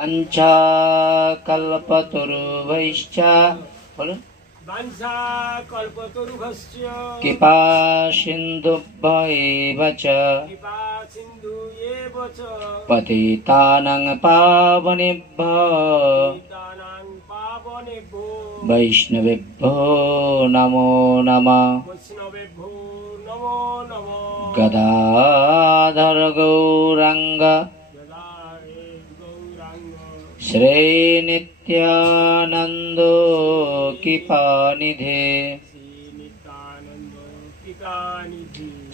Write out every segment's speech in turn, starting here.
वंशाकल्पतरुभ्यश्च कृपा सिन्धुभ्यैव च पतितानां पावनेभ्यो वैष्णवेभ्यो नमो नमः। गदाधर गौरांग श्री नित्यानंद कृपानिधे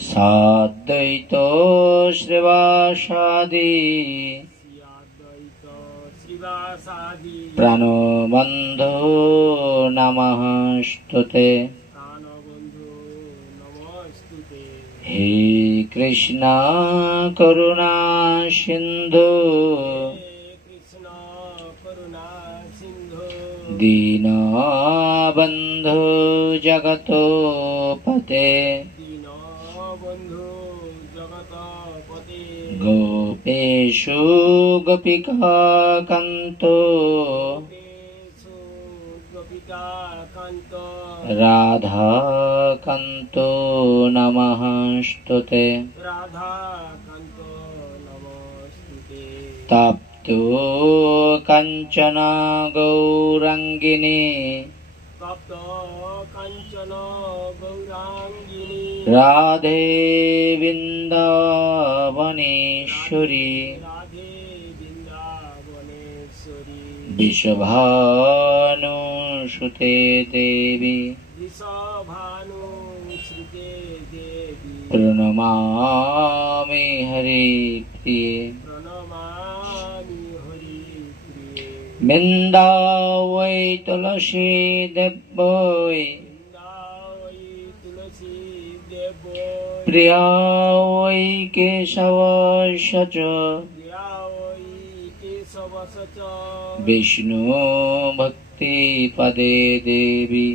साद्वैत श्रीवासादि प्रणबंधो नमः स्तुते। हे कृष्णा करुणा सिंधु दीनबंधु जगतोपते गोपेशु गोपिका कांतो राधा कांतो नमः स्तुते। तप्तो कंचन गौरांगिनी राधे वृंदावनेश्वरी विश्वभानुसुते देवी प्रणमामि हरिप्रिये। वृंदावै तुलसी देवै प्रिया वै केशवस्य च विष्णु भक्ति पदे देवी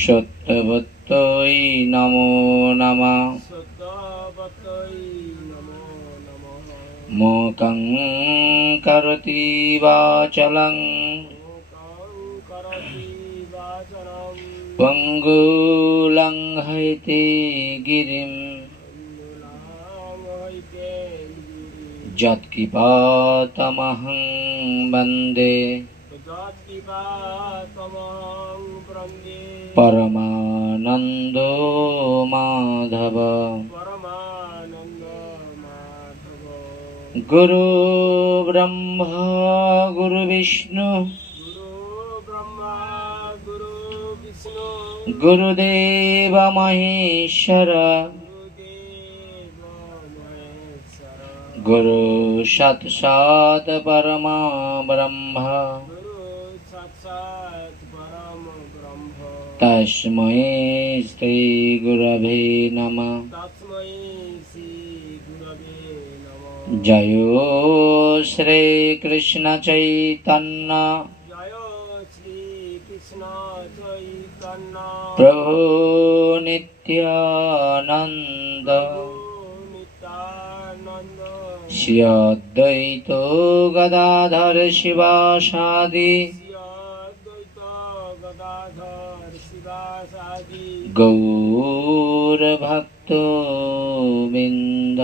सत्यवत्यै नमो नमः। मूकं करोति वाचालं पंगुलं हैते गिरिं यत्कृपातमहं वन्दे परमानन्दो माधव। गुरु ब्रह्मा गुरु विष्णु गुरुदेव महेश्वर गुरु साक्षात् परमा ब्रह्म तस्मै श्री गुरवे नमः। जयो श्री कृष्ण चैतन्य प्रभु नित्यानंद श्री अद्वैत गदाधर शिवासादि गौर भक्त बिंद।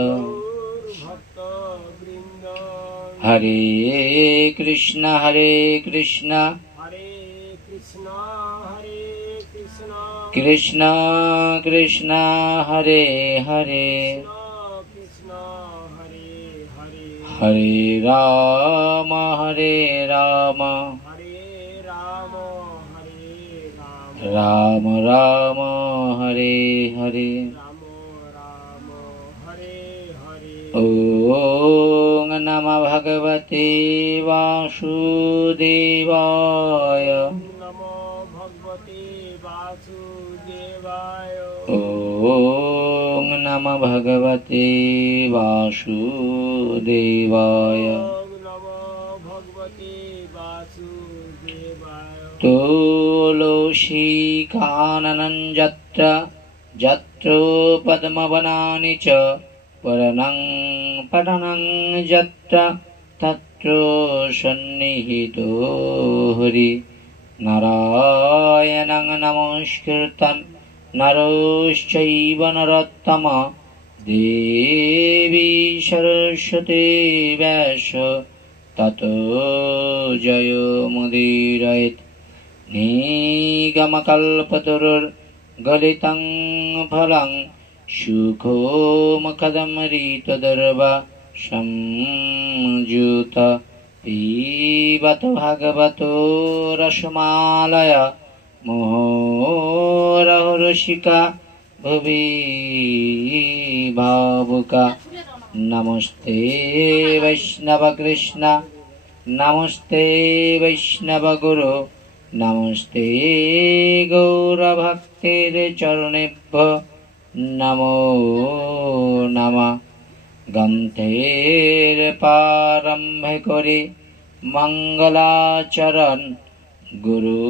हरे कृष्ण कृष्ण कृष्ण हरे हरे हरे राम राम राम हरे हरे। ओम नमः भगवते वासुदेवाय ओम नमः भगवते वासुदेवाय। तुलसी काननं यत्र यत्र पद्मवनानि च পুরাণং পঠনং যত্র তত্র সন্নিহিতো হরি নারায়ণং নমস্কৃত্যং নরশ্চৈব নরোত্তমঃ দেবী সরস্বতী ব্যাস ততো জয়মুদীরয়েৎ নিগমকল্পতরুর্গলিतं ফলং সুখোমকদমৃতদর্ভা সংযুত পিবত ভাগবতো রসমালয়া মোহরহরসিকা ভুবি ভাবুকা নমস্তে বৈষ্ণব কৃষ্ণ নমস্তে বৈষ্ণব গুরু নমস্তে গৌরভক্তের চরণেভ্যো নমো নমঃ। গ্রন্থের প্রারম্ভে করে মঙ্গলাচরণ গুরু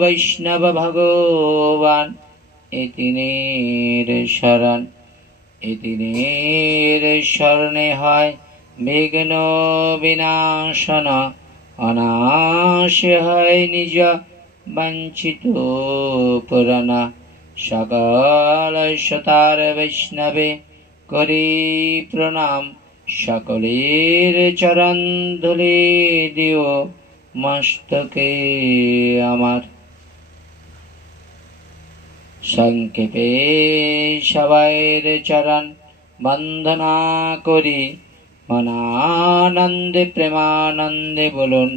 বৈষ্ণব ভগবান এতিনের শরণ। এতিনের শরণে হয় বিঘ্ন বিনাশন, অনাশে হয় নিজ বঞ্চিত পুরাণ। সকল সতার বৈষ্ণবে করি প্রণাম, সকলের চরণ ধুলি দিও মস্তকে আমার। সংক্ষেপে সবাইয়ের চরণ বন্দনা করি, মনানন্দে প্রেমানন্দে বলুন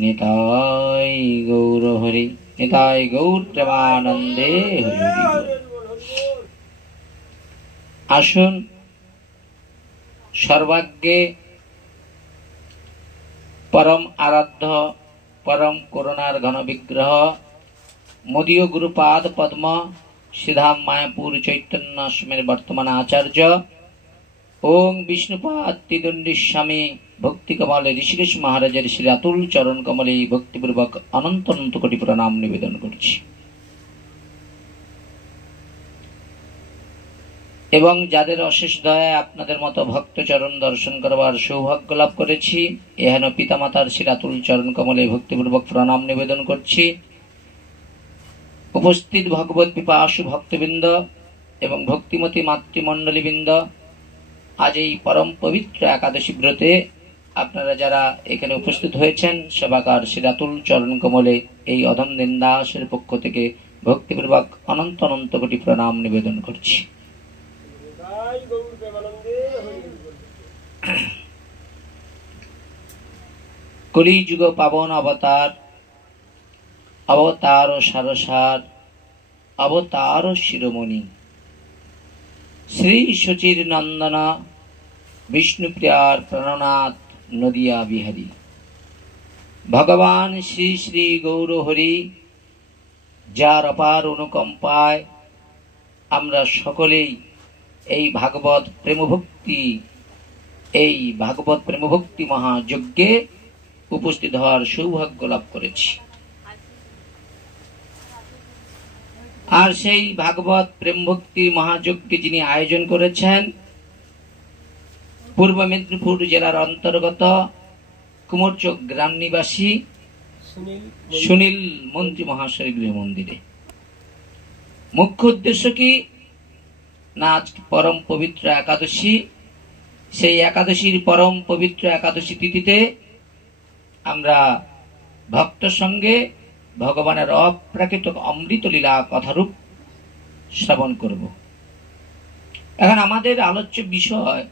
নিতাই গৌর হরি। নিতাই গৌর প্রেমানন্দে হরি বল। আসুন সর্বাগ্যে পরম আরাধ্য পরম করুণার ঘন বিগ্রহ মদীয় গুরুপাদ পদ্ম শ্রীধাম মায়াপুর চৈতন্য আশ্রমের বর্তমান আচার্য ওং বিষ্ণুপাদ ত্রিদণ্ডী স্বামী ভক্তি কমল ঋষিকেশ মহারাজের শ্রী আতুল চরণ কমলে ভক্তিপূর্বক অনন্ত অনন্ত কোটি প্রণাম নিবেদন করছি এবং যাদের অশেষ দয়ায় আপনাদের মতো ভক্ত চরণ দর্শন করবার সৌভাগ্য লাভ করেছি, এহেন পিতামাতার শ্রী আতুল চরণ কমলে ভক্তিপূর্বক প্রণাম নিবেদন করছি। উপস্থিত ভগবত পিপাসু ভক্তবৃন্দ এবং ভক্তিমতী মাতৃমণ্ডলীবৃন্দ, আজ এই পরম পবিত্র একাদশী ব্রতে আপনারা যারা এখানে উপস্থিত হয়েছেন, সবাকার শ্রী আতুল চরণ কমলে এই অধম দিনদাসের পক্ষ থেকে ভক্তিপূর্বক অনন্ত অনন্ত কোটি প্রণাম নিবেদন করছি। কলিযুগ পাবন অবতার, অবতার ও সারসার, অবতার ও শিরোমণি শ্রী শচীর নন্দনা বিষ্ণুপ্রিয়ার প্রাণনাথ নদিয়া বিহারী ভগবান শ্রী শ্রী গৌর হরি, যার অপার অনুকম্পায় আমরা সকলেই এই ভাগবত প্রেমভক্তি মহাযজ্ঞে উপস্থিত হওয়ার সৌভাগ্য লাভ করেছি। আর সেই ভাগবত প্রেমভক্তি মহাযজ্ঞে যিনি আয়োজন করেছেন, পূর্ব মেদিনীপুর জেলার অন্তর্গত কুমোরচক গ্রাম নিবাসী সুনীল মন্ত্রী মহাশয় গৃহ মন্দিরে। মুখ্য উদ্দেশ্য কি না, আজ পরম পবিত্র একাদশী। সেই একাদশীর পরম পবিত্র একাদশী তিথিতে আমরা ভক্ত সঙ্গে ভগবানের অপ্রাকৃত অমৃত লীলা কথারূপ শ্রবণ করব। এখন আমাদের আলোচ্য বিষয়,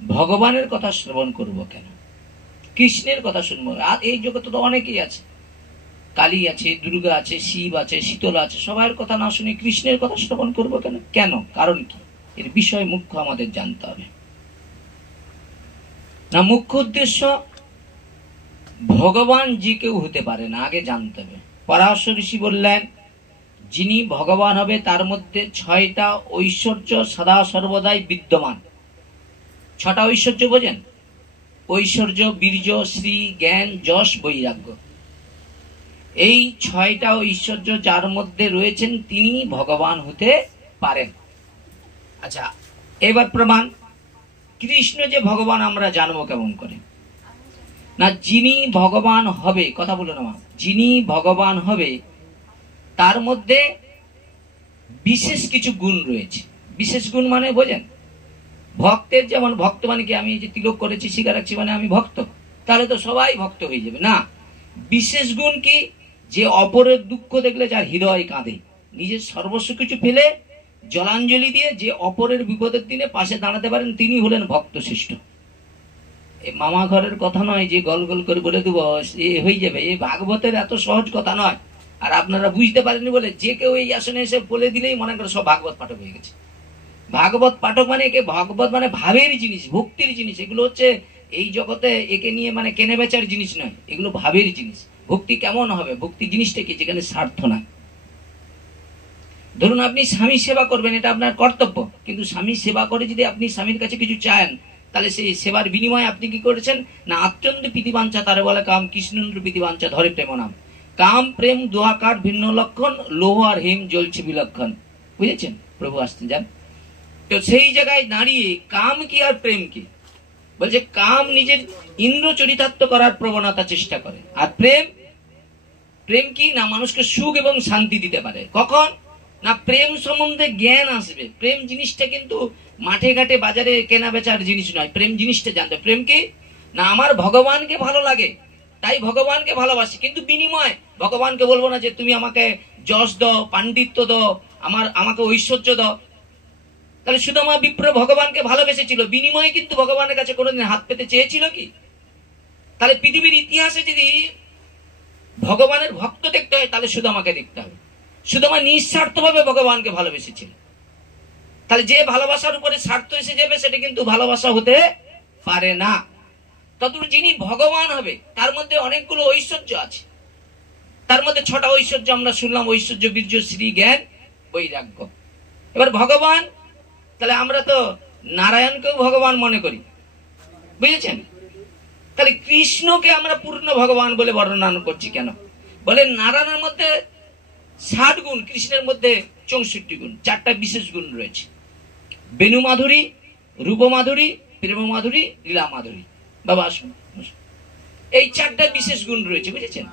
ভগবানের কথা শ্রবণ করব কেন, কৃষ্ণের কথা শুনবো। আর এই জগতে তো অনেকেই আছে, কালী আছে, দুর্গা আছে, শিব আছে, শীতল আছে, সবার কথা না শুনে কৃষ্ণের কথা শ্রবণ করবো কেন? কেন, কারণ কি, এর বিষয় মুখ্য আমাদের জানতে হবে। না, মুখ্য উদ্দেশ্য ভগবান যে কেউ হতে পারে না, আগে জানতে হবে। পরাশর ঋষি বললেন, যিনি ভগবান হবে তার মধ্যে 6টা ঐশ্বর্য সদা সর্বদাই বিদ্যমান। 6টা ঐশ্বর্য বোঝেন? ঐশ্বর্য, বীর্য, শ্রী, জ্ঞান, যশ, বৈরাগ্য। এই 6টা ঐশ্বর্য যার মধ্যে রয়েছেন তিনি ভগবান হতে পারেন। আচ্ছা, এবার প্রমাণ। কৃষ্ণ যে ভগবান আমরা জানবো কেমন করে? না, যিনি ভগবান হবে, কথা বলো না মা, যিনি ভগবান হবে তার মধ্যে বিশেষ কিছু গুণ রয়েছে। বিশেষ গুণ মানে বোঝেন? ভক্তের যেমন ভক্ত মানে কি, আমি যে তিলক করেছি শিখা রাখছি মানে আমি ভক্ত, তাহলে তো সবাই ভক্ত হয়ে যাবে না। বিশেষ গুণ কি? যে অপরের দুঃখ দেখলে যার হৃদয় কাঁদে, নিজের সর্বস্ব কিছু ফেলে জলাঞ্জলি দিয়ে যে অপরের বিপদের দিনে পাশে দাঁড়াতে পারেন, তিনি হলেন ভক্ত শ্রেষ্ঠ। এই মামা ঘরের কথা নয় যে গল গল করে বলে দেবো এ হয়ে যাবে, এই ভাগবতের এত সহজ কথা নয়। আর আপনারা বুঝতে পারেননি বলে যে কেউ এই আসনে এসে বলে দিলেই মনে করে সব ভাগবত পাঠক হয়ে গেছে। ভাগবত পাঠক মানে একে, ভাগবত মানে ভাবের জিনিস, ভক্তির জিনিস। এগুলো হচ্ছে এই জগতে একে নিয়ে মানে কেনে বেচার জিনিস নয়, এগুলো ভাবের জিনিস। ভক্তি কেমন হবে? ভক্তি জিনিসটা কি? যেখানে স্বার্থ না। ধরুন আপনি স্বামীর সেবা করবেন, এটা আপনার কর্তব্য, কিন্তু স্বামীর সেবা করে যদি আপনি স্বামীর কাছে কিছু চান, তাহলে সেই সেবার বিনিময়ে আপনি কি করেছেন? না, আত্যন্ত প্রীতিবাঞ্ছা তারে বলে কাম, কৃষ্ণেন্দ্র প্রীতিবাঞ্ছা ধরে প্রেম নাম। কাম প্রেম দোহাকার ভিন্ন লক্ষণ, লোহ আর হিম জ্বলছে বিলক্ষণ। বুঝেছেন? প্রভু আসতে যান। তো সেই জায়গায় দাঁড়িয়ে কাম কি আর প্রেম কি? বলছে কাম নিজের ইন্দ্র চরিতার্থ করার প্রবণতা চেষ্টা করে, আর প্রেম, প্রেম কি না মানুষকে সুখ এবং শান্তি দিতে পারে। কখন? না প্রেম সম্বন্ধে জ্ঞান আসবে। প্রেম জিনিসটা কিন্তু মাঠে ঘাটে বাজারে কেনা বেচার জিনিস নয়। প্রেম জিনিসটা জানতে, প্রেম কি না আমার ভগবানকে ভালো লাগে তাই ভগবানকে ভালোবাসি, কিন্তু বিনিময় ভগবানকে বলবো না যে তুমি আমাকে যশ দাও, পাণ্ডিত্য দাও, আমাকে ঐশ্বর্য দাও। তাহলে সুদামা বিপ্র ভগবানকে ভালোবেসেছিল, বিনিময়ে কিন্তু ভগবানের কাছে কোনোদিন হাত পেতে চেয়েছিল কি? তাহলে পৃথিবীর ইতিহাসে যদি ভগবানের ভক্ত দেখতে হয় তাহলে সুদামাকে দেখতে হবে। সুদামা নিঃস্বার্থভাবে ভগবানকে ভালোবেসেছিল। তাহলে যে ভালোবাসার উপরে স্বার্থ এসে যাবে সেটা কিন্তু ভালোবাসা হতে পারে না। তদুর যিনি ভগবান হবে তার মধ্যে অনেকগুলো ঐশ্বর্য আছে। তার মধ্যে 6টা ঐশ্বর্য আমরা শুনলাম, ঐশ্বর্য, বীর্য, শ্রী, জ্ঞান, বৈরাগ্য। এবার ভগবান, তাহলে আমরা তো নারায়ণকেও ভগবান মনে করি, বুঝেছেন? তাহলে কৃষ্ণকে আমরা পূর্ণ ভগবান বলে বর্ণনা করছি কেন? বলে নারায়ণের মধ্যে 60 গুণ, কৃষ্ণের মধ্যে 64 গুণ, 4টা বিশেষ গুণ রয়েছে। বেণু মাধুরী, রূপ মাধুরী, প্রেম মাধুরী, লীলা মাধুরী। বাবা আসুন, এই 4টা বিশেষ গুণ রয়েছে, বুঝেছেন?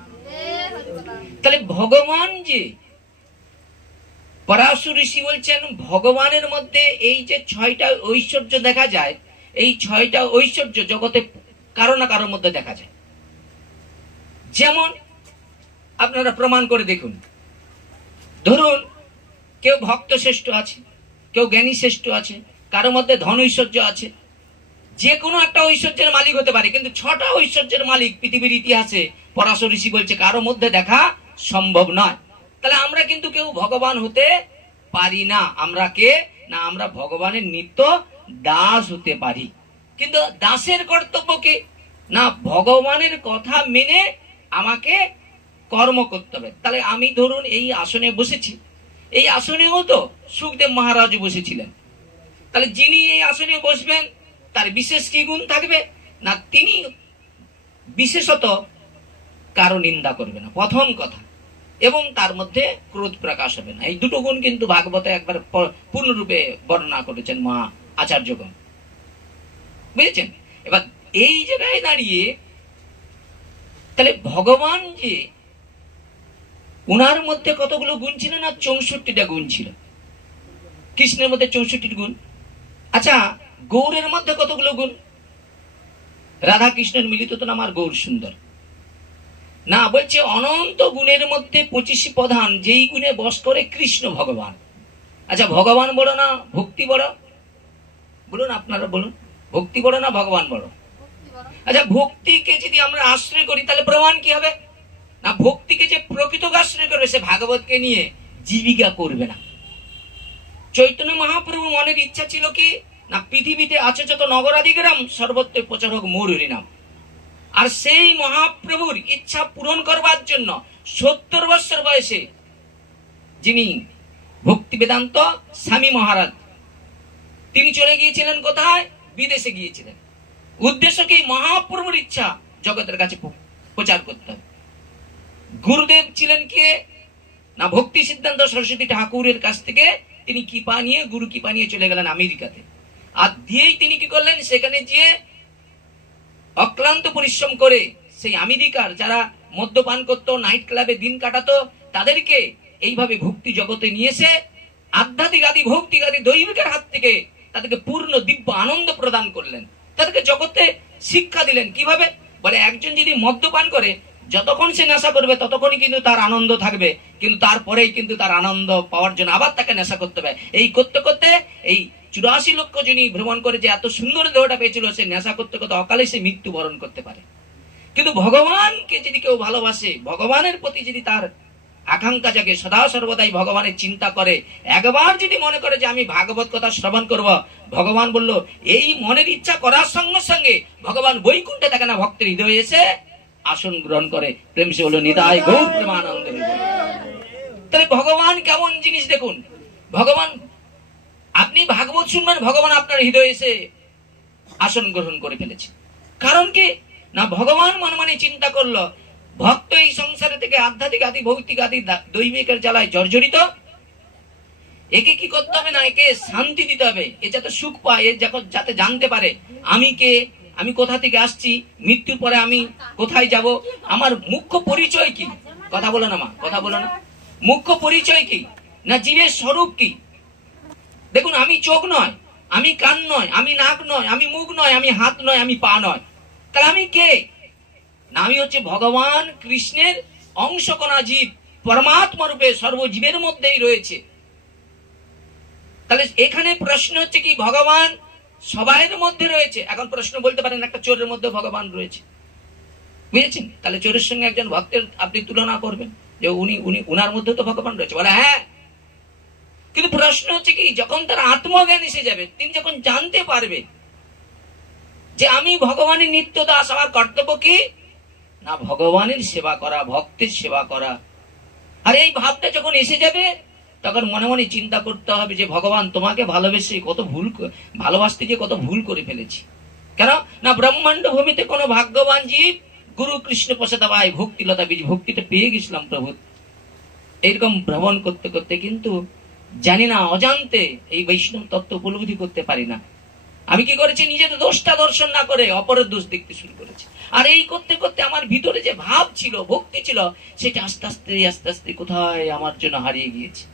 তাহলে ভগবান যে, পরাশর ঋষি বলছেন ভগবানের মধ্যে এই যে 6টা ঐশ্বর্য দেখা যায়, এই 6টা ঐশ্বর্য জগতে কারো না কারোর মধ্যে দেখা যায়। যেমন আপনারা প্রমাণ করে দেখুন, ধরুন কেউ ভক্ত শ্রেষ্ঠ আছে, কেউ জ্ঞানী শ্রেষ্ঠ আছে, কারোর মধ্যে ধন ঐশ্বর্য আছে। যে কোনো একটা ঐশ্বর্যের মালিক হতে পারে, কিন্তু 6টা ঐশ্বর্যের মালিক পৃথিবীর ইতিহাসে পরাশর ঋষি বলছে কারোর মধ্যে দেখা সম্ভব নয়। তাহলে আমরা কিন্তু কেউ ভগবান হতে পারি না। আমরা কে না, আমরা ভগবানের নিত্য দাস হতে পারি, কিন্তু দাসের কর্তব্য কি না, ভগবানের কথা মেনে আমাকে কর্ম করতে হবে। তাহলে আমি ধরুন এই আসনে বসেছি, এই আসনেও তো সুখদেব মহারাজ বসেছিলেন। তাহলে যিনি এই আসনে বসবেন তার বিশেষ কি গুণ থাকবে না, তিনি বিশেষত কারো নিন্দা করবে না, প্রথম কথা, এবং তার মধ্যে ক্রোধ প্রকাশ হবে না। এই দুটো গুণ কিন্তু ভাগবতে একবার পূর্ণরূপে বর্ণনা করেছেন মহা আচার্যগণ, বুঝেছেন? এবার এই জায়গায় দাঁড়িয়ে তাহলে ভগবান যে, উনার মধ্যে কতগুলো গুণ ছিল না, 64টা গুণ ছিল। কৃষ্ণের মধ্যে 64 গুণ। আচ্ছা, গৌরের মধ্যে কতগুলো গুণ? রাধা কৃষ্ণের মিলিত তো নাম আর গৌর সুন্দর না, বলছে অনন্ত গুণের মধ্যে 25 প্রধান, যেই গুণে বস করে কৃষ্ণ ভগবান। আচ্ছা, ভগবান বড় না ভক্তি বড়? বলুন, আপনারা বলুন, ভক্তি বড় না ভগবান বড়? আচ্ছা, ভক্তিকে যদি আমরা আশ্রয় করি তাহলে প্রমাণ কি হবে না, ভক্তিকে যে প্রকৃত আশ্রয় করবে সে ভাগবতকে নিয়ে জীবিকা করবে না। চৈতন্য মহাপ্রভু মনের ইচ্ছা ছিল কি না, পৃথিবীতে আছে যত নগরাদি গ্রাম সর্বত্র প্রচার হোক মোর হরিনাম। আর সেই মহাপ্রভুর ইচ্ছা পূরণ করবার জন্য 70 বছর বয়সে যিনি ভক্তি বেদান্ত স্বামী মহারাজ, তিনি চলে গিয়েছিলেন কোথায়? বিদেশে গিয়েছিলেন। উদ্দেশ্য কি? মহাপ্রভুর ইচ্ছা জগতের কাছে প্রচার করতে হবে। গুরুদেব ছিলেন কে না, ভক্তি সিদ্ধান্ত সরস্বতী ঠাকুরের কাছ থেকে তিনি কৃপা নিয়ে, গুরু কৃপা নিয়ে চলে গেলেন আমেরিকাতে। আর দিয়েই তিনি কি করলেন, সেখানে গিয়ে অক্লান্ত পরিশ্রম করে সেই আমেরিকার যারা মদ্যপান করতো, নাইট ক্লাবে দিন কাটাতো, তাদেরকে এইভাবে ভক্তি জগতে নিয়ে এসে আধ্যাত্মিক আদি ভৌতিক আদি দৈবিকের হাত থেকে তাদেরকে পূর্ণ দিব্য আনন্দ প্রদান করলেন, তাদেরকে জগতে শিক্ষা দিলেন। কিভাবে বলে, একজন যদি মদ্যপান করে যতক্ষণ সে নেশা করবে ততক্ষণই কিন্তু তার আনন্দ থাকবে, কিন্তু তারপরেই কিন্তু তার আনন্দ পাওয়ার জন্য আবার তাকে নেশা করতে হবে। এই করতে করতে এই 84 লক্ষ যিনি ভ্রমণ করে যে এত সুন্দর দেহটা পেয়েছিল, সে নেশা করতে করতে অকালে সে মৃত্যুবরণ করতে পারে। কিন্তু ভগবানকে যদি কেউ ভালোবাসে, ভগবানের প্রতি যদি তার আকাঙ্ক্ষা জাগে, সদা সর্বদাই ভগবানের চিন্তা করে, একবার যদি মনে করে যে আমি ভাগবত কথা শ্রবণ করব, ভগবান বলল এই মনের ইচ্ছা করার সঙ্গে সঙ্গে ভগবান বৈকুণ্ঠে থাকে না, ভক্তের হৃদয়ে এসে আসন গ্রহণ করে। প্রেম সে হলো নিতাই গৌর প্রেমানন্দ। তাহলে ভগবান কেমন জিনিস দেখুন, ভগবান আপনি ভাগবত শুনবেন, ভগবান আপনার হৃদয়ে এসে আসন গ্রহণ করে ফেলেছে। কারণ কি না, ভগবান মনে মনে চিন্তা করলো ভক্ত এই সংসারে থেকে আধ্যাত্মিক আদি ভৌতিক আদি দৈবিকের জ্বালায় জর্জরিত, একে কি করতে হবে না, একে শান্তি দিতে হবে, এ যাতে সুখ পায়, এ যাতে জানতে পারে আমি কে, আমি কোথা থেকে আসছি, মৃত্যুর পরে আমি কোথায় যাব, আমার মুখ্য পরিচয় কি। কথা বলো না মা, কথা বলো না। মুখ্য পরিচয় কি না, জীবের স্বরূপ কি। দেখুন, আমি চোখ নয়, আমি কান নয়, আমি নাক নয়, আমি মুখ নয়, আমি হাত নয়, আমি পা নয়, তাহলে আমি কে না, আমি হচ্ছে ভগবান কৃষ্ণের অংশকণা জীব, পরমাত্মা রূপে সর্বজীবের মধ্যেই রয়েছে। তাহলে এখানে প্রশ্ন হচ্ছে কি, ভগবান সবাইয়ের মধ্যে রয়েছে। এখন প্রশ্ন বলতে পারেন একটা চোরের মধ্যে ভগবান রয়েছে, বুঝেছেন? তাহলে চোরের সঙ্গে একজন ভক্তের আপনি তুলনা করবেন যে উনার মধ্যে তো ভগবান রয়েছে, বলে হ্যাঁ। কিন্তু প্রশ্ন হচ্ছে কি, যখন তার আত্মজ্ঞান এসে যাবে, তিনি যখন জানতে পারবে যে আমি ভগবানের নিত্য দাস, আমার কর্তব্য কি না ভগবানের সেবা করা, ভক্তের সেবা করা। আর এই ভাবটা যখন এসে যাবে, তখন মনে মনে চিন্তা করতে হবে যে ভগবান তোমাকে ভালোবেসে কত ভুল, ভালোবাসতে গিয়ে কত ভুল করে ফেলেছি। কেন না, ব্রহ্মাণ্ড ভূমিতে কোনো ভাগ্যবান জীব গুরু কৃষ্ণ প্রসাদ ভাই ভক্তিলতা বীজ ভক্তিটা পেয়ে গেছিলাম প্রভু। এইরকম ভ্রমণ করতে করতে কিন্তু জানি না, অজান্তে এই বৈষ্ণব তত্ত্ব উপলব্ধি করতে পারি না। আমি কি করেছি, নিজের দোষটা দর্শন না করে অপরের দোষ দেখতে শুরু করেছি। আর এই করতে করতে আমার ভিতরে যে ভাব ছিল, ভক্তি ছিল, সেটা আস্তে আস্তে আস্তে আস্তে কোথায় আমার জন্য হারিয়ে গিয়েছে।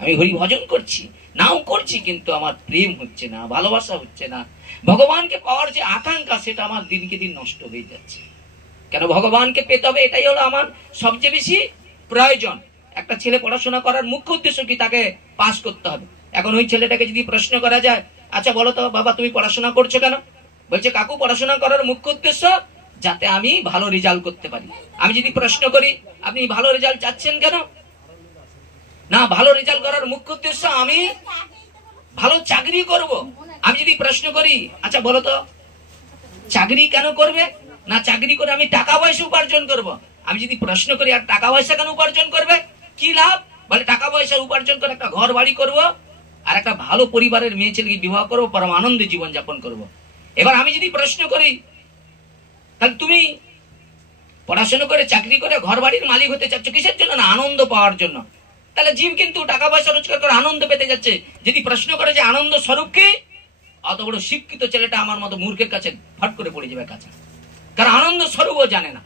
আমি হরি ভজন করছি, নাও করছি, কিন্তু আমার প্রেম হচ্ছে না, ভালোবাসা হচ্ছে না, ভগবানকে পাওয়ার যে আকাঙ্ক্ষা সেটা আমার দিনকে দিন নষ্ট হয়ে যাচ্ছে। কেন ভগবানকে পেতে হবে, এটাই হলো আমার সবচেয়ে বেশি প্রয়োজন। একটা ছেলে পড়াশোনা করার মুখ্য উদ্দেশ্য কি, তাকে পাস করতে হবে। এখন ওই ছেলেটাকে যদি প্রশ্ন করা যায়, আচ্ছা বলো তো বাবা তুমি পড়াশোনা করছো কেন, বলছে কাকু পড়াশোনা করার মুখ্য উদ্দেশ্য যাতে আমি ভালো রেজাল্ট করতে পারি। আমি যদি প্রশ্ন করি আপনি ভালো রেজাল্ট চাচ্ছেন কেন, না ভালো রেজাল্ট করার মুখ্য উদ্দেশ্য আমি ভালো চাকরি করব। আমি যদি প্রশ্ন করি আচ্ছা বলো তো চাকরি কেন করবে, না চাকরি করে আমি টাকা পয়সা উপার্জন করব। আমি যদি প্রশ্ন করি আর টাকা পয়সা কেন উপার্জন করবে, কি লাভ, বলে টাকা পয়সা উপার্জন করে একটা ঘর বাড়ি করব, আর একটা ভালো পরিবারের মেয়ে ছেলেকে বিবাহ করবো, পরম আনন্দে জীবন যাপন করব। এবার আমি যদি প্রশ্ন করি তাহলে তুমি পড়াশোনা করে চাকরি করে ঘর বাড়ির মালিক হতে চাচ্ছ কিসের জন্য, না আনন্দ পাওয়ার জন্য। তাহলে জীব কিন্তু টাকা পয়সা রোজগার করে আনন্দ পেতে যাচ্ছে। যদি প্রশ্ন করে যে আনন্দ স্বরূপ কি, অত বড় শিক্ষিত ছেলেটা আমার মতো মূর্খের কাছে ফট করে পড়ে যাবে কাছে, কারণ আনন্দ স্বরূপও জানে না।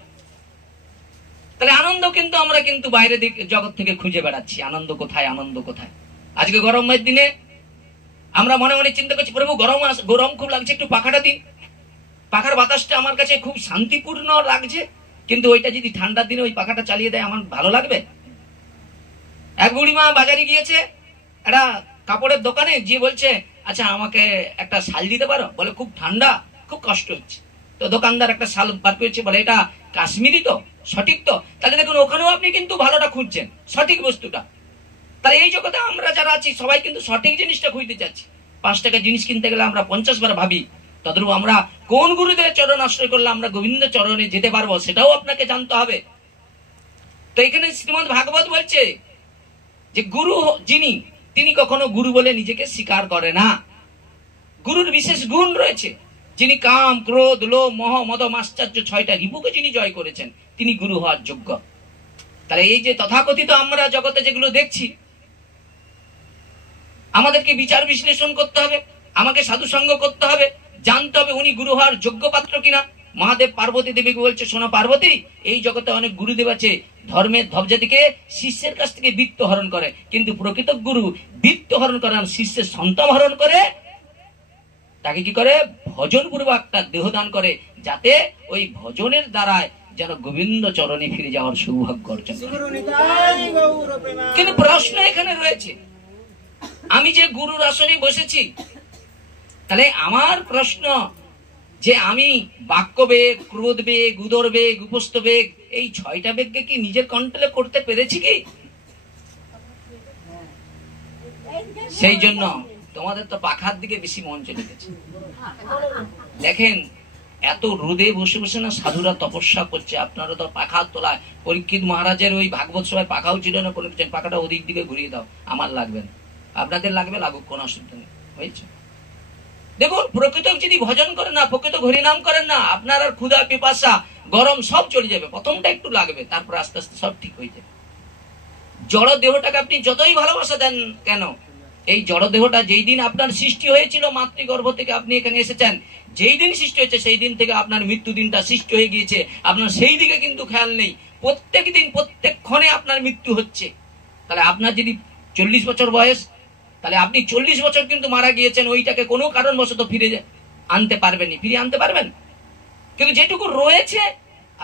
তাহলে আনন্দ কিন্তু আমরা কিন্তু বাইরে জগৎ থেকে খুঁজে বেড়াচ্ছি, আনন্দ কোথায়, আনন্দ কোথায়। আজকে গরমের দিনে আমরা মনে মনে চিন্তা করছি প্রভু গরম খুব লাগছে, একটু পাখাটা দিন। পাখার বাতাসটা আমার কাছে খুব শান্তিপূর্ণ লাগছে, কিন্তু ওইটা যদি ঠান্ডার দিনে ওই পাখাটা চালিয়ে দেয় আমার ভালো লাগবে। এক বুড়িমা বাজারে গিয়েছে একটা কাপড়ের দোকানে, গিয়ে বলছে আচ্ছা আমাকে একটা শাল দিতে পারো, বলে খুব ঠান্ডা, খুব কষ্ট হচ্ছে। তো দোকানদার একটা শাল বার করেছে, বলে এটা কাশ্মীরি তো, সঠিক তো। তাহলে দেখুন ওখানেও আপনি কিন্তু ভালোটা খুঁজছেন, সঠিক বস্তুটা। তাহলে এই জগতে আমরা যারা আছি সবাই কিন্তু সঠিক জিনিসটা খুঁজতে চাচ্ছি। 5 টাকা জিনিস কিনতে গেলে আমরা 50 বার ভাবি, তদ্রূপ আমরা কোন গুরুদেবের চরণ আশ্রয় করলে আমরা গোবিন্দ চরণে যেতে পারবো সেটাও আপনাকে জানতে হবে। তো এখানে শ্রীমদ্ ভাগবত বলছে যে গুরু যিনি, তিনি কখনো গুরু বলে নিজেকে স্বীকার করে না। গুরুর বিশেষ গুণ রয়েছে, যিনি কাম ক্রোধ লোভ মোহ মদ মাশ্চর্য 6টা রিপুকে যিনি জয় করেছেন, তিনি গুরু হওয়ার যোগ্য। তাহলে এই যে তথাকথিত আমরা জগতে যেগুলো দেখছি, আমাদেরকে বিচার বিশ্লেষণ করতে হবে। আমাকে সাধু সঙ্গ করতে হবে, জানতে হবে উনি গুরু হওয়ার যোগ্য পাত্র কিনা। মহাদেব পার্বতী দেবীকে বলছে, শোনো পার্বতী, এই জগতে অনেক গুরুদেব আছে, ধর্মের ধবজাতিকে শিষ্যের কাছ থেকে বৃত্ত হরণ করে, কিন্তু প্রকৃত গুরু বৃত্ত হরণ করে না, শিষ্যের সন্তান হরণ করে, তাকে কি করে ভজন পূর্বক তার দেহদান করে, যাতে ওই ভজনের দ্বারায় যেন গোবিন্দ চরণে ফিরে যাওয়ার সৌভাগ্য অর্জন করে। কিন্তু প্রশ্ন এখানে রয়েছে, আমি যে গুরুর আসনে বসেছি, তাহলে আমার প্রশ্ন যে আমি বাক্য বেগ, ক্রোধ বেগ, উদর বেগ, উপস্থ বেগ, এই 6টা বেগকে কি নিজের কন্ট্রোলে করতে পেরেছি কি? সেই জন্য তোমাদের তো পাখার দিকে বেশি মন চলে গেছে। দেখেন, এত রোদে বসে বসে না সাধুরা তপস্যা করছে, আপনারা তো পাখার তোলায়। পরীক্ষিত মহারাজের ওই ভাগবত সভায় পাখাও ছিল না, বলেছেন পাখাটা ওদিক দিকে ঘুরিয়ে দাও, আমার লাগবে না, আপনাদের লাগবে লাগুক, কোনো অসুবিধা নেই। হয়েছে? দেখুন, প্রকৃত যদি ভজন করেন না, প্রকৃত হরিনাম করেন না, আপনার আর ক্ষুধা, পিপাসা, গরম সব চলে যাবে। প্রথমটা একটু লাগবে, তারপর আস্তে আস্তে সব ঠিক হয়ে যাবে। জড় দেহটাকে আপনি যতই ভালোবাসা দেন কেন, এই জড় দেহটা যেই দিন আপনার সৃষ্টি হয়েছিল, মাতৃগর্ভ থেকে আপনি এখানে এসেছেন, যেই দিন সৃষ্টি হয়েছে সেই দিন থেকে আপনার মৃত্যু দিনটা সৃষ্টি হয়ে গিয়েছে, আপনার সেই দিকে কিন্তু খেয়াল নেই। প্রত্যেক দিন, প্রত্যেক ক্ষণে আপনার মৃত্যু হচ্ছে। তাহলে আপনার যদি 40 বছর বয়স, তাহলে আপনি 40 বছর কিন্তু মারা গিয়েছেন, ওইটাকে কোনো কারণবশত ফিরে আনতে পারবেন, ফিরিয়ে আনতে পারবেন। কিন্তু যেটুকু রয়েছে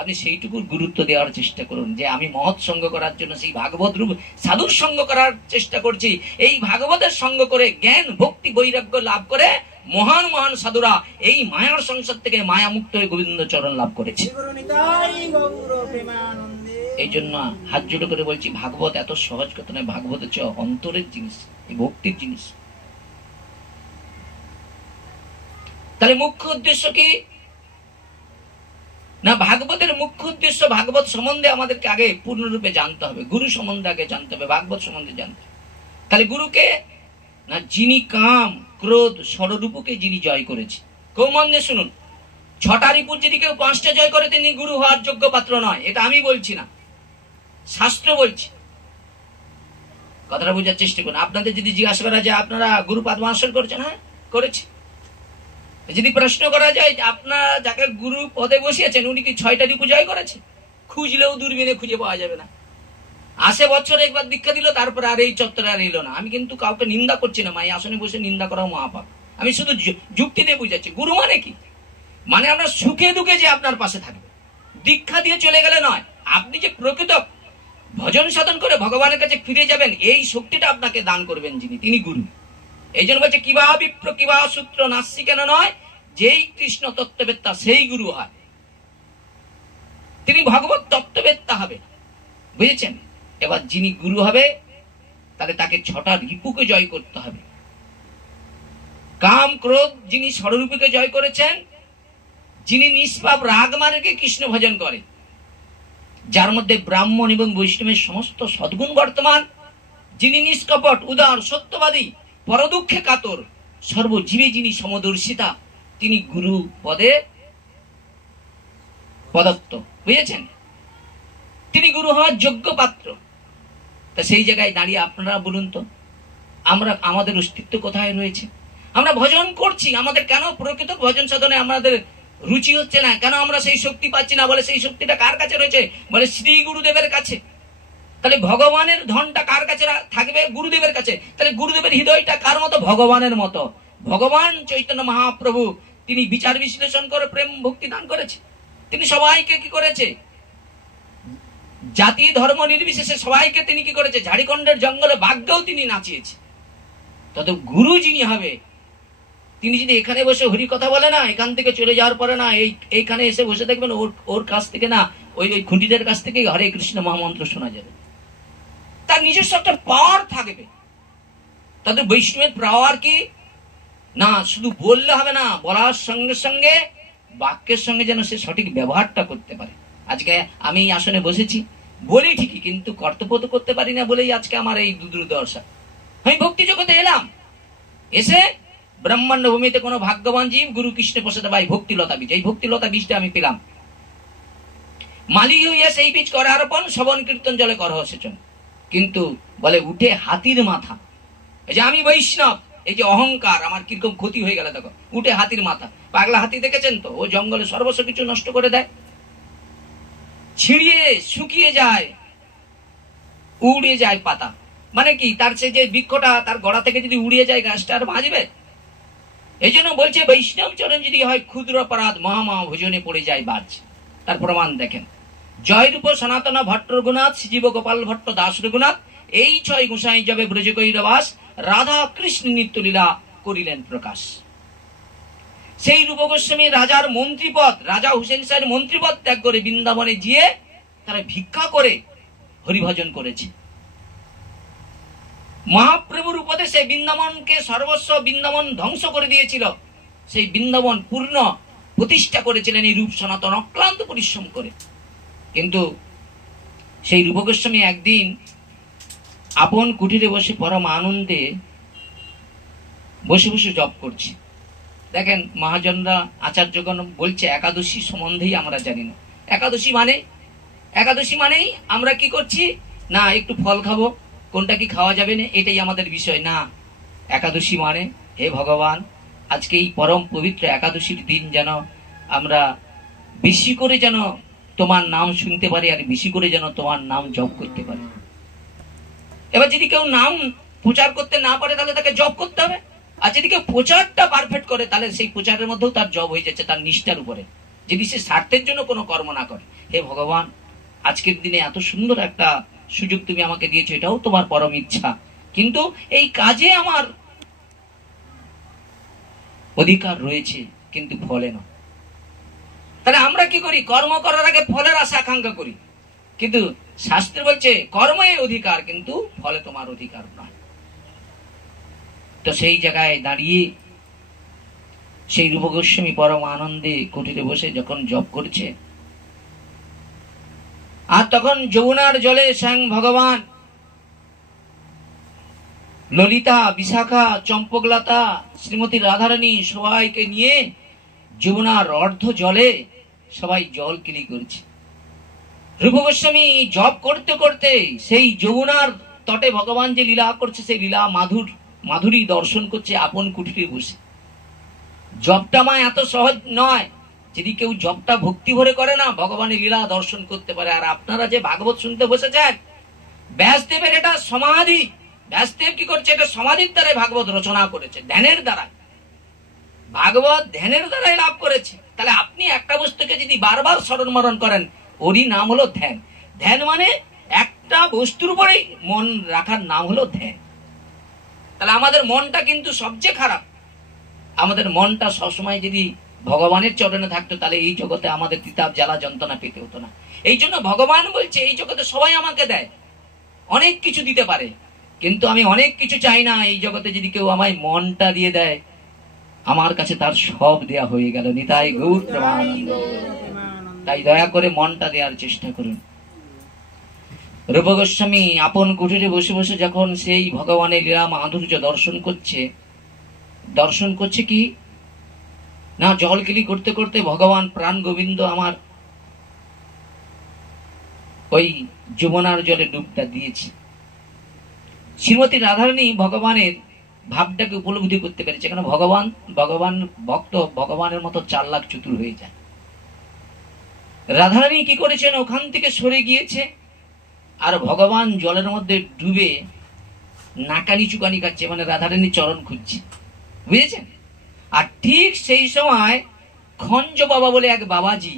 আপনি সেইটুকু গুরুত্ব দেওয়ার চেষ্টা করুন, যে আমি মহৎ সঙ্গ করার জন্য সেই ভাগবত রূপ সাধুর সঙ্গ করার চেষ্টা করছি। এই ভাগবতের সঙ্গ করে জ্ঞান, ভক্তি, বৈরাগ্য লাভ করে মহান মহান সাধুরা এই মায়ার সংসার থেকে মায়া মুক্ত হয়ে গোবিন্দ চরণ লাভ করেছে। এই জন্য হাত জোড়ো করে বলছি, ভাগবত এত সহজ কথা নয়, ভাগবত হচ্ছে অন্তরের জিনিস, এই ভক্তির জিনিস। তাহলে মুখ্য উদ্দেশ্য কি না? ভাগবতের মুখ্য উদ্দেশ্য, ভাগবত সম্বন্ধে আমাদেরকে আগে পূর্ণরূপে জানতে হবে, গুরু সম্বন্ধে আগে জানতে হবে, ভাগবত সম্বন্ধে জানতে হবে। তাহলে গুরুকে না, যিনি কাম, ক্রোধ, ষড়রূপকে যিনি জয় করেছে। কেউ মন দিয়ে শুনুন, 6টা রিপুর যদি কেউ 5টা জয় করে, তিনি গুরু হওয়ার যোগ্য পাত্র নয়। এটা আমি বলছি না, শাস্ত্র বলছে। কথাটা বোঝার চেষ্টা করুন। আপনাদের যদি জিজ্ঞাসা করা যায় আপনারা গুরু পদ্মাসন করেছেন? হ্যাঁ, করেছি। যদি প্রশ্ন করা যায় আপনারা যাকে গুরু পদে বসিয়েছেন উনি কি 6টা রিপু জয় করেছে? খুঁজলেও দূরবীনে খুঁজে পাওয়া যাবে না। 80 বছরে একবার দীক্ষা দিল, তারপরে আর এই চত্বরে আর এলো না। আমি কিন্তু কাউকে নিন্দা করছি না, মাই আসনে বসে নিন্দা করাও মহাপাপ। আমি শুধু যুক্তি দিয়ে বুঝাচ্ছি। গুরু মানে কি? মানে আমরা সুখে দুঃখে যে আপনার পাশে থাকবে, দীক্ষা দিয়ে চলে গেলে নয়। আপনি যে প্রকৃত ভজন সাধন করে ভগবানের কাছে ফিরে যাবেন, এই শক্তিটা আপনাকে দান করবেন যিনি, তিনি গুরু। এই জন্য বলছে কিবা বিপ্র কিবা সূত্র নাস্যি, কেন নয়, যেই কৃষ্ণ তত্ত্ববেত্তা সেই গুরু হয়, তিনি ভগবত তত্ত্ববেত্তা হবে। বুঝেছেন? এবার যিনি গুরু হবে তাহলে তাকে 6টা রিপুকে জয় করতে হবে। কাম, ক্রোধ যিনি ষড়রূপকে জয় করেছেন, যিনি নিষ্পাপ রাগ মার্গে কৃষ্ণ ভজন করে, যার মধ্যে ব্রাহ্মণ এবং বৈষ্ণবের সমস্ত সদ্গুণ বর্তমান, যিনি নিষ্কপট, উদার, সত্যবাদী, পরদুঃখে কাতর, সর্বজীবে যিনি সমদর্শিতা, তিনি গুরু পদে পদত্ত। বুঝেছেন? তিনি গুরু হওয়ার যোগ্য পাত্র। তা সেই জায়গায় দাঁড়িয়ে আপনারা বলুন তো, আমরা আমাদের অস্তিত্ব কোথায় রয়েছে? আমরা ভজন করছি, আমাদের কেন প্রকৃত ভজন সাধনে আমাদের রুচি হচ্ছে না? কেন আমরা সেই শক্তি পাচ্ছি না? বলে সেই শক্তিটা কার কাছে রয়েছে? বলে শ্রী গুরুদেবের কাছে। তাহলে ভগবানের ধনটা কার কাছে থাকবে? গুরুদেবের কাছে। তাহলে গুরুদেবের হৃদয়টা কার মতো? ভগবানের মতো। ভগবান চৈতন্য মহাপ্রভু তিনি বিচার বিশ্লেষণ করে প্রেম ভক্তি দান করেছে। তিনি সবাইকে কি করেছে? জাতি ধর্ম নির্বিশেষে সবাইকে তিনি কি করেছে? ঝাড়খণ্ডের জঙ্গলে বাঘকেও তিনি নাচিয়েছে। তত গুরু যিনি হবে, তিনি যদি এখানে বসে হরি কথা বলে না, এখান থেকে চলে যাওয়ার পরে না এইখানে এসে বসে দেখবেন ওর কাছ থেকে না, ওই খুঁটিদের কাছ থেকে হরে কৃষ্ণ মহামন্ত্র শোনা যাবে। তার নিজস্ব একটা পাওয়ার থাকবে। তাদের বৈষ্ণবের পাওয়ার কি না, শুধু বললে হবে না, বলার সঙ্গে সঙ্গে বাক্যের সঙ্গে যেন সে সঠিক ব্যবহারটা করতে পারে। আজকে আমি আসনে বসেছি, বলি ঠিকই, কিন্তু কর্তব্য তো করতে পারি না বলেই আজকে আমার এই দুর্দশা। আমি ভক্তি জগতে এলাম, এসে ব্রহ্মাণ্ড ভূমিতে কোনো ভাগ্যবান জীব গুরু কৃষ্ণ প্রসাদ ভাই ভক্তিলতা বীজ, এই ভক্তিলতা বীজটা আমি পেলাম। মালি হইয়া সেই বীজ করে আরোপণ, শ্রবণ কীর্তন জলে করহ সেচন। কিন্তু বলে উঠে হাতির মাথা, এই যে আমি বৈষ্ণব, এই যে অহংকার, আমার কিরকম ক্ষতি হয়ে গেল দেখো, উঠে হাতির মাথা। পাগলা হাতি দেখেছেন তো, ও জঙ্গলে সর্বস্ব কিছু নষ্ট করে দেয়, ছিঁড়িয়ে শুকিয়ে যায়, উড়ে যায় পাতা। মানে কি, তার সে যে বৃক্ষটা তার গড়া থেকে যদি উড়িয়ে যায়, গাছটা আর বাঁচবে? এই জন্য বলছে বৈষ্ণব চরণ যদি হয় ক্ষুদ্র অপরাধ, মহামহা ভোজনে পড়ে যায় বাজ। তার প্রমাণ দেখেন, জয়রূপ সনাতন ভট্ট রঘুনাথ, শ্রীজীব গোপাল ভট্ট দাস রঘুনাথ, এই 6 গোসাই যবে ব্রজ কৈরবাস, রাধা কৃষ্ণ নিত্য লীলা করিলেন প্রকাশ। সেই রূপ গোস্বামী রাজার মন্ত্রীপদ, রাজা হুসেন শাহের মন্ত্রীপদ ত্যাগ করে বৃন্দাবনে গিয়ে তারা ভিক্ষা করে হরিভজন করেছে। মহাপ্রভুর উপদেশে বৃন্দাবনকে সর্বস্ব, বৃন্দাবন ধ্বংস করে দিয়েছিল, সেই বৃন্দাবন পূর্ণ প্রতিষ্ঠা করেছিলেন এই রূপ সনাতন অক্লান্ত পরিশ্রম করে। কিন্তু সেই রূপ গোস্বামী একদিন আপন কুটিরে বসে পরম আনন্দে বসে বসে জপ করছে। দেখেন, মহাজনরা আচার্যগণ বলছে একাদশী সম্বন্ধেই আমরা জানি না। একাদশী মানেই আমরা কি করছি না, একটু ফল খাবো, কোনটা কি খাওয়া যাবে না, এটাই আমাদের বিষয় না। একাদশী মানে, হে ভগবান, আজকে এই পরম পবিত্র একাদশীর দিন যেন আমরা বেশি করে যেন তোমার নাম শুনতে পারি, আর বেশি করে যেন তোমার নাম জপ করতে পারি। এবার যদি কেউ নাম প্রচার করতে না পারে, তাহলে তাকে জপ করতে হবে। আর যদি কেউ প্রচারটা পারফেক্ট করে, তাহলে সেই প্রচারের মধ্যেও তার জব হয়ে যাচ্ছে, তার নিষ্ঠার উপরে, যদি সে স্বার্থের জন্য কোনো কর্ম না করে। হে ভগবান, আজকের দিনে এত সুন্দর একটা সুযোগ তুমি আমাকে দিয়েছো, এটাও তোমার পরম ইচ্ছা, কিন্তু এই কাজে আমার অধিকার রয়েছে, কিন্তু ফলে না। তাহলে আমরা কি করি, কর্ম করার আগে ফলের আশা আকাঙ্ক্ষা করি, কিন্তু শাস্ত্র বলছে কর্মে অধিকার, কিন্তু ফলে তোমার অধিকার নয়। তো সেই জায়গায় দাঁড়িয়ে সেই রূপ গোস্বামী পরম আনন্দে কুটিরে বসে যখন জপ করছে, আর তখন যমুনার জলে স্বয়ং ভগবান ললিতা, বিশাখা, চম্পকলতা, শ্রীমতী রাধারানী সবাইকে নিয়ে যমুনার অর্ধ জলে সবাই জল কিলি করছে। রূপ গোস্বামী জপ করতে করতে সেই যমুনার তটে ভগবান যে লীলা করছে, সেই লীলা মাধুরী দর্শন করছে আপন কুটিরে বসে। জপটা মা এত সহজ নয়, যদি কেউ জপটা ভক্তি ভরে করে না, ভগবানের লীলা দর্শন করতে পারে। আর আপনারা যে ভাগবত শুনতে বসেছেন, ব্যাসদেবের এটা সমাধি। ব্যাসদেব কি করছে, এটা সমাধির দ্বারাই ভাগবত রচনা করেছে, ধ্যানের দ্বারা। ভাগবত ধ্যানের দ্বারাই লাভ করেছে। তাহলে আপনি একটা বস্তুকে যদি বারবার স্মরণ মরণ করেন, ওরই নাম হলো ধ্যান। ধ্যান মানে একটা বস্তুর উপরেই মন রাখার নাম হলো ধ্যান। তাহলে আমাদের মনটা কিন্তু সবচেয়ে খারাপ। আমাদের মনটা সবসময় যদি ভগবানের চরণে থাকতো, তাহলে এই জগতে আমাদের তিতাব জ্বালা যন্ত্রণা পেতে হতো না। এই জন্য ভগবান বলছে, এই জগতে সবাই আমাকে দেয়, অনেক কিছু দিতে পারে, কিন্তু আমি অনেক কিছু চাই না। এই জগতে যদি কেউ আমায় মনটা দিয়ে দেয়, আমার কাছে তার সব দেয়া হয়ে গেল। নিতাই গৌর প্রেমানন্দ। তাই দয়া করে মনটা দেওয়ার চেষ্টা করুন। রূপ গোস্বামী আপন কুটিরে বসে বসে যখন সেই ভগবানের লীলা মাধুর্য দর্শন করছে কি না, জলকিলি করতে করতে ভগবান প্রাণ গোবিন্দ আমার ওই যমুনার জলে ডুবটা দিয়েছে। শ্রীমতী রাধারানী ভগবানের ভাবটাকে উপলব্ধি করতে পেরেছে, কেন ভগবান ভক্ত ভগবানের মতো চালাক চতুর হয়ে যায়। রাধারানী কি করেছেন, ওখান থেকে সরে গিয়েছে, আর ভগবান জলের মধ্যে ডুবে নাকানি চুকানি খাচ্ছে, মানে রাধারানী চরণ খুঁজছে, বুঝেছেন? আর ঠিক সেই সময় খঞ্জ বাবা বলে এক বাবাজি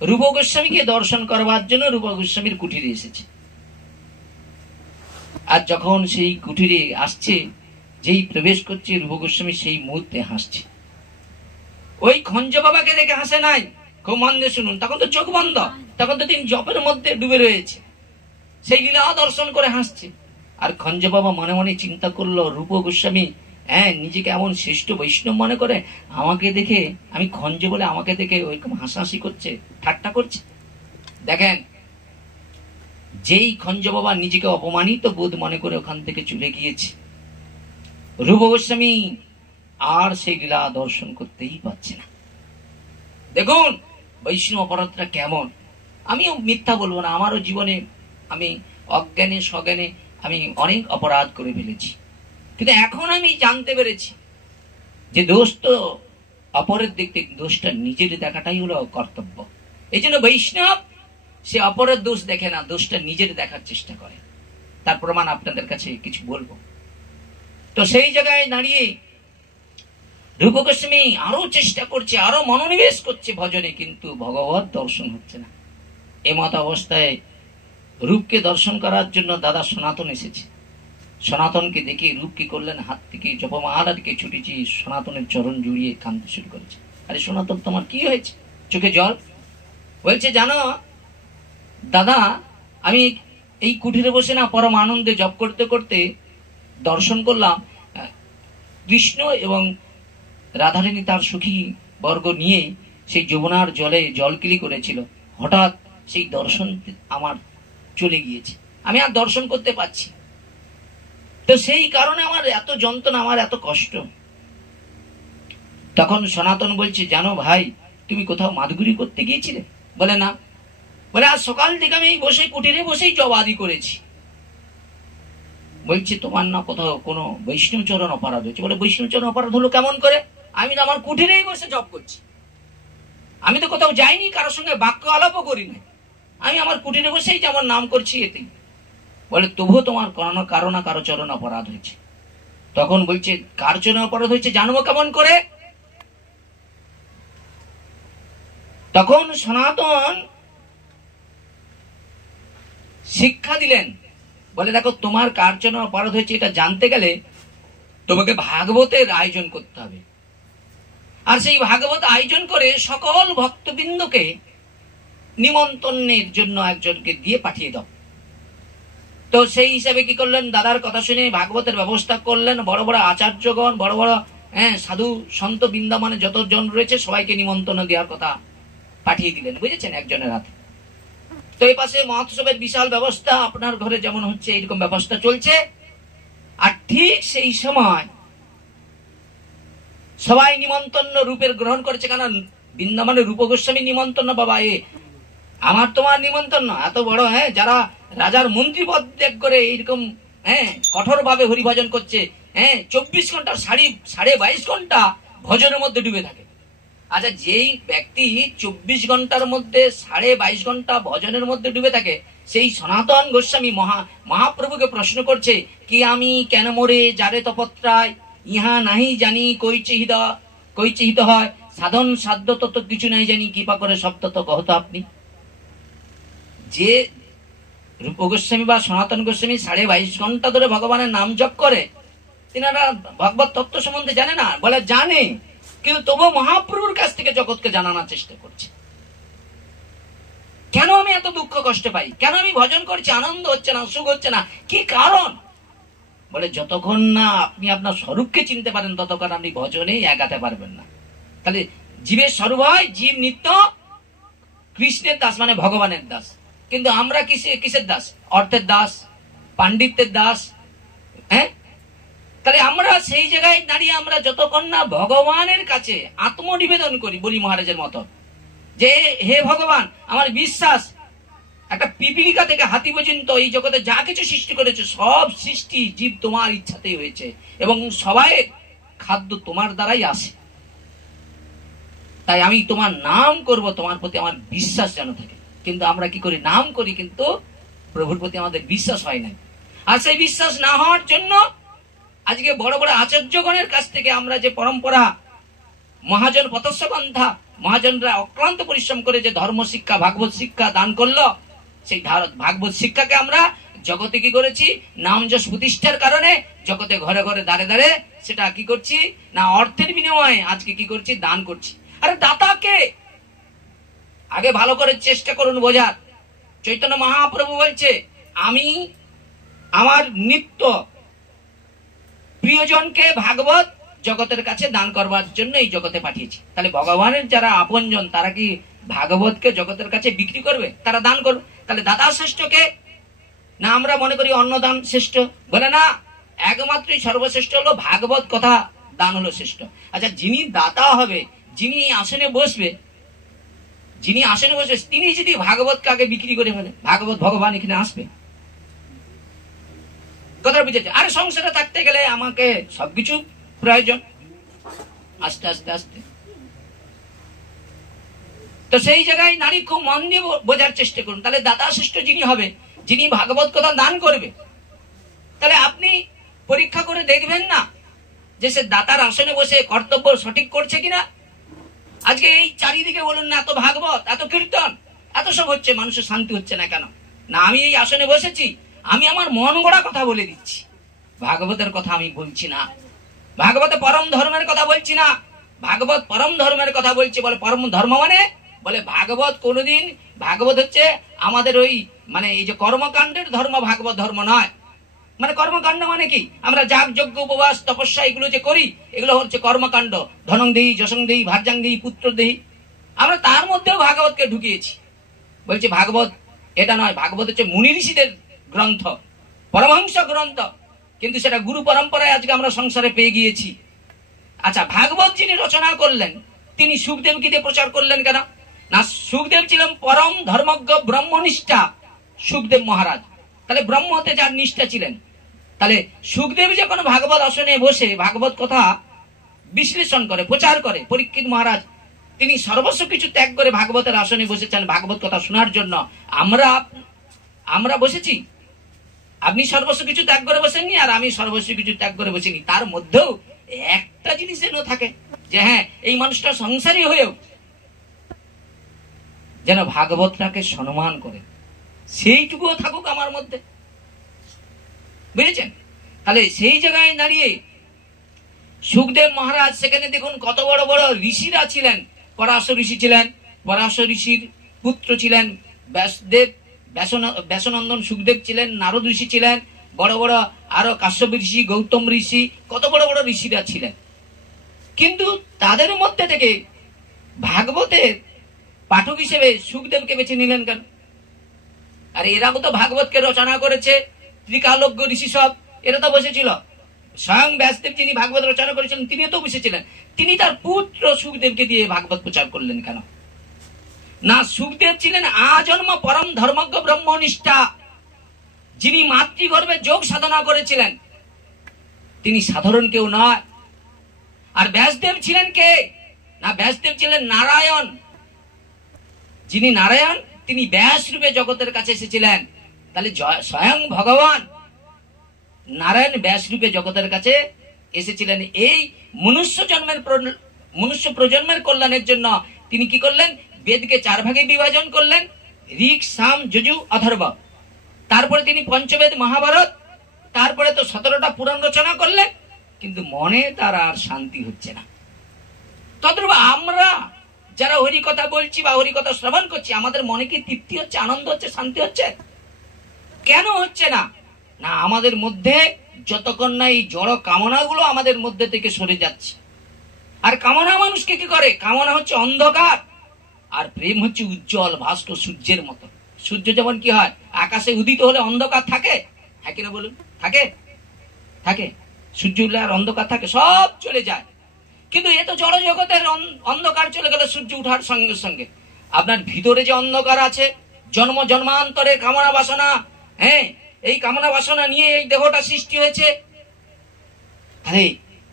রূপ গোস্বামীকে দর্শন করবার জন্য রূপ গোস্বামীর কুটিরে এসেছে। আর যখন সেই কুটিরে আসছে, যেই প্রবেশ করছে, রূপ গোস্বামী সেই মুহূর্তে হাসছে। ওই খঞ্জ বাবাকে দেখে হাসে নাই, খুব মন দিয়ে শুনুন, তখন তো চোখ বন্ধ, তখন তো তিনি জপের মধ্যে ডুবে রয়েছে, সেই লীলা দর্শন করে হাসছে। আর খঞ্জ বাবা মনে মনে চিন্তা করলো, রূপ গোস্বামী নিজেকে এমন শ্রেষ্ঠ বৈষ্ণব মনে করে, আমাকে দেখে, আমি খঞ্জ বলে আমাকে দেখে ওইরকম হাসাহাসি করছে, ঠাট্টা করছে। দেখেন, যেই খঞ্জ বাবা নিজেকে অপমানিত বোধ মনে করে ওখান থেকে চলে গিয়েছে, রূপ গোস্বামী আর সেই লীলা দর্শন করতেই পারছে না। দেখুন বৈষ্ণব অপরাধটা কেমন। আমিও মিথ্যা বলবো না, আমারও জীবনে আমি অজ্ঞানে সজ্ঞানে আমি অনেক অপরাধ করে ফেলেছি, কিন্তু এখন আমি জানতে পেরেছি যে দোষ তো অপরের দিক থেকে, দোষটা নিজের দেখাটাই হলো কর্তব্য। এই জন্য বৈষ্ণব সে অপরের দোষ দেখে না, দোষটা নিজের দেখার চেষ্টা করে। তার প্রমাণ আপনাদের কাছে কিছু বলবো। তো সেই জায়গায় দাঁড়িয়ে রূপ গোস্বামী আরো চেষ্টা করছে, আরো মনোনিবেশ করছে ভজনে, কিন্তু ভগবত দর্শন হচ্ছে না। এমত অবস্থায় রূপকে দর্শন করার জন্য দাদা সনাতন এসেছে। সনাতনকে দেখে রূপ কি করলেন, হাত থেকে জপমালার দিকে ছুটেছি, সনাতনের চরণ জুড়িয়ে কাঁদতে শুরু করেছে। আরে সনাতন, তোমার কি হয়েছে? চোখে জল। বলছে, জানো দাদা, আমি এই কুঠিরে বসে না পরম আনন্দে জপ করতে করতে দর্শন করলাম কৃষ্ণ এবং রাধারানী তার সখী বর্গ নিয়ে সেই যমুনার জলে জলকিলি করেছিল। হঠাৎ সেই দর্শন আমার চলে গিয়েছে, আমি আর দর্শন করতে পারছি। তো সেই কারণে আমার এত যন্ত্রণা, আমার এত কষ্ট। তখন সনাতন বলছে, জানো ভাই, তুমি কোথাও মাদুগুরি করতে গিয়েছিলে? বলে না। বলে, আজ সকাল থেকে আমি বসে কুটিরে বসেই জব আদি করেছি। বলছে, তোমার না কোথাও কোনো বৈষ্ণবচরণ অপরাধ হয়েছে? বলে, বৈষ্ণবচরণ অপরাধ হলো কেমন করে? আমি তো আমার কুটিরেই বসে জব করছি, আমি তো কোথাও যাইনি, কারোর সঙ্গে বাক্য আলাপও করি না, আমি আমার কুটিরে বসেই যেমন নাম করছি এতেই। বলে, তবুও তোমার কারো না কারো চরণ অপরাধ হয়েছে। তখন বলছে, কার চরণ অপরাধ হয়েছে জানবো কেমন করে? তখন সনাতন শিক্ষা দিলেন। বলে, দেখো, তোমার কার জন্য অপরাধ হয়েছে এটা জানতে গেলে তোমাকে ভাগবতের আয়োজন করতে হবে। আর সেই ভাগবত আয়োজন করে সকল ভক্তবৃন্দকে নিমন্ত্রণের জন্য একজনকে দিয়ে পাঠিয়ে দাও। তো সেই হিসাবে কি করলেন, দাদার কথা শুনে ভাগবতের ব্যবস্থা করলেন। বড় বড় আচার্যগণ, বড় বড় সাধু সন্ত বৃন্দাবনে যতজন রয়েছে সবাইকে নিমন্ত্রণ দেওয়ার কথা পাঠিয়ে দিলেন, বুঝেছেন, একজনের হাতে। তো এই পাশে মহোৎসবের বিশাল ব্যবস্থা, আপনার ঘরে যেমন হচ্ছে এইরকম ব্যবস্থা চলছে। আর ঠিক সেই সময় সবাই নিমন্ত্রণ রূপের গ্রহণ করেছে। কারণ বৃন্দাবনের রূপ গোস্বামী নিমন্ত্রণ, বাবা আমার তোমার নিমন্ত্রণ, এত বড় যারা রাজার মন্ত্রী পদ ত্যাগ করে এইরকম কঠোর ভাবে হরিভজন করছে, 24 ঘন্টা 22.5 ঘন্টা ভজনের মধ্যে ডুবে থাকে। আচ্ছা, যেই ব্যক্তি 24 ঘন্টার মধ্যে 22.5 ঘন্টা ভজনের মধ্যে ডুবে থাকে, সেই সনাতন গোস্বামী মহাপ্রভুকে প্রশ্ন করছে কি, আমি কেন মরে যারে তপত্রায় ইহা নাহি জানি, কৈচিহিত হয় সাধন সাধ্য তত কিছু নাই জানি, কৃপা করে শব্দ তো কহত আপনি। যে রূপ গোস্বামী বা সনাতন গোস্বামী 22.5 ঘন্টা ধরে ভগবানের নাম জপ করে, তিনারা ভগবত তত্ত্ব সম্বন্ধে জানে না? বলে জানে, কিন্তু তবু মহাপ্রভুর কাছ থেকে জগৎকে জানানোর চেষ্টা করছে। কেন আমি এত দুঃখ কষ্ট পাই, কেন আমি ভজন করছি আনন্দ হচ্ছে না, সুখ হচ্ছে না, কি কারণ? বলে, যতক্ষণ না আপনি আপনার স্বরূপকে চিনতে পারেন ততক্ষণ আপনি ভজনে এগাতে পারবেন না। তাহলে জীবের স্বরূপ হয়, জীব নিত্য কৃষ্ণের দাস, মানে ভগবানের দাস। কিন্তু আমরা কিসের দাস? অর্থের দাস, পাণ্ডিত্যের দাস। তাহলে আমরা সেই জায়গায় দাঁড়িয়ে আমরা যতক্ষণ না ভগবানের কাছে আত্মনিবেদন করি, বলি মহারাজের মতো, যে হে ভগবান, আমার বিশ্বাস একটা পিপিলিকা থেকে হাতি পর্যন্ত এই জগতে যা কিছু সৃষ্টি করেছে সব সৃষ্টি জীব তোমার ইচ্ছাতেই হয়েছে, এবং সবাই খাদ্য তোমার দ্বারাই আসে। তাই আমি তোমার নাম করব, তোমার প্রতি আমার বিশ্বাস যেন থাকে। কিন্তু আমরা কি করি, নাম করি, কিন্তু প্রভুর প্রতি আমাদের বিশ্বাস হয় না। আর সেই বিশ্বাস না হওয়ার জন্য আজকে বড় বড় আচার্যগণের কাছ থেকে আমরা যে পরম্পরা, মহাজন পতস্যপন্থা, মহাজনরা অক্লান্ত পরিশ্রম করে যে ধর্ম শিক্ষা, ভাগবত শিক্ষা দান করলো, সেই ভাগবত শিক্ষাকে আমরা জগতে কি করেছি, নাম যশ প্রতিষ্ঠার কারণে জগতে ঘরে ঘরে দাঁড়ে দাঁড়ে সেটা কি করছি না, অর্থের বিনিময়ে আজকে কি করছি, দান করছি। আরে দাতাকে আগে ভালো করে চেষ্টা করুন বোঝার। চৈতন্য মহাপ্রভু বলছে, আমি আমার নিত্য প্রিয়জনকে ভাগবত জগতের কাছে দান করবার জন্য এই জগতে পাঠিয়েছি। তাহলে ভগবানের যারা আপনজন তারা কি ভাগবতকে জগতের কাছে বিক্রি করবে? তারা দান করবে। তাহলে দাতা শ্রেষ্ঠকে না আমরা মনে করি অন্নদান শ্রেষ্ঠ? বলে না, একমাত্রই সর্বশ্রেষ্ঠ হলো ভাগবত কথা দান হলো শ্রেষ্ঠ। আচ্ছা, যিনি দাতা হবে, যিনি আসনে বসবে, তিনি যদি ভাগবতকে আগে বিক্রি করে ফেলে, ভাগবত ভগবান এখানে আসবে? কথা বুঝেছে? আরে সংসারে থাকতে গেলে আমাকে সবকিছু প্রয়োজন, আস্তে আস্তে আস্তে। তো সেই জায়গায় নারী খুব মন দিয়ে বোঝার চেষ্টা করুন। তাহলে দাতা শ্রেষ্ঠ যিনি হবে, যিনি ভাগবত কথা দান করবে, তাহলে আপনি পরীক্ষা করে দেখবেন না যে সে দাতার আসনে বসে কর্তব্য সঠিক করছে কিনা। আজকে এই চারিদিকে বলুন না, এত ভাগবত, এত কীর্তন, এত সব হচ্ছে, মানুষের শান্তি হচ্ছে না কেন? না, আমি এই আসনে বসেছি, আমি আমার মন গড়া কথা বলে দিচ্ছি, ভাগবতের কথা আমি বলছি না, ভাগবতে পরম ধর্মের কথা বলছি না। ভাগবত পরম ধর্মের কথা বলছে। বলে পরম ধর্ম মানে, বলে ভাগবত কোনদিন, ভাগবত হচ্ছে আমাদের ওই মানে এই যে কর্মকাণ্ডের ধর্ম, ভাগবত ধর্ম নয়। মানে কর্মকাণ্ড মানে কি? আমরা যাগ যজ্ঞ উপবাস তপস্যা এগুলো যে করি, এগুলো হচ্ছে কর্মকাণ্ড। ধনং দেহি, যশং দেহি, ভার্যাং দেহি, পুত্র দেহি, আমরা তার মধ্যেও ভাগবতকে ঢুকিয়েছি। বলছে ভাগবত এটা নয়, ভাগবত হচ্ছে মুনি ঋষিদের গ্রন্থ, পরমহংস গ্রন্থ, কিন্তু সেটা গুরু পরম্পরায় আজকে আমরা সংসারে পেয়ে গিয়েছি। আচ্ছা, ভাগবত যিনি রচনা করলেন তিনি সুখদেবকে দিয়ে প্রচার করলেন কেন? না, সুখদেব ছিলেন পরম ধর্মজ্ঞ ব্রহ্মনিষ্ঠা সুখদেব মহারাজ। তাহলে ব্রহ্মতে যার নিষ্ঠা ছিলেন, তাহলে সুখদেব যখন ভাগবত আসনে বসে ভাগবত কথা বিশ্লেষণ করে, প্রচার করে, পরীক্ষিত মহারাজ তিনি সর্বস্ব কিছু ত্যাগ করে ভাগবতের আসনে বসেছেন ভাগবত কথা শোনার জন্য। আমরা বসেছি, আপনি সর্বস্ব কিছু ত্যাগ করে বসেননি, আর আমি সর্বস্ব কিছু ত্যাগ করে বসিনি। তার মধ্যেও একটা জিনিস যেন থাকে যে হ্যাঁ, এই মানুষটা সংসারী হয়েও যেন ভাগবতটাকে সম্মান করে, সেইটুকুও থাকুক আমার মধ্যে, বুঝেছেন? তাহলে সেই জায়গায় দাঁড়িয়ে সুখদেব মহারাজ, সেখানে দেখুন কত বড় বড় ঋষিরা ছিলেন। পরাশর ঋষি ছিলেন, পরাশর ঋষির পুত্র ছিলেন ব্যাসদেব, ব্যাসনন্দন সুখদেব ছিলেন, নারদ ঋষি ছিলেন, বড় বড় আরো কাশ্যপ ঋষি, গৌতম ঋষি, কত বড় বড় ঋষিরা ছিলেন। কিন্তু তাদের মধ্যে থেকে ভাগবতের পাঠক হিসেবে সুখদেবকে বেছে নিলেন কেন? আর এরাও তো ভাগবতকে রচনা করেছে, ত্রিকালজ্ঞ ঋষি সব, এরা তো বসেছিল। স্বয়ং ব্যাসদেব যিনি ভাগবত রচনা করেছিলেন তিনিও তো বসেছিলেন। তিনি তার পুত্র সুখদেবকে দিয়ে ভাগবত প্রচার করলেন কেন? না, সুখদেব ছিলেন আজন্ম পরম ধর্মজ্ঞ ব্রহ্মনিষ্ঠা, যিনি মাতৃগর্ভে যোগ সাধনা করেছিলেন, তিনি সাধারণ কেউ নয়। আর ব্যাসদেব ছিলেন কে? না, ব্যাসদেব ছিলেন নারায়ণ, যিনি নারায়ণ, তিনি ব্যাস রূপে জগতের কাছে এসেছিলেন। তাহলে স্বয়ং ভগবান নারায়ণ ব্যাস রূপে জগতের কাছে এসেছিলেন। এই মনুষ্য প্রজন্মের কল্যাণের জন্য তিনি কি করলেন? বেদকে 4 ভাগে বিভাজন করলেন, ঋক, সাম, যজু, অথর্ব। তারপরে তিনি পঞ্চবেদ মহাভারত, তারপরে তো 17টা পুরাণ রচনা করলেন। কিন্তু মনে তার আর শান্তি হচ্ছে না। তদ্রূপ আমরা যারা হরি কথা বলছি বা হরি কথা শ্রবণ করছি, আমাদের মনে কি তৃপ্তি হচ্ছে, আনন্দ হচ্ছে, শান্তি হচ্ছে? কেন হচ্ছে না? না, আমাদের মধ্যে যতক্ষণ না এই জড় কামনাগুলো আমাদের মধ্যে থেকে সরে যাচ্ছে। আর কামনা মানুষকে কি করে? কামনা হচ্ছে অন্ধকার, আর প্রেম হচ্ছে উজ্জ্বল ভাস্কর সূর্যের মতো। সূর্য যেমন কি হয়, আকাশে উদিত হলে অন্ধকার থাকে, হ্যাঁ কিনা বলুন? থাকে থাকে সূর্য উঠলে আর অন্ধকার থাকে? সব চলে যায়। কিন্তু এ তো জড় জগতের অন্ধকার চলে গেল সূর্য উঠার সঙ্গে সঙ্গে। আপনার ভিতরে যে অন্ধকার আছে, জন্ম জন্মান্তরে কামনা বাসনা, হ্যাঁ, এই কামনা বাসনা নিয়ে এই দেহটা সৃষ্টি হয়েছে। আরে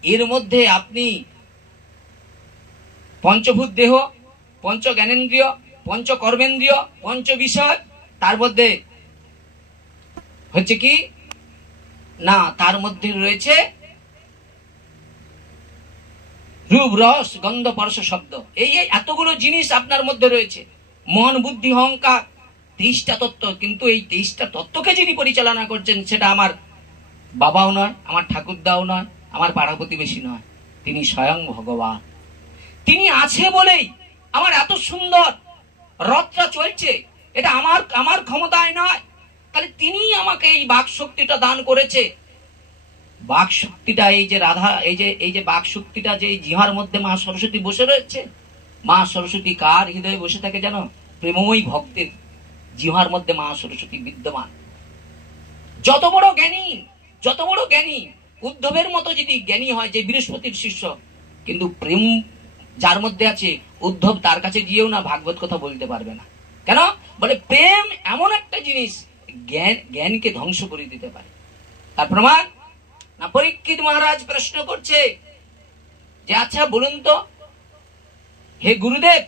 এর মধ্যে আপনি পঞ্চভূত দেহ, পঞ্চ জ্ঞানেন্দ্রিয়, পঞ্চ কর্মেন্দ্রিয়, পঞ্চ বিষয়, তার মধ্যে হচ্ছে কি না, তার মধ্যে রয়েছে রূপ, রস, গন্ধ, স্পর্শ, শব্দ। এই এতগুলো জিনিস আপনার মধ্যে রয়েছে। মন, বুদ্ধি, অহংকার, 23টা তত্ত্ব। কিন্তু এই 23টা তত্ত্বকে যিনি পরিচালনা করছেন, সেটা আমার বাবাও নয়, আমার ঠাকুরদাও নয়, আমার পাড়া প্রতিবেশী নয়, তিনি স্বয়ং ভগবান। তিনি আছে বলেই আমার এত সুন্দর রথটা চলছে। এটা আমার ক্ষমতায় নয়। তাহলে তিনি আমাকে এই বাক শক্তিটা দান করেছে। বাক শক্তিটা, এই যে রাধা, এই যে বাক শক্তিটা যে জিহার মধ্যে মা সরস্বতী বসে রয়েছে, মা সরস্বতী কার হৃদয়ে বসে থাকে জানো? প্রেমময়ী ভক্তের জিহার মধ্যে মা সরস্বতী বিদ্যমান। যত বড় জ্ঞানী উদ্ধবের মতো যদি জ্ঞানী হয়, যে বৃহস্পতির শিষ্য, কিন্তু প্রেম যার মধ্যে আছে, উদ্ধব তার কাছে গিয়েও না ভাগবত কথা বলতে পারবে না। কেন? বলে প্রেম এমন একটা জিনিস জ্ঞানকে ধ্বংস করে দিতে পারে। তার প্রমাণ না পরীক্ষিত মহারাজ প্রশ্ন করছে যে আচ্ছা বলুন তো হে গুরুদেব,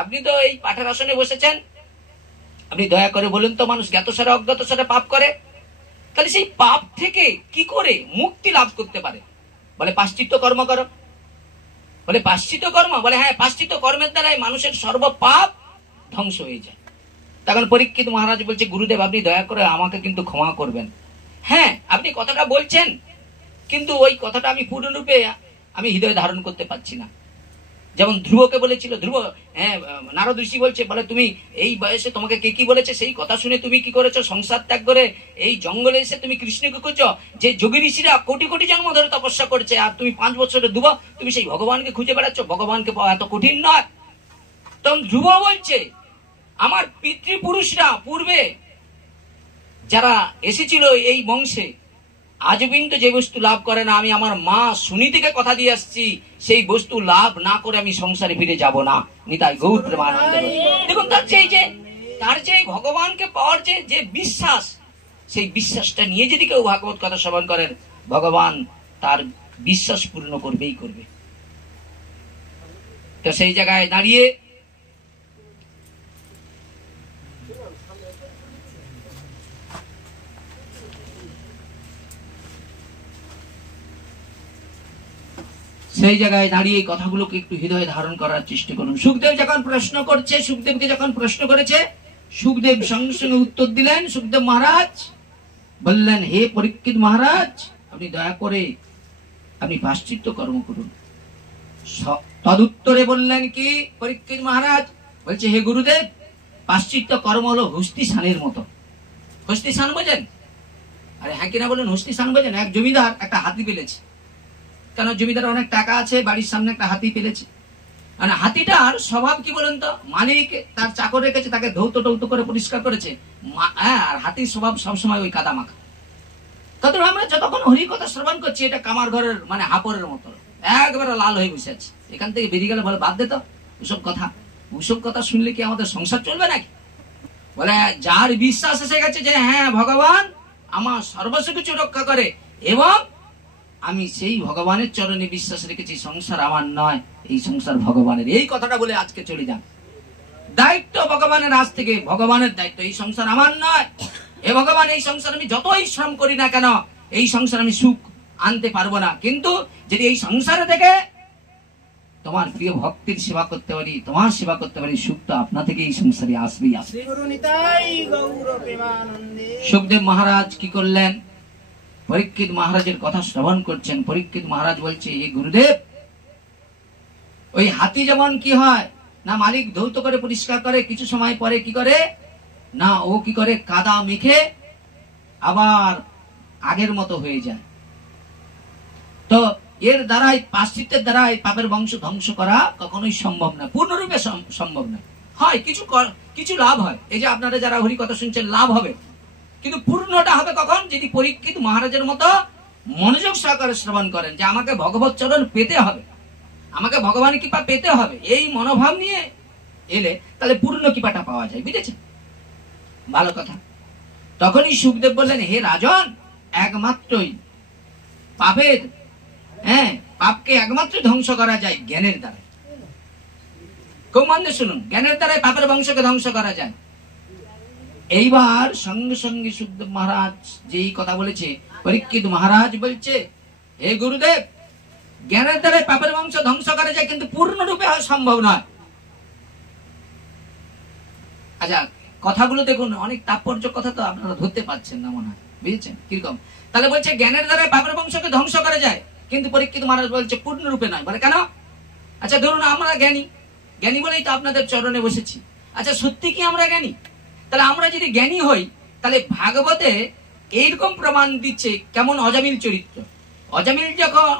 আপনি তো এই পাঠের আসনে বসেছেন, আপনি দয়া করে বলুন তো মানুষ জ্ঞাতসারে অজ্ঞাতসারে পাপ করে, তাহলে সেই পাপ থেকে কি করে মুক্তি লাভ করতে পারে? বলে পাশ্চিত্য কর্ম করো। বলে পাশ্চিত্য কর্ম? বলে হ্যাঁ, পাশ্চিত্য কর্মের দ্বারাই মানুষের সর্ব পাপ ধ্বংস হয়ে যায়। তখন পরীক্ষিত মহারাজ বলছে গুরুদেব আপনি দয়া করে আমাকে কিন্তু ক্ষমা করবেন। হ্যাঁ আপনি কথাটা বলছেন, কিন্তু ওই কথাটা আমি পূর্ণরূপে আমি হৃদয়ে ধারণ করতে পারছি না। যেমন ধ্রুবকে বলেছিল, ধ্রুব নারদ ঋষি বলছে, বলে তুমি এই বয়সে তোমাকে কে কি বলেছে সেই কথা শুনে তুমি কি করেছো? সংসার ত্যাগ করে এই জঙ্গলে এসে তুমি কৃষ্ণকে খুঁজছো, যে যোগী ঋষিরা কোটি কোটি জন্ম ধরে তপস্যা করছে, আর তুমি 5 বছরের ধ্রুব তুমি সেই ভগবানকে খুঁজে বেড়াচ্ছ, ভগবানকে পাওয়া এত কঠিন নয়। তখন ধ্রুব বলছে আমার পিতৃপুরুষরা পূর্বে যারা এসেছিল এই বংশে আজ পর্যন্ত যে বস্তু লাভ করে না, আমি আমার মা সুনীতিকে কথা দিয়ে আসছি সেই বস্তু লাভ না করে আমি সংসারে ফিরে যাব না। নিতাই গৌর প্রেমানন্দে। দেখুন তার যে ভগবানকে পাওয়ার যে বিশ্বাস, সেই বিশ্বাসটা নিয়ে যদি কেউ ভাগবত কথা শ্রবণ করেন, ভগবান তার বিশ্বাস পূর্ণ করবেই করবে। তো সেই জায়গায় দাঁড়িয়ে এই কথাগুলোকে একটু হৃদয়ে ধারণ করার চেষ্টা করুন। সুখদেব যখন প্রশ্ন করছে, সুখদেবকে যখন প্রশ্ন করেছে, সুখদেব সঙ্গে সঙ্গে উত্তর দিলেন। সুখদেব মহারাজ বললেন হে পরীক্ষিত মহারাজ আপনি দয়া করে আপনি পাশ্চিত্য কর্ম করুন। তদুত্তরে বললেন কি পরীক্ষিত মহারাজ? বলছে হে গুরুদেব পাশ্চিত্য কর্ম হলো হস্তি সানের মতো। হস্তি সান বোঝেন? আরে হ্যাঁ কিনা বলেন, হস্তি সান বোঝেন? এক জমিদার একটা হাতি পেলেছে, কেন জমিদার অনেক টাকা আছে, বাড়ির সামনে একটা হাতি পেলেছে। মানে হাতিটার স্বভাব কি বলেন তো? মালিক তার চাকর রেখেছে, তাকে ধৌত টৌত করে পরিষ্কার করেছে, আর হাতির স্বভাব সবসময় ওই কাদা মাখা। কারণ আমরা যতক্ষণ হরি কথা শ্রবণ করছি, এটা কামার ঘরের মানে হাপরের মতো একবারে লাল হয়ে বসে আছে। এখান থেকে বেরিয়ে গেলে বলে বাদ দে তো ওসব কথা শুনলে কি আমাদের সংসার চলবে নাকি? বলে যার বিশ্বাস এসে গেছে যে হ্যাঁ ভগবান আমার সর্বস্ব কিছু রক্ষা করে এবং আমি সেই ভগবানের চরণে বিশ্বাস রেখেছি, সংসার আমার নয়, এই সংসার ভগবানের, এই কথাটা বলে আজকে চলে যান। দায়িত্ব ভগবানের, আজ থেকে ভগবানের দায়িত্ব, এই সংসার আমার নয়। এ ভগবান এই সংসার আমি যতই শ্রম করি না কেন, এই সংসার আমি সুখ আনতে পারবো না, কিন্তু যদি এই সংসারে থেকে তোমার প্রিয় ভক্তির সেবা করতে পারি, তোমার সেবা করতে পারি, সুখ তো আপনা থেকে এই সংসারে আসবেই আসবে। সুখদেব মহারাজ কি করলেন? পরীক্ষিত মহারাজের কথা শ্রবণ করছেন। পরীক্ষিত মহারাজ বলছে হে গুরুদেব, ওই হাতি যেমন কি হয় না, মালিক ধৌত করে পরিষ্কার করে, কিছু সময় পরে কি করে না, ও কি করে কাদা মেখে আবার আগের মতো হয়ে যায়। তো এর দ্বারাই, পাশ্চিত্যের দ্বারাই পাপের বংশ ধ্বংস করা কখনোই সম্ভব না, পূর্ণরূপে সম্ভব না। হয় কিছু লাভ হয়, এই যে আপনারা যারা হরি কথা শুনছেন লাভ হবে, কিন্তু পূর্ণটা হবে কখন? যদি পরীক্ষিত মহারাজের মতো মনোযোগ সহকারে শ্রবণ করেন যে আমাকে ভগবত চরণ পেতে হবে, আমাকে ভগবানের কৃপা পেতে হবে, এই মনোভাব নিয়ে এলে তাহলে পূর্ণ কৃপাটা পাওয়া যায়। বুঝেছেন? ভালো কথা। তখনই সুখদেব বললেন হে রাজন, একমাত্রই পাপকে একমাত্র ধ্বংস করা যায় জ্ঞানের দ্বারা। খুব মন দিয়ে শুনুন, জ্ঞানের দ্বারাই পাপের বংশকে ধ্বংস করা যায়। এইবার সঙ্গে সঙ্গে সুখদেব মহারাজ যেই কথা বলেছে, পরীক্ষিত মহারাজ বলছে হে গুরুদেব জ্ঞানের দ্বারাই পাপের বংশ ধ্বংস করা যায়, কিন্তু পূর্ণরূপে সম্ভব নয়। আচ্ছা কথাগুলো দেখুন, অনেক তাৎপর্য কথা তো আপনারা ধরতে পারছেন না মনে হয়, বুঝেছেন কিরকম? তাহলে বলছে জ্ঞানের দ্বারাই পাপের বংশকে ধ্বংস করা যায়, কিন্তু পরীক্ষিত মহারাজ বলছে পূর্ণরূপে নয়। বলে কেন? আচ্ছা ধরুন আমরা জ্ঞানী বলেই তো আপনাদের চরণে বসেছি। আচ্ছা সত্যি কি আমরা জ্ঞানী? তাহলে আমরা যদি জ্ঞানী হই, তাহলে ভাগবতে এইরকম প্রমাণ দিচ্ছে কেমন অজামিল চরিত্র।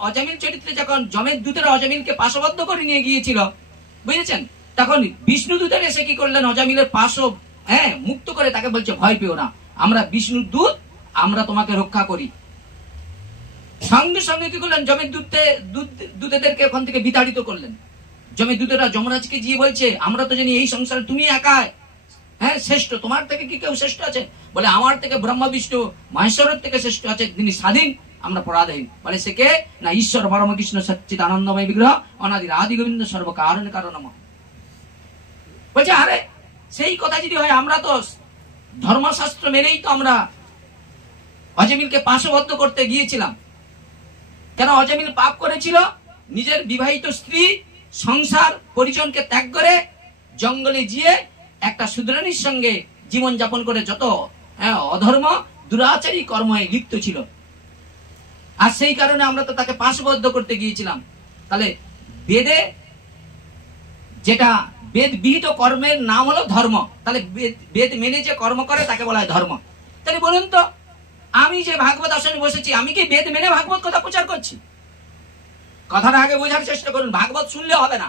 অজামিল চরিত্রে যখন যমের দূতেরা অজামিলকে পাশবদ্ধ করে নিয়ে গিয়েছিল, বুঝেছেন, তখন বিষ্ণু দূতের এসে কি করলেন, অজামিলের পাশও মুক্ত করে তাকে বলছে ভয় পেও না, আমরা বিষ্ণুর দূত, আমরা তোমাকে রক্ষা করি। সঙ্গে সঙ্গে কি করলেন, যমের দূতেদেরকে ওখান থেকে বিতাড়িত করলেন। যমের দূতেরা যমরাজকে গিয়ে বলছে আমরা তো জানি এই সংসারে তুমি একাই হ্যাঁ শ্রেষ্ঠ, তোমার থেকে কি কেউ শ্রেষ্ঠ আছে? বলে আমার থেকে ব্রহ্মা বিষ্ণু মহেশ্বরের থেকে শ্রেষ্ঠ আছে, তিনি স্বাধীন, আমরা পরাধীন। বলে সে কে? না ঈশ্বর পরমকৃষ্ণ সচ্চিত আনন্দময় বিগ্রহ অনাদির আদি গোবিন্দ সর্বকারণ কারণম। বলছে আরে সেই কথা যদি হয়, আমরা তো ধর্মশাস্ত্র মেনেই তো আমরা অজমিলকে পাশবদ্ধ করতে গিয়েছিলাম। কেন অজমিল পাপ করেছিল? নিজের বিবাহিত স্ত্রী সংসার পরিজনকে ত্যাগ করে জঙ্গলে গিয়ে একটা শূদ্রানীর সঙ্গে জীবন যাপন করে যত অধর্ম দুরাচারী কর্মে লিপ্ত ছিল, আর সেই কারণে আমরা তো তাকে পাশবদ্ধ করতে গিয়েছিলাম। তাহলে বেদে যেটা বেদ বিহিত কর্মের নাম হলো ধর্ম, তাহলে বেদ মেনে যে কর্ম করে তাকে বলা হয় ধর্ম। তাহলে বলুন তো, আমি যে ভাগবত আসনে বসেছি, আমি কি বেদ মেনে ভাগবত কথা প্রচার করছি? কথাটা আগে বোঝার চেষ্টা করুন, ভাগবত শুনলে হবে না।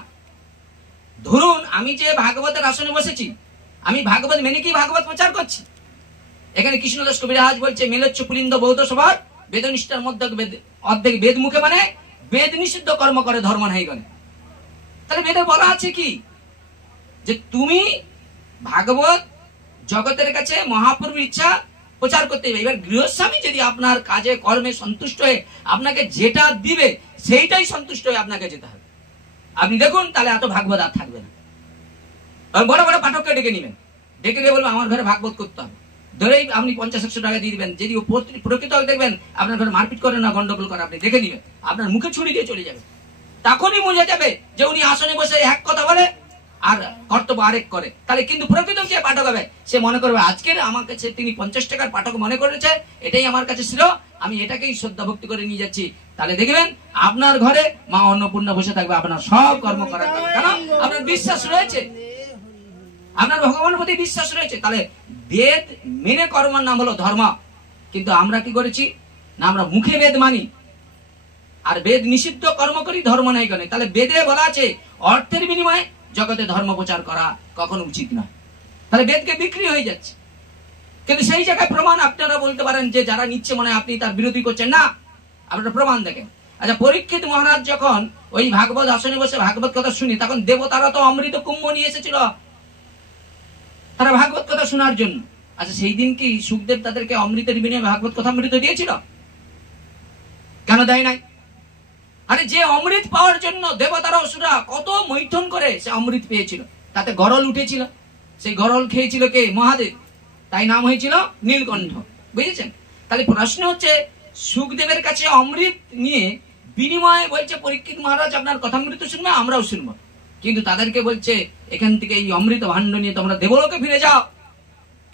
ধরুন আমি যে ভাগবতের আসনে বসেছি, আমি ভাগবত মেনে কি ভাগবত প্রচার করছি? এখানে কৃষ্ণদাস কবিরাজ বলছে মেলোচ্ছ পুলিন্দ বৌদ্ধ সভার বেদনিষ্ঠার মধ্যে অর্ধেক বেদ মুখে মানে বেদ নিষিদ্ধ কর্ম করে ধর্ম নাই গণে। তাহলে বেদে বলা আছে কি যে তুমি ভাগবত জগতের কাছে মহাপ্রভুর ইচ্ছা প্রচার করতে হবে। এবার গৃহস্বামী যদি আপনার কাজে কর্মে সন্তুষ্ট হয়ে আপনাকে যেটা দিবে সেইটাই সন্তুষ্ট হয়ে আপনাকে যেতে হবে। আপনি দেখুন তাহলে এত ভাগবত আর থাকবে না। বড় বড় পাঠককে ডেকে নিবেন, ডেকে নিয়ে বলবো আমার ঘরে ভাগবত করতে হবে, ধরেই আপনি 50-100 টাকা দিয়ে দিবেন। যদি প্রকৃত দেখবেন আপনার ঘরে মারপিট করে না গন্ডগোল করে, আপনি দেখে নিবেন, আপনার মুখে ছুরি দিয়ে চলে যাবে। তখনই বোঝা যাবে যে উনি আসনে বসে এক কথা বলে আর কর্তব্য আরেক করে। তাহলে কিন্তু প্রকৃত যে পাঠক হবে সে মনে করবে আজকের আমার কাছে তিনি 50 টাকার পাঠক মনে করেছে, এটাই আমার কাছে ছিল, আমি এটাকেই শ্রদ্ধা ভক্তি করে নিয়ে যাচ্ছি। তাহলে দেখবেন আপনার ঘরে মা অন্নপূর্ণা বসে থাকবে, আপনার সব কর্ম করার কারণ কারণ আপনার বিশ্বাস রয়েছে, আপনার ভগবানের প্রতি বিশ্বাস রয়েছে। তাহলে বেদ মেনে কর্মের নাম হলো ধর্ম। কিন্তু আমরা কি করেছি না, আমরা মুখে বেদ মানি আর বেদ নিষিদ্ধ কর্ম করি, ধর্ম নাই কেন? তাহলে বেদে বলা আছে অর্থের বিনিময়ে জগতে ধর্ম প্রচার করা কখনো উচিত নয়। তাহলে বেদকে বিক্রি হয়ে যাচ্ছে। কিন্তু সেই জায়গায় প্রমাণ আপনারা বলতে পারেন যে যারা নিচ্ছে মনে আপনি তার বিরোধী করছেন না, আপনারা প্রমাণ দেখেন। আচ্ছা, পরীক্ষিত মহারাজ যখন ওই ভাগবত আসনে বসে ভাগবত কথা শুনি, তখন দেবতারা তো অমৃত কুম্ভ নিয়ে এসেছিল তারা ভাগবত কথা শোনার জন্য। আচ্ছা, সেই দিন কি সুখদেব তাদেরকে অমৃতের বিনিময়ে ভাগবত কথা অমৃত দিয়েছিল? কেন দেয় নাই? আরে যে অমৃত পাওয়ার জন্য দেবতারা অসুরা কত মৈথুন করে সে অমৃত পেয়েছিল, তাতে গরল উঠেছিল, সেই গরল খেয়েছিল কে? মহাদেব, তাই নাম হয়েছিল নীলকণ্ঠ। বুঝেছেন? তাহলে প্রশ্ন হচ্ছে সুখদেবের কাছে অমৃত নিয়ে বিনিময়ে বলছে পরীক্ষিত মহারাজ আপনার কথামৃত শুনবে, আমরাও শুনবো। কিন্তু তাদেরকে বলছে এখান থেকে এই অমৃত ভাণ্ড নিয়ে তোমরা দেবলোকে ফিরে যাও,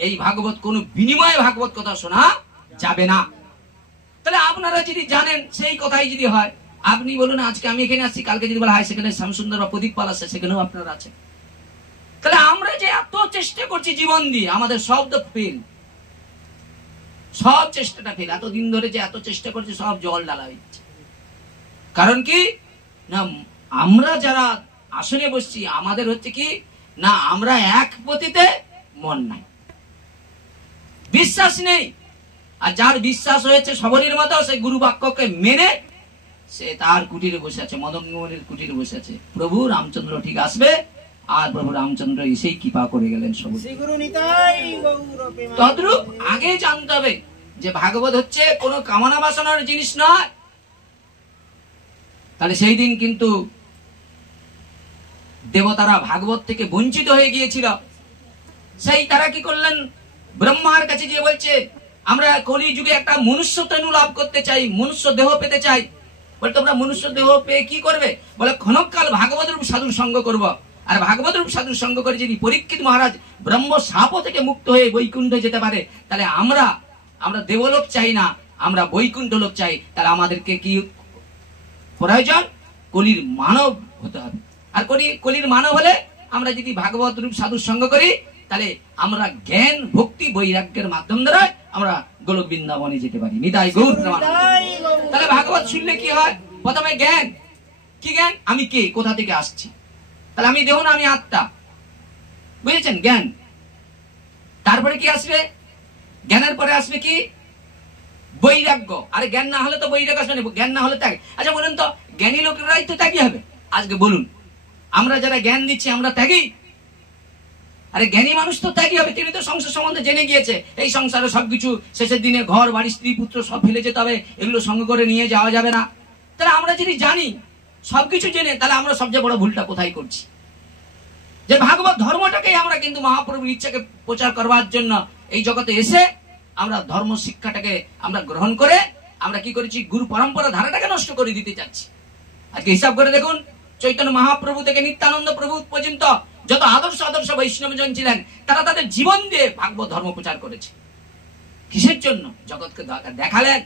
এই ভাগবত কোন বিনিময়ে ভাগবত কথা শোনা যাবে না। তাহলে আপনারা যদি জানেন সেই কথাই যদি হয়, আপনি বলুন আজকে আমি এখানে আসছি, কালকে যদি বলা হয় সেখানে শ্যামসুন্দর বা প্রদীপ পাল আছে, সেখানেও আপনারা আছেন। তাহলে আমরা যে এত চেষ্টা করছি জীবন দিয়ে, আমাদের সব তো ফেল, সব চেষ্টাটা ফেল। এতদিন ধরে যে এত চেষ্টা করছি সব জল ঢালা হচ্ছে। কারণ কি না, আমরা যারা আসনে বসছি আমাদের হচ্ছে কি না, আমরা এক পতিতে মন নাই, বিশ্বাস নেই। আর যার বিশ্বাস হয়েছে সবরীর মতো, সে গুরু বাক্যকে মেনে সে তার কুটিরে বসে আছে, মদন মোহনের কুটিরে বসে আছে। প্রভু রামচন্দ্র ঠিক আসবে, আর প্রভু রামচন্দ্র এসেই কৃপা করে গেলেন সবরী। তদ্রূপ আগে জানতে হবে যে ভাগবত হচ্ছে কোনো কামনা বাসনার জিনিস নয়। তাহলে সেই দিন কিন্তু দেবতারা ভাগবত থেকে বঞ্চিত হয়ে গিয়েছিল। সেই তারা কি করলেন, ব্রহ্মার কাছে গিয়ে বলছে আমরা কলি যুগে একটা মনুষ্য তনু লাভ করতে চাই, মনুষ্য দেহ পেতে চাই। বলে তোমরা মনুষ্য দেহ পেয়ে কি করবে? বলে ক্ষণকাল ভাগবত রূপ সাধুর সঙ্গ করব। আর ভাগবত রূপ সাধুর সঙ্গ করে যদি পরীক্ষিত মহারাজ ব্রহ্ম শাপ থেকে মুক্ত হয়ে বৈকুণ্ঠে যেতে পারে, তাহলে আমরা দেবলোক চাই না, আমরা বৈকুণ্ঠ লোক চাই। তাহলে আমাদেরকে কি প্রয়োজন? কলির মানব হতে হবে। আর কলির মানব হলে আমরা যদি ভাগবত রূপ সাধুর সঙ্গ করি, তাহলে আমরা জ্ঞান ভক্তি বৈরাগ্যের মাধ্যম দ্বারা আমরা গোলক বৃন্দাবনে যেতে পারি। নিতাই গৌর প্রেমানন্দ। তাহলে ভাগবত শুনলে কি হয়? প্রথমে জ্ঞান। কি জ্ঞান? আমি কে, কোথা থেকে আসছি। তাহলে আমি দেহ না, আমি আত্মা। বুঝেছেন? জ্ঞান। তারপরে কি আসবে? জ্ঞানের পরে আসবে কি? বৈরাগ্য। আরে জ্ঞান না হলে তো বৈরাগ্য আসবে না, জ্ঞান না হলে ত্যাগ। আচ্ছা বলুন তো, জ্ঞানী লোকেরাই তো ত্যাগী হবে। আজকে বলুন, আমরা যারা জ্ঞান দিচ্ছি আমরা ত্যাগী? আরে জ্ঞানী মানুষ তো ত্যাগী হবে, তিনি তো সংসার সম্বন্ধে জেনে গিয়েছে, এই সংসারে সবকিছু শেষের দিনে ঘর বাড়ি স্ত্রী পুত্র সব ফেলে যেতে হবে, এগুলো সঙ্গে করে নিয়ে যাওয়া যাবে না। তাহলে আমরা যদি জানি সবকিছু জেনে, তাহলে আমরা সবচেয়ে বড় ভুলটা কোথায় করছি? যে ভাগবত ধর্মটাকে আমরা কিন্তু মহাপ্রভুর ইচ্ছাকে প্রচার করবার জন্য এই জগতে এসে আমরা ধর্ম শিক্ষাটাকে আমরা গ্রহণ করে আমরা কি করেছি, গুরু পরম্পরা ধারাটাকে নষ্ট করে দিতে চাচ্ছি। আজকে হিসাব করে দেখুন, চৈতন্য মহাপ্রভু থেকে নিত্যানন্দ প্রভু পর্যন্ত যত আদর্শ আদর্শ বৈষ্ণবজন ছিলেন, তারা তাদের জীবন দিয়ে ভাগবত ধর্ম প্রচার করেছে। কিসের জন্য? জগৎকে দেখালেন।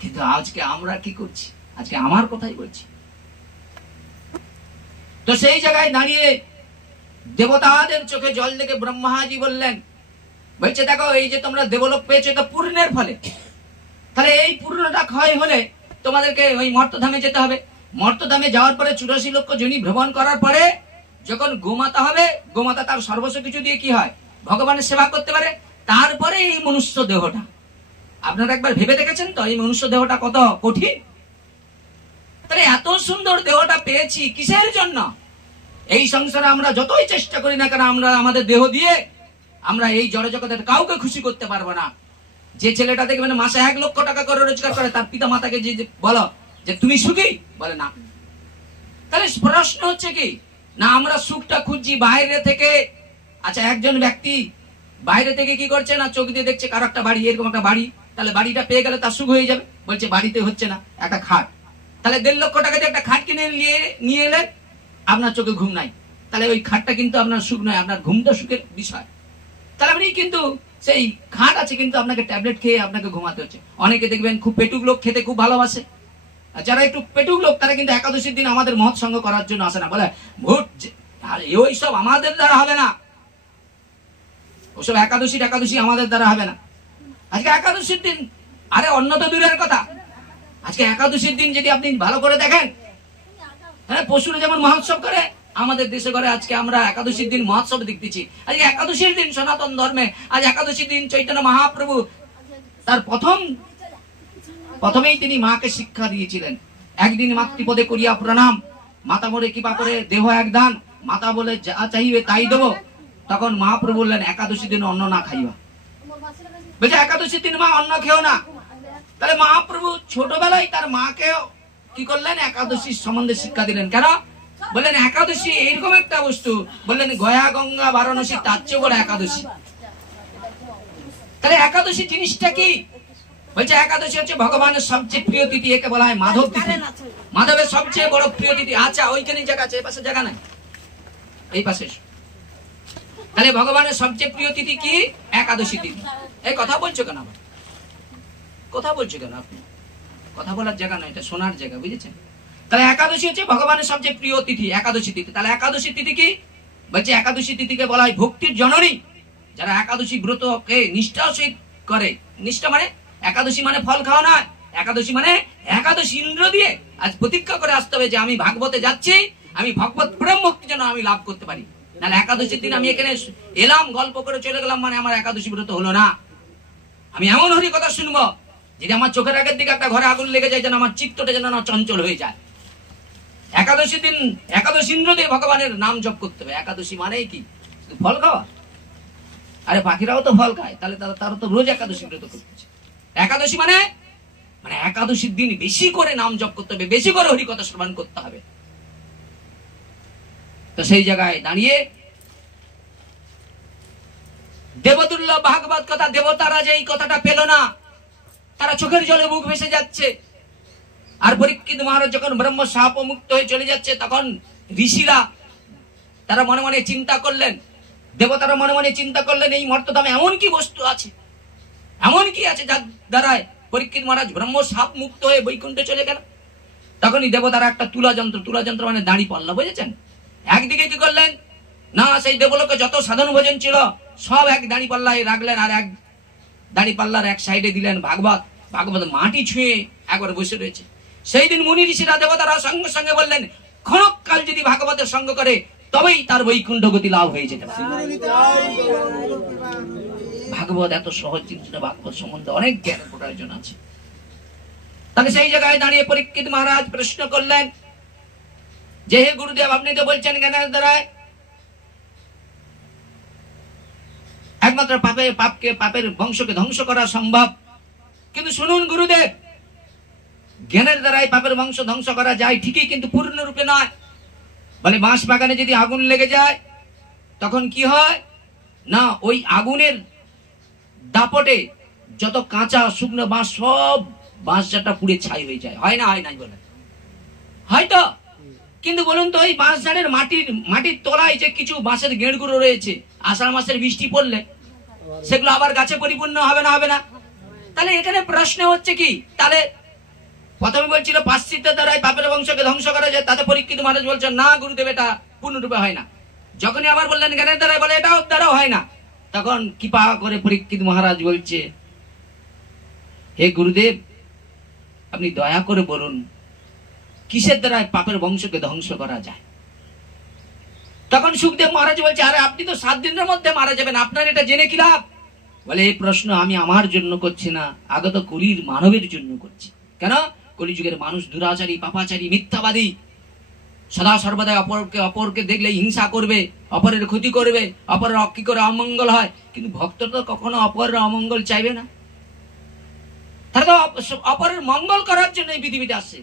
কিন্তু আজকে আমরা কি করছি? আজকে আমার কথাই বলছি। তো সেই জায়গায় দাঁড়িয়ে দেবতাদের চোখে জল দেখে ব্রহ্মাজি বললেন, বলছে দেখো এই যে তোমরা দেবলোক পেয়েছো এটা পূর্ণের ফলে, তাহলে এই পূর্ণটা ক্ষয় হলে তোমাদেরকে ওই মর্তধামে যেতে হবে। মর্তধামে যাওয়ার পরে 84 লক্ষ যোনি ভ্রমণ করার পরে যখন গোমাতা হবে, গোমাতা তার সর্বস্ব কিছু দিয়ে কি হয়, ভগবানের সেবা করতে পারে। তারপরে এই মনুষ্য দেহটা, আপনারা একবার ভেবে দেখেছেন তো এই মনুষ্য দেহটা কত কঠিন? তাহলে এত সুন্দর দেহটা পেয়েছি কিসের জন্য? এই সংসারে আমরা যতই চেষ্টা করি না কেন, আমরা আমাদের দেহ দিয়ে আমরা এই জড় জগতের কাউকে খুশি করতে পারবো না। যে ছেলেটা দেখবেন মাসে 1 লক্ষ টাকা করে রোজগার করে, তার পিতা মাতাকে যে বলো যে তুমি সুখী, বলে না। তাহলে প্রশ্ন হচ্ছে কি না, আমরা সুখটা খুঁজছি বাইরে থেকে। আচ্ছা, একজন ব্যক্তি বাইরে থেকে কি করছে না, চোখ দিয়ে দেখছে কারো একটা বাড়ি, এরকম একটা বাড়ি, তাহলে বাড়িটা পেয়ে গেলে তার সুখ হয়ে যাবে। বলছে বাড়িতে হচ্ছে না, একটা খাট, তাহলে 1.5 লক্ষ টাকা দিয়ে একটা খাট কিনে নিয়ে এলেন, আপনার চোখে ঘুম নাই, তাহলে ওই খাটটা কিন্তু আপনার সুখ নয়, আপনার ঘুমটা সুখের বিষয়। তাহলে আপনি কিন্তু সেই খাট আছে কিন্তু আপনাকে ট্যাবলেট খেয়ে আপনাকে ঘুমাতে হচ্ছে। অনেকে দেখবেন খুব পেটুক লোক খেতে খুব ভালোবাসে, আর যারা একটু পেটুক লোক তারা কিন্তু একাদশীর দিন আমাদের মহৎ সঙ্গ করার জন্য আসে না, বলে ভোট ওই সব আমাদের দ্বারা হবে না, ওসব একাদশী আমাদের দ্বারা হবে না। আজকে একাদশীর দিন, আরে অন্য তো দূরের কথা, আজকে একাদশীর দিন যদি আপনি ভালো করে দেখেন, হ্যাঁ পশুরা যেমন মহোৎসব করে, আমাদের দেশে করে আজকে আমরা একাদশীর দিন মহোৎসব দেখতেছি। আজকে একাদশীর দিন সনাতন ধর্মে, আজ একাদশীর দিন চৈতন্য মহাপ্রভু তার প্রথমেই তিনি মাকে শিক্ষা দিয়েছিলেন, একদিন মাতৃপদে করিয়া প্রণাম, মাতা বলে কৃপা করে দেহ একদান, মাতা বলে যা চাইবে তাই দেবো। তখন মহাপ্রভু বললেন একাদশী দিন অন্ন না খাইবা, বলছে একাদশীর দিন মা অন্ন খেও না। তাহলে মহাপ্রভু ছোটবেলায় তার মাকে কি করলেন, একাদশীর সম্বন্ধে শিক্ষা দিলেন। কেন? বললেন একাদশী এইরকম একটা বস্তু, বললেন গয়া গঙ্গা বারাণসী তার চেয়ে বড় একাদশী। তাহলে একাদশী জিনিসটা কি? বলছে একাদশী হচ্ছে ভগবানের সবচেয়ে প্রিয় তিথি, একে বলা হয় মাধব তিথি। মাধবের সবচেয়ে বড় প্রিয় তিথি। আচ্ছা ওইখানে জায়গা আছে, এই পাশে জায়গা নাই, এই পাশে। তাহলে ভগবানের সবচেয়ে প্রিয় তিথি কি? একাদশী তিথি। এই কথা বলছো কেন? আবার কথা বলছো কেন? আপনি কথা বলার জায়গা নয়, এটা শোনার জায়গা, বুঝেছেন? তাহলে একাদশী হচ্ছে ভগবানের সবচেয়ে প্রিয় তিথি, একাদশী তিথি। তাহলে একাদশী তিথি কি? বলছে একাদশী তিথিকে বলা হয় ভক্তির জননী। যারা একাদশী ব্রতকে নিষ্ঠার সহিত করে, নিষ্ঠা মানে একাদশী মানে ফল খাওয়া নয়, একাদশী মানে একাদশী ইন্দ্র দিয়ে আজ প্রতিজ্ঞা করে আসতে হবে যে আমি ভাগবতে যাচ্ছি, আমি ভগবত প্রেম ভক্তি যেন আমি লাভ করতে পারি। নাহলে একাদশীর দিন আমি এখানে এলাম, গল্প করে চলে গেলাম, মানে আমার একাদশী ব্রত হলো না। আমি এমন হরি কথা শুনবো যদি আমার চোখের আগের দিকে একটা ঘরে আগুন লেগে যায়, যেন আমার চিত্তটা যেন চঞ্চল হয়ে যায়। একাদশী দিন একাদশী ইন্দ্র দিয়ে ভগবানের নাম জপ করতে হবে। একাদশী মানেই কি? ফল খাওয়া? আরে পাখিরাও তো ফল খায়, তাহলে তারা তো রোজ একাদশী ব্রত করছে। একাদশী মানে একাদশীর দিন বেশি করে নাম জপ করতে হবে, বেশি করে হরি কথা শ্রবণ করতে হবে। তো সেই জায়গায় দাঁড়িয়ে দেবদুর্লভ ভাগবত কথা, দেবতারা যে এই কথাটা পেল না, তারা চোখের জলে মুখ ভেসে যাচ্ছে। আর পরীক্ষিত মহারাজ যখন ব্রহ্ম শাপ মুক্ত হয়ে চলে যাচ্ছে, তখন ঋষিরা তারা মনে মনে চিন্তা করলেন, দেবতারা মনে মনে চিন্তা করলেন এই মর্তধামে এমন কি বস্তু আছে, এমন কি আছে যার দ্বারায় পরীক্ষিত মহারাজ ব্রহ্ম শাপ মুক্ত হয়ে বৈকুণ্ঠে চলে গেল। তখনই দেবতারা একটা তুলা যন্ত্র মানে দাঁড়ি পাল্লা, বুঝেছেন? একদিকে কি করলেন না, সেই দেবলোকে যত সাধন ভোজন ছিল সব এক দাঁড়ি পাল্লায় রাখলেন, আর এক দাঁড়ি পাল্লার এক সাইডে দিলেন ভাগবত মাটি ছুঁয়ে একবার বসে রয়েছে। সেই দিন মুনি ঋষিরা দেবতারা সঙ্গে সঙ্গে বললেন, ক্ষণকাল যদি ভাগবতের সঙ্গ করে তবেই তার বৈকুণ্ঠ গতি লাভ হয়ে যেতে পারে। ভাগবত এত সহজ জিনিস না, ভাগবত সম্বন্ধে অনেক জ্ঞানের প্রয়োজন আছে। তাহলে সেই জায়গায় দাঁড়িয়ে পরীক্ষিত মহারাজ প্রশ্ন করলেন যে হে গুরুদেব, আপনি তো বলছেন জ্ঞানের দ্বারায় একমাত্র পাপের বংশকে ধ্বংস করা সম্ভব। কিন্তু শুনুন গুরুদেব, জ্ঞানের দ্বারাই পাপের বংশ ধ্বংস করা যায় ঠিকই, কিন্তু পূর্ণরূপে নয়। বলে বাঁশ বাগানে যদি আগুন লেগে যায় তখন কি হয় না, ওই আগুনের দাপটে যত কাঁচা শুকনো বাঁশ সব বাঁশঝাড়টা পুড়ে ছাই হয়ে যায়, হয় না? হয় নাই বলে হয়তো। কিন্তু বলুন তো, ওই বাঁশঝাড়ের মাটির তলায় যে কিছু বাঁশের গেঁড়গুলো রয়েছে, আষাঢ় মাসের বৃষ্টি পড়লে সেগুলো আবার গাছে পরিপূর্ণ হবে না? হবে না? তাহলে এখানে প্রশ্ন হচ্ছে কি, তাহলে প্রথমে বলছিল পাশ্চাত্যের দ্বারাই পাপের বংশকে ধ্বংস করা যায়, তাতে পরীক্ষিত মহারাজ বলছেন না গুরুদেব, এটা পূর্ণরূপে হয় না। যখনই আবার বললেন জ্ঞানের দ্বারাই, বলে এটাও দ্বারাও হয় না। তখন কৃপা করে পরীক্ষিত মহারাজ বলছে, হে গুরুদেব, আপনি দয়া করে বলুন কিসের দ্বারা পাপের বংশকে ধ্বংস করা যায়? তখন সুখদেব মহারাজ বলছে, আরে আপনি তো 7 দিনের মধ্যে মারা যাবেন, আপনার এটা জেনে কি লাভ? বলে এই প্রশ্ন আমি আমার জন্য করছি না, আগত কলির মানবের জন্য করছি। কেন? কলিযুগের মানুষ দুরাচারী, পাপাচারী, মিথ্যাবাদী, সদা সর্বদা অপরকে দেখলে হিংসা করবে, অপরের ক্ষতি করবে, অপরের কি করে অমঙ্গল হয়। কিন্তু ভক্ত তো কখনো অপরের অমঙ্গল চাইবে না, তারা তো অপরের মঙ্গল করার জন্য এই পৃথিবীতে আসছে,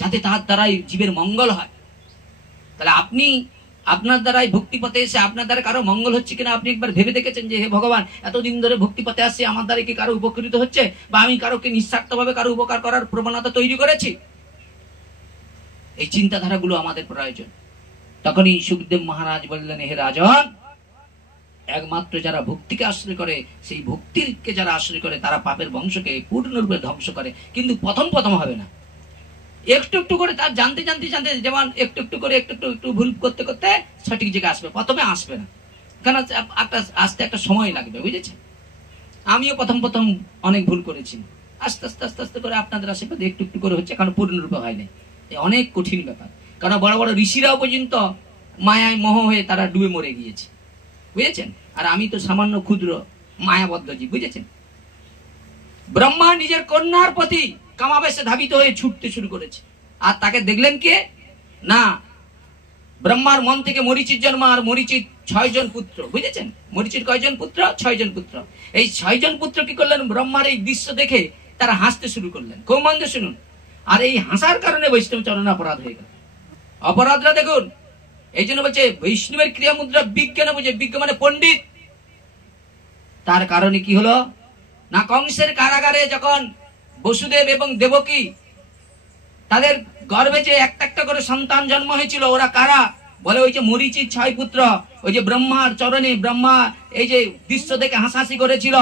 যাতে তার দ্বারাই জীবের মঙ্গল হয়। তাহলে আপনি আপনার দ্বারাই ভক্তি পথে এসে আপনার দ্বারা কারো মঙ্গল হচ্ছে কিনা আপনি একবার ভেবে দেখেছেন যে হে ভগবান, এতদিন ধরে ভক্তি পথে আসছে, আমার দ্বারা কি কারো উপকৃত হচ্ছে, বা আমি কারোকে নিঃস্বার্থ ভাবে কারো উপকার করার প্রবণতা তৈরি করেছি? এই চিন্তাধারাগুলো আমাদের প্রয়োজন। তখনই সুখদেব মহারাজ বললেন, হে রাজন, একমাত্র যারা ভক্তিকে আশ্রয় করে, সেই ভক্তিকে যারা আশ্রয় করে, তারা পাপের বংশকে পূর্ণরূপে ধ্বংস করে। কিন্তু প্রথম হবে না, একটু একটু করে তার জানতে যেমন একটু একটু করে একটু ভুল করতে করতে সঠিক জায়গায় আসবে। প্রথমে আসবে না, কেন? আসতে একটা সময় লাগবে, বুঝেছেন? আমিও প্রথম অনেক ভুল করেছি, আস্তে আস্তে করে আপনাদের আশেপাশে একটু একটু করে হচ্ছে, কারণ পূর্ণরূপে হয় না। অনেক কঠিন ব্যাপার, কারণ বড় বড় ঋষিরাও পর্যন্ত মায়ায় মোহ হয়ে তারা ডুবে মরে গিয়েছে, বুঝেছেন? আর আমি তো সামান্য ক্ষুদ্র মায়াবদ্ধ জীব, বুঝেছেন? ব্রহ্মা নিজের কন্যার প্রতি কামাবেশে ধাবিত হয়ে ছুটতে শুরু করেছে, আর তাকে দেখলেন কে না, ব্রহ্মার মন থেকে মরিচির জন্ম, আর মরিচির 6 জন পুত্র, বুঝেছেন? মরিচির কয়জন পুত্র? 6 জন পুত্র। এই 6 জন পুত্র কি করলেন, ব্রহ্মার এই দৃশ্য দেখে তারা হাসতে শুরু করলেন। খুব মন দিয়ে শুনুন। আর এই হাসার কারণে বৈষ্ণব চরণ অপরাধ হয়ে গেল। অপরাধরা দেখুন, এই জন্য বলছে বৈষ্ণবের ক্রিয়া মুদ্রা বিজ্ঞানে বুঝে, বিজ্ঞ মানে পণ্ডিত। তার কারণে কি হলো না, কংসের কারাগারে যখন বসুদেব এবং দেবকী তাদের গর্ভে যে একটা করে সন্তান জন্ম হয়েছিল, ওরা কারা? বলে ওই যে মরিচির 6 পুত্র, ওই যে ব্রহ্মার চরণে ব্রহ্মা এই যে দৃশ্য দেখে হাসাহাসি করেছিল,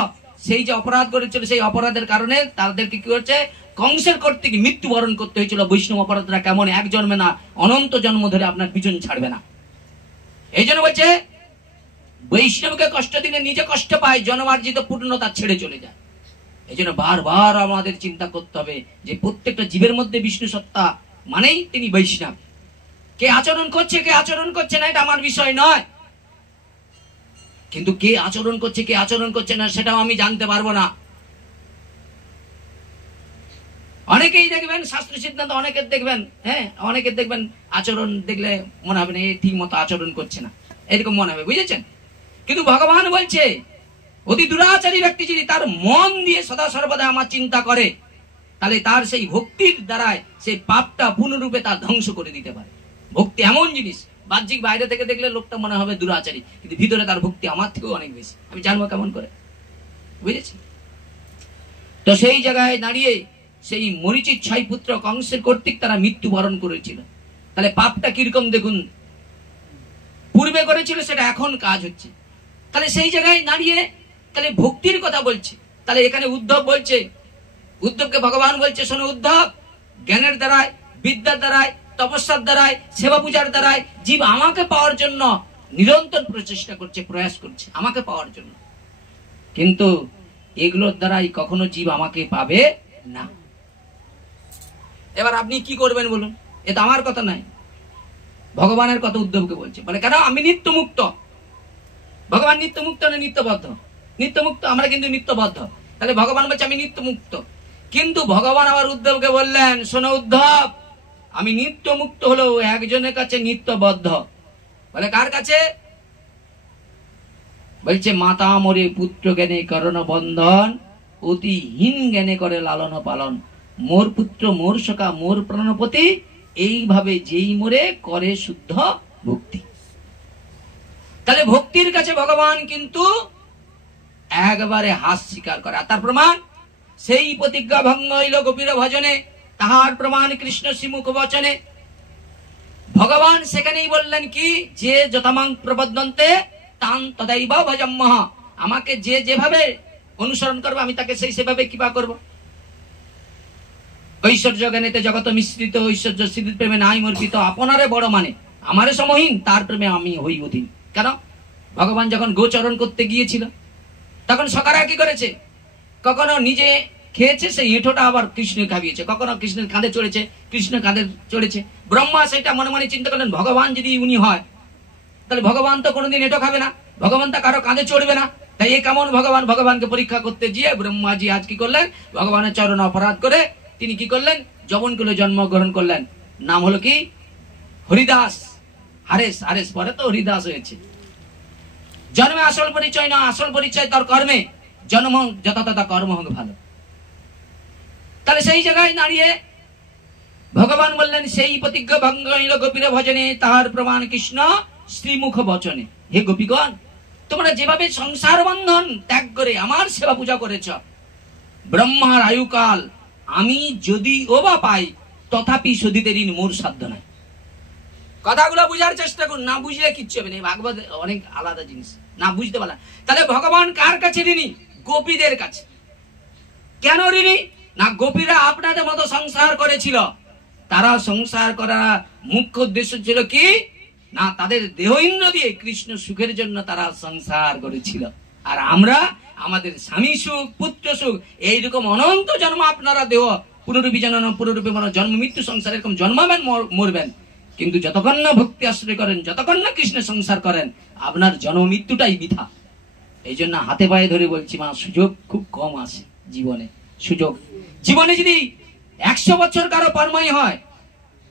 সেই যে অপরাধ করেছিল, সেই অপরাধের কারণে তাদেরকে কি করছে, কংসের কর্তৃক মৃত্যুবরণ করতে হয়েছিল। বৈষ্ণব অপরাধরা কেমন, এক জন্মে না, অনন্ত জন্ম ধরে আপনার পিছন ছাড়বে না। এই জন্য বলছে বৈষ্ণবকে কষ্ট দিলে নিজে কষ্ট পায়, জন্মার্জিত পূর্ণতা ছেড়ে চলে যায়। এই জন্য বারবার আমাদের চিন্তা করতে হবে যে প্রত্যেকটা জীবের মধ্যে বিষ্ণু সত্তা মানেই তিনি বৈষ্ণব। কে আচরণ করছে কে আচরণ করছে না এটা আমার বিষয় নয়, কিন্তু কে আচরণ করছে কে আচরণ করছে না সেটাও আমি জানতে পারবো না। অনেকেই দেখবেন শাস্ত্র সিদ্ধান্ত, অনেকের দেখবেন অনেকের দেখবেন আচরণ দেখলে মনে হবে না ঠিক মতো আচরণ করছে না, এরকম মনে হবে, বুঝেছেন? কিন্তু ভগবান বলছে অতি দুরাচারী ব্যক্তি যদি তার মন দিয়ে সদা সর্বদা আমার চিন্তা করে, তাহলে তার সেই ভক্তির দ্বারায় সেই পাপটা পূর্ণরূপে তার ধ্বংস করে দিতে পারে। ভক্তি এমন জিনিস, বাহ্যিক বাইরে থেকে দেখলে লোকটা মনে হবে দুরাচারী, কিন্তু ভিতরে তার ভক্তি আমার থেকেও অনেক বেশি। আমি জানবো কেমন করে, বুঝেছি? তো সেই জায়গায় দাঁড়িয়ে সেই মরিচির 6 পুত্র কংসের কর্তৃক তারা মৃত্যুবরণ করেছিল। তাহলে পাপটা কিরকম দেখুন, পূর্বে করেছিল সেটা এখন কাজ হচ্ছে। তাহলে সেই জায়গায় দাঁড়িয়ে তাহলে ভক্তির কথা বলছে। তাহলে এখানে উদ্ধব বলছে, উদ্ধবকে ভগবান বলছে, শোনো উদ্ধব, জ্ঞানের দ্বারায়, বিদ্যার দ্বারায়, তপস্যার দ্বারায়, সেবা পূজার দ্বারায় জীব আমাকে পাওয়ার জন্য নিরন্তর প্রচেষ্টা করছে, প্রয়াস করছে আমাকে পাওয়ার জন্য, কিন্তু এগুলোর দ্বারাই কখনো জীব আমাকে পাবে না। এবার আপনি কি করবেন বলুন? এটা আমার কথা নাই, ভগবানের কথা উদ্ধবকে বলছে। বলে কেন? আমি নিত্য মুক্ত। ভগবান নিত্য মুক্ত না নিত্যবদ্ধ? নিত্য মুক্ত, আমরা কিন্তু নিত্যবদ্ধ। তাহলে ভগবান বলছে আমি নিত্য মুক্ত, কিন্তু ভগবান আবার উদ্ধবকে বললেন, শোনো উদ্ধব, আমি নিত্য মুক্ত হলেও একজনের কাছে নিত্যবদ্ধ। বলে কার কাছে? বলছে মাতা মরে পুত্র জ্ঞানে করণ বন্ধন, অতি হীন জ্ঞানে করে লালন পালন, মোর পুত্র মোর সখা মোর প্রাণপতি, এইভাবে যেই মরে করে শুদ্ধ ভক্তি। তাহলে ভক্তির কাছে ভগবান কিন্তু একবারে হাস স্বীকার করে। তার প্রমাণ সেই প্রতিজ্ঞা ভঙ্গ হইল গোপীর ভজনে, তাহার প্রমাণ কৃষ্ণ শ্রীমুখ বচনে। ভগবান সেখানেই বললেন কি, যে যথামাং প্রবদন্তে তাং তদাইব ভজম্মহ, আমাকে যে যেভাবে অনুসরণ করবে আমি তাকে সেই সেভাবে কিবা করব। ঐশ্বর্য জ্ঞানেতে জগত মিশ্রিত, ঐশ্বর্য সিদ্ধ প্রেমে নাই মর্পিত, আপনারে বড় মানে আমারে সমহীন, তার প্রেমে আমি হই অধীন। কেন? ভগবান যখন গোচরণ করতে গিয়েছিল তখন সকারা কি করেছে, কখনো নিজে খেয়েছে সেই এঁঠোটা আবার কৃষ্ণ খাইয়েছে, কখনো কৃষ্ণের কাঁধে চড়েছে, কৃষ্ণ কাঁধে চড়েছে। ব্রহ্মা সেটা মনে মনে চিন্তা করলেন, ভগবান যদি উনি হয় তাহলে ভগবান তো কোনোদিন এঁঠো খাবে না, ভগবান তো কারো কাঁধে চড়বে না, তাই এ কেমন ভগবান? ভগবানকে পরীক্ষা করতে গিয়ে ব্রহ্মাজি আজ কি করলেন, ভগবানের চরণ অপরাধ করে তিনি কি করলেন, যবন কুলে জন্মগ্রহণ করলেন। নাম হলো কি হরিদাস। হারেস, হারেস পরে তো হরিদাস হয়েছে। জন্মে আসল পরিচয় না, আসল পরিচয় তার কর্মে, জন্ম যথা তথা কর্ম হোক ভালো। তাহলে সেই জায়গায় দাঁড়িয়ে ভগবান বললেন সেই প্রতিজ্ঞা ভঙ্গ হইল গোপীর ভজনে, তাহার প্রমাণ কৃষ্ণ শ্রীমুখ বচনে। হে গোপীগণ, তোমরা যেভাবে সংসার বন্ধন ত্যাগ করে আমার সেবা পূজা করেছ, ব্রহ্মার আয়ুকাল আমি যদি ওবা পাই তথাপি শোধিতে ঋণ মোর সাধ্য নাই। কথাগুলো বুঝার চেষ্টা করুন, না বুঝলে কিচ্ছু হবে না। ভাগবত অনেক আলাদা জিনিস, না বুঝতে পারলাম। তাহলে ভগবান কার কাছে ঋণী? গোপীদের কাছে। কেন ঋণী? না গোপীরা আপনাদের মতো সংসার করেছিল, তারা সংসার করা মুখ্য উদ্দেশ্য ছিল কি না, তাদের দেহ ইন্দ্র দিয়ে কৃষ্ণ সুখের জন্য তারা সংসার করেছিল। আর আমরা আমাদের স্বামী সুখ, পুত্র সুখ, এইরকম অনন্ত জন্ম আপনারা দেহ পুনরূপী জন্ম পুনরূপী জন্ম মৃত্যু সংসার এরকম জন্মাবেন মরবেন, কিন্তু যতক্ষণ না ভক্তি আশ্রয় করেন, যতক্ষণ না কৃষ্ণের সংসার করেন, আপনার জন্ম মৃত্যুটাই বৃথা। এই জন্য হাতে পায়ে ধরে বলছি মা, সুযোগ খুব কম আছে জীবনে। সুযোগ জীবনে যদি 100 বছর কারো পরমাই হয়,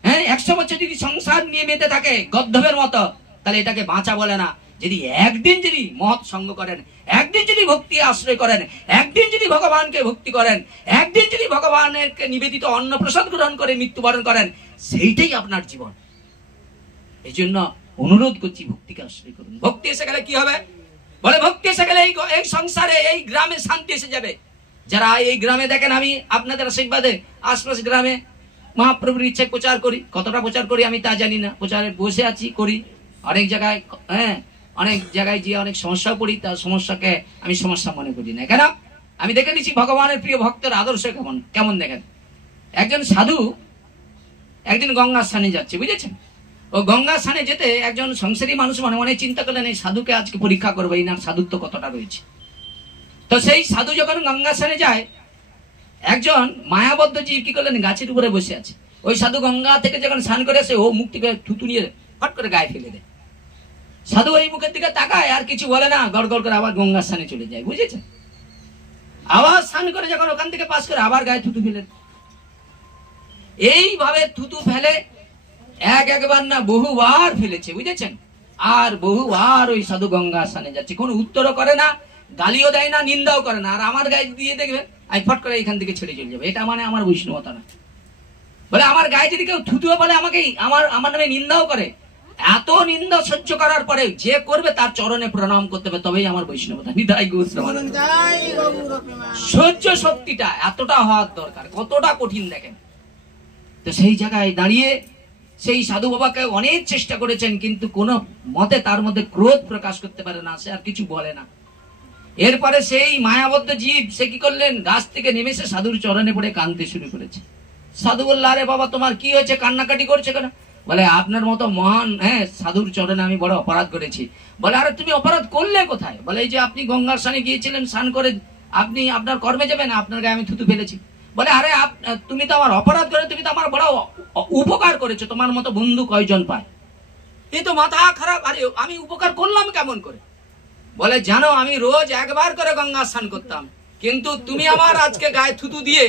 হ্যাঁ 100 বছর যদি সংসার নিয়ে মেতে থাকে গদ্ধবের মতো, তাহলে এটাকে বাঁচা বলে না। যদি একদিন যদি মহৎ সঙ্গ করেন, একদিন যদি ভক্তি আশ্রয় করেন, একদিন যদি ভগবানকে ভক্তি করেন, একদিন যদি ভগবানের নিবেদিত অন্ন প্রসাদ গ্রহণ করে মৃত্যুবরণ করেন, সেইটাই আপনার জীবন। এই জন্য অনুরোধ করছি ভক্তিকে আশ্রয় করুন। ভক্তি এসে গেলে কি হবে? বলে ভক্তি এসে গেলে এই সংসারে, এই গ্রামে শান্তি এসে যাবে। যারা এই গ্রামে দেখেন, আমি আপনাদের আশীর্বাদে আশপাশ গ্রামে মহাপ্রভুর ইচ্ছায় প্রচার করি। কতটা প্রচার করি আমি তা জানি না, প্রচারে বসে আছি করি। অনেক জায়গায়, হ্যাঁ অনেক জায়গায় গিয়ে অনেক সমস্যাও পড়ি, তার সমস্যাকে আমি সমস্যা মনে করি না। কেন? আমি দেখে নিচ্ছি ভগবানের প্রিয় ভক্তের আদর্শ কেমন কেমন। দেখেন, একজন সাধু একদিন গঙ্গা স্নানে যাচ্ছে, বুঝেছেন? ও গঙ্গা স্নানে যেতে একজন সংসারী মানুষ মনে মনে চিন্তা করলেন, এই সাধুকে আজকে পরীক্ষা করবো, এই না সাধুত্ব কতটা রয়েছে। তো সেই সাধু যখন গঙ্গা স্নানে যায়, একজন মায়াবদ্ধ জীব কি করলেন, গাছের উপরে বসে আছে। ওই সাধু গঙ্গা থেকে যখন স্নান করে আসে, ও মুখ থেকে থুতু নিয়ে ফট করে গায়ে ফেলে দেয়। সাধু ওই মুখের দিকে তাকায়, আর কিছু বলে না, গড় গড় করে আবার গঙ্গা স্নানে চলে যায়, বুঝেছেন? আবার স্নান করে যখন ওখান থেকে পাস করে আবার গায়ে থুতু ফেলে। এইভাবে থুতু ফেলে একবার না বহুবার ফেলেছে, বুঝেছেন? আর বহুবার ওই সাধু গঙ্গা স্নানে যাচ্ছে, কোনো উত্তরও করে না, গালিও দেয় না, নিন্দাও করে না। আর আমার গায়ে দিয়ে দেখবে আমি ফট করে এখান থেকে ছেড়ে চলে যাবে। এটা মানে আমার বৈষ্ণবতা না। বলে আমার গায়ে যদি কেউ থুতুও বলে, আমাকে আমার নামে নিন্দাও করে, এত নিন্দা সহ্য করার পরে যে করবে তার চরণে প্রণাম করতে হবে, তবেই আমার বৈষ্ণবতা। সহ্য শক্তিটা এতটা হওয়ার দরকার, কতটা কঠিন দেখেন। তো সেই জায়গায় দাঁড়িয়ে সেই সাধু বাবাকে অনেক চেষ্টা করেছেন, কিন্তু কোন মতে তার মধ্যে ক্রোধ প্রকাশ করতে পারে না, সে আর কিছু বলে না। এরপরে সেই মায়াবদ্ধ জীব সে কি করলেন, গাছ থেকে নেমে সে সাধুর চরণে পড়ে কাঁদতে শুরু করেছে। সাধু বলল, আরে বাবা তোমার কি হয়েছে, কান্নাকাটি করছে কেন? বলে আপনার মতো মহান সাধুর চরণে আমি বড় অপরাধ করেছি। বলে আরে তুমি অপরাধ করলে কোথায়? বলে এই যে আপনি গঙ্গার স্নানে গিয়েছিলেন, স্নান করে আপনি আপনার কর্মে যাবেন, আপনার গায়ে আমি থুতু ফেলেছি। বলে আরে তুমি তো আমার অপরাধ করে, তুমি তো আমার বড় উপকার করেছো, তোমার মতো বন্ধু কয়জন পায়? এই তো মাথা খারাপ, আরে আমি উপকার করলাম কেমন করে? বলে জানো আমি রোজ একবার করে গঙ্গা স্নান করতাম, কিন্তু তুমি আমার আজকে গায়ে থুতু দিয়ে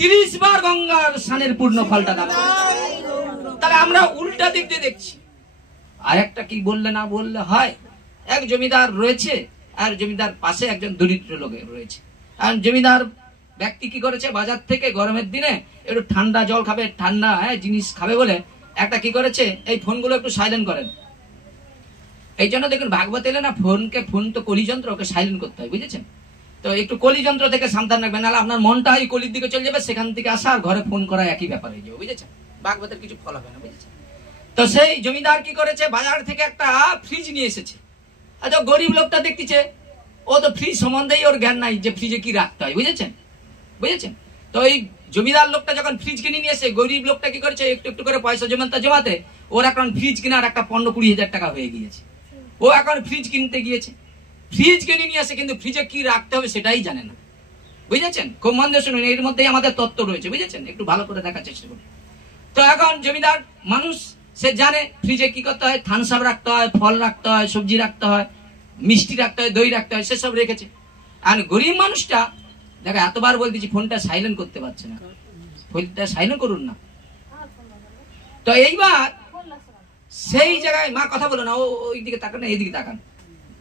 30 বার গঙ্গার স্নানের পূর্ণ ফলটা দান করে। তাহলে আমরা উল্টা দিক দিয়ে দেখছি। আর একটা কি বললে না বললে হয়, এক জমিদার রয়েছে, আর জমিদার পাশে একজন দরিদ্র লোক রয়েছে। আর জমিদার ব্যক্তি কি করেছে, বাজার থেকে গরমের দিনে একটু ঠান্ডা জল খাবে, ঠান্ডা জিনিস খাবে বলে একটা কি করেছে, এই ফোনগুলো একটু সাইলেন্ট করেন। এই জন্য দেখুন ভাগবত এলে না, ফোন তো কলিযন্ত্র, ওকে সাইলেন্ট করতে হয়, বুঝেছেন? তো একটু কলিযন্ত্র থেকে সাবধান রাখবেন, নাহলে আপনার মনটা এই কলির দিকে চলে যাবে, সেখান থেকে আসা আর ঘরে ফোন করা একই ব্যাপার হয়ে যাবে, বুঝেছেন? ভাগবতের কিছু ফল হবে না, বুঝেছেন? তো সেই জমিদার কি করেছে, বাজার থেকে একটা ফ্রিজ নিয়ে এসেছে। আচ্ছা, গরিব লোকটা দেখতেছে, ও তো ফ্রিজ সম্বন্ধেই ওর জ্ঞান নাই যে ফ্রিজে কি রাখতে হয়, বুঝেছেন? তো এই জমিদার লোকটা যখন ফ্রিজ কিনে নিয়ে এসে, গরিব লোকটা কি করেছে, একটু একটু করে পয়সা জমাতে ওর এখন ফ্রিজ কেনার একটা 15-20 হাজার টাকা হয়ে গিয়েছে। ও এখন ফ্রিজ কিনতে গিয়েছে, ফ্রিজ কিনে নিয়ে আসে, কিন্তু ফ্রিজে কি রাখতে হবে সেটাই জানে না, বুঝেছেন? খুব মন দিয়ে শুনুন, এর মধ্যেই আমাদের তত্ত্ব রয়েছে, বুঝেছেন? একটু ভালো করে দেখার চেষ্টা করুন। তো এখন জমিদার মানুষ, সে জানে ফ্রিজে কি করতে হয়, থামস আপ রাখতে হয়, ফল রাখতে হয়, সবজি রাখতে হয়, মিষ্টি রাখতে হয়, দই রাখতে হয়, সেসব রেখেছে। আর গরিব মানুষটা দেখো, এতবার বলতেছি ফোনটা সাইলেন্ট করতে পারছে না, ফোনটা সাইলেন্ট করুন না। তো এইবার সেই জায়গায় মা কথা বলো না, ওই দিকে তাকান, এইদিকে তাকান,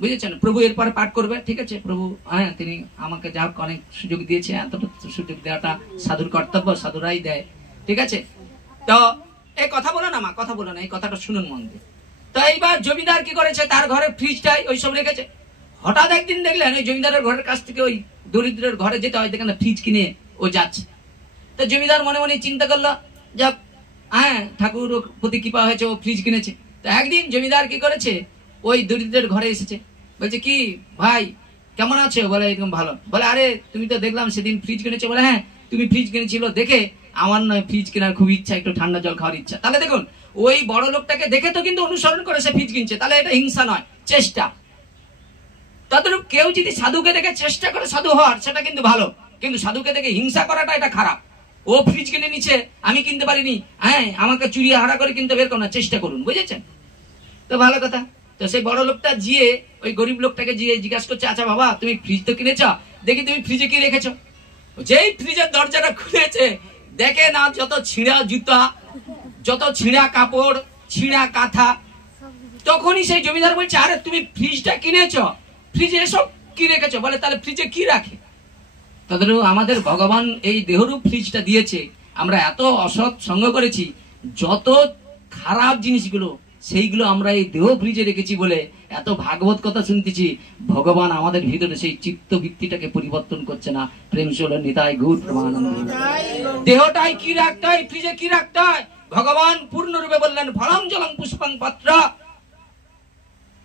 বুঝেছেন? প্রভু এরপরে পাঠ করবে, ঠিক আছে? প্রভু তিনি আমাকে যা অনেক সুযোগ দিয়েছে, এতটা সুযোগ দেওয়াটা সাধুর কর্তব্য, সাধুরাই দেয়, ঠিক আছে? তো এই কথা বলো না মা, কথা বলো না, এই কথাটা শুনুন মন দিয়ে। তো এইবার জমিদার কি করেছে, তার ঘরে ফ্রিজটাই ওইসব রেখেছে। হঠাৎ একদিন দেখলেন ওই জমিদারের ঘরের কাছ থেকে ওই দরিদ্রের ঘরে যেতে হয়, দেখেন ফ্রিজ কিনে ও যাচ্ছে। তো জমিদার মনে মনে চিন্তা করলো, যাক ঠাকুর প্রতি কৃপা হয়েছে, ও ফ্রিজ কিনেছে। তো একদিন জমিদার কি করেছে, ওই দরিদ্রের ঘরে এসেছে, বলছে কি ভাই কেমন আছো? বলে একদম ভালো। বলে আরে তুমি তো দেখলাম সেদিন ফ্রিজ কিনেছো। বলে হ্যাঁ, তুমি ফ্রিজ কিনেছিল দেখে আমার নয় ফ্রিজ কেনার খুব ইচ্ছা, একটু ঠান্ডা জল খাওয়ার ইচ্ছা। তাহলে দেখুন, ওই বড় লোকটাকে দেখে তো কিন্তু অনুসরণ করে সে ফ্রিজ কিনছে, তাহলে এটা হিংসা নয়, চেষ্টা। ততটুকু কেউ যদি সাধুকে দেখে চেষ্টা করে সাধু হওয়ার, সেটা কিন্তু ভালো, কিন্তু সাধুকে দেখে হিংসা করাটা এটা খারাপ। ও ফ্রিজ কিনে নিচ্ছে, আমি কিনতে পারিনি, আমাকে চুরি হারা করে কিনতে বের করার চেষ্টা করুন, বুঝেছেন? তো ভালো কথা। তো সেই বড় লোকটা গিয়ে ওই গরিব লোকটাকে গিয়ে জিজ্ঞাসা করছে, আচ্ছা বাবা তুমি ফ্রিজ তো কিনেছ, দেখি তুমি ফ্রিজে কি রেখেছো? যেই ফ্রিজের দরজাটা খুলেছে, দেখে না যত ছিঁড়া জুতা, যত ছিঁড়া কাপড়, ছিঁড়া কাঁথা। তখনই সেই জমিদার বলছে, আরে তুমি ফ্রিজটা কিনেছ, ফ্রিজে এসব কি রেখেছো? বলে তাহলে ফ্রিজে কি রাখে? তাদের আমাদের ভগবান এই দেহরূপ ফ্রিজটা দিয়েছে, আমরা এত অসৎ সঙ্গ করেছি, যত খারাপ জিনিসগুলো সেইগুলো আমরা এই দেহ ফ্রিজে রেখেছি বলে এত ভাগবত কথা শুনতেছি। ভগবান আমাদের ভিতরে সেই চিত্ত বৃত্তিটাকে পরিবর্তন করছে না। প্রেম চলো নিতাই গৌর প্রেমানন্দ। দেহটাই কি রাখতে হয়, ফ্রিজে কি রাখতে হয়? ভগবান পূর্ণরূপে বললেন, ফলং জলং পুষ্পং পাত্র,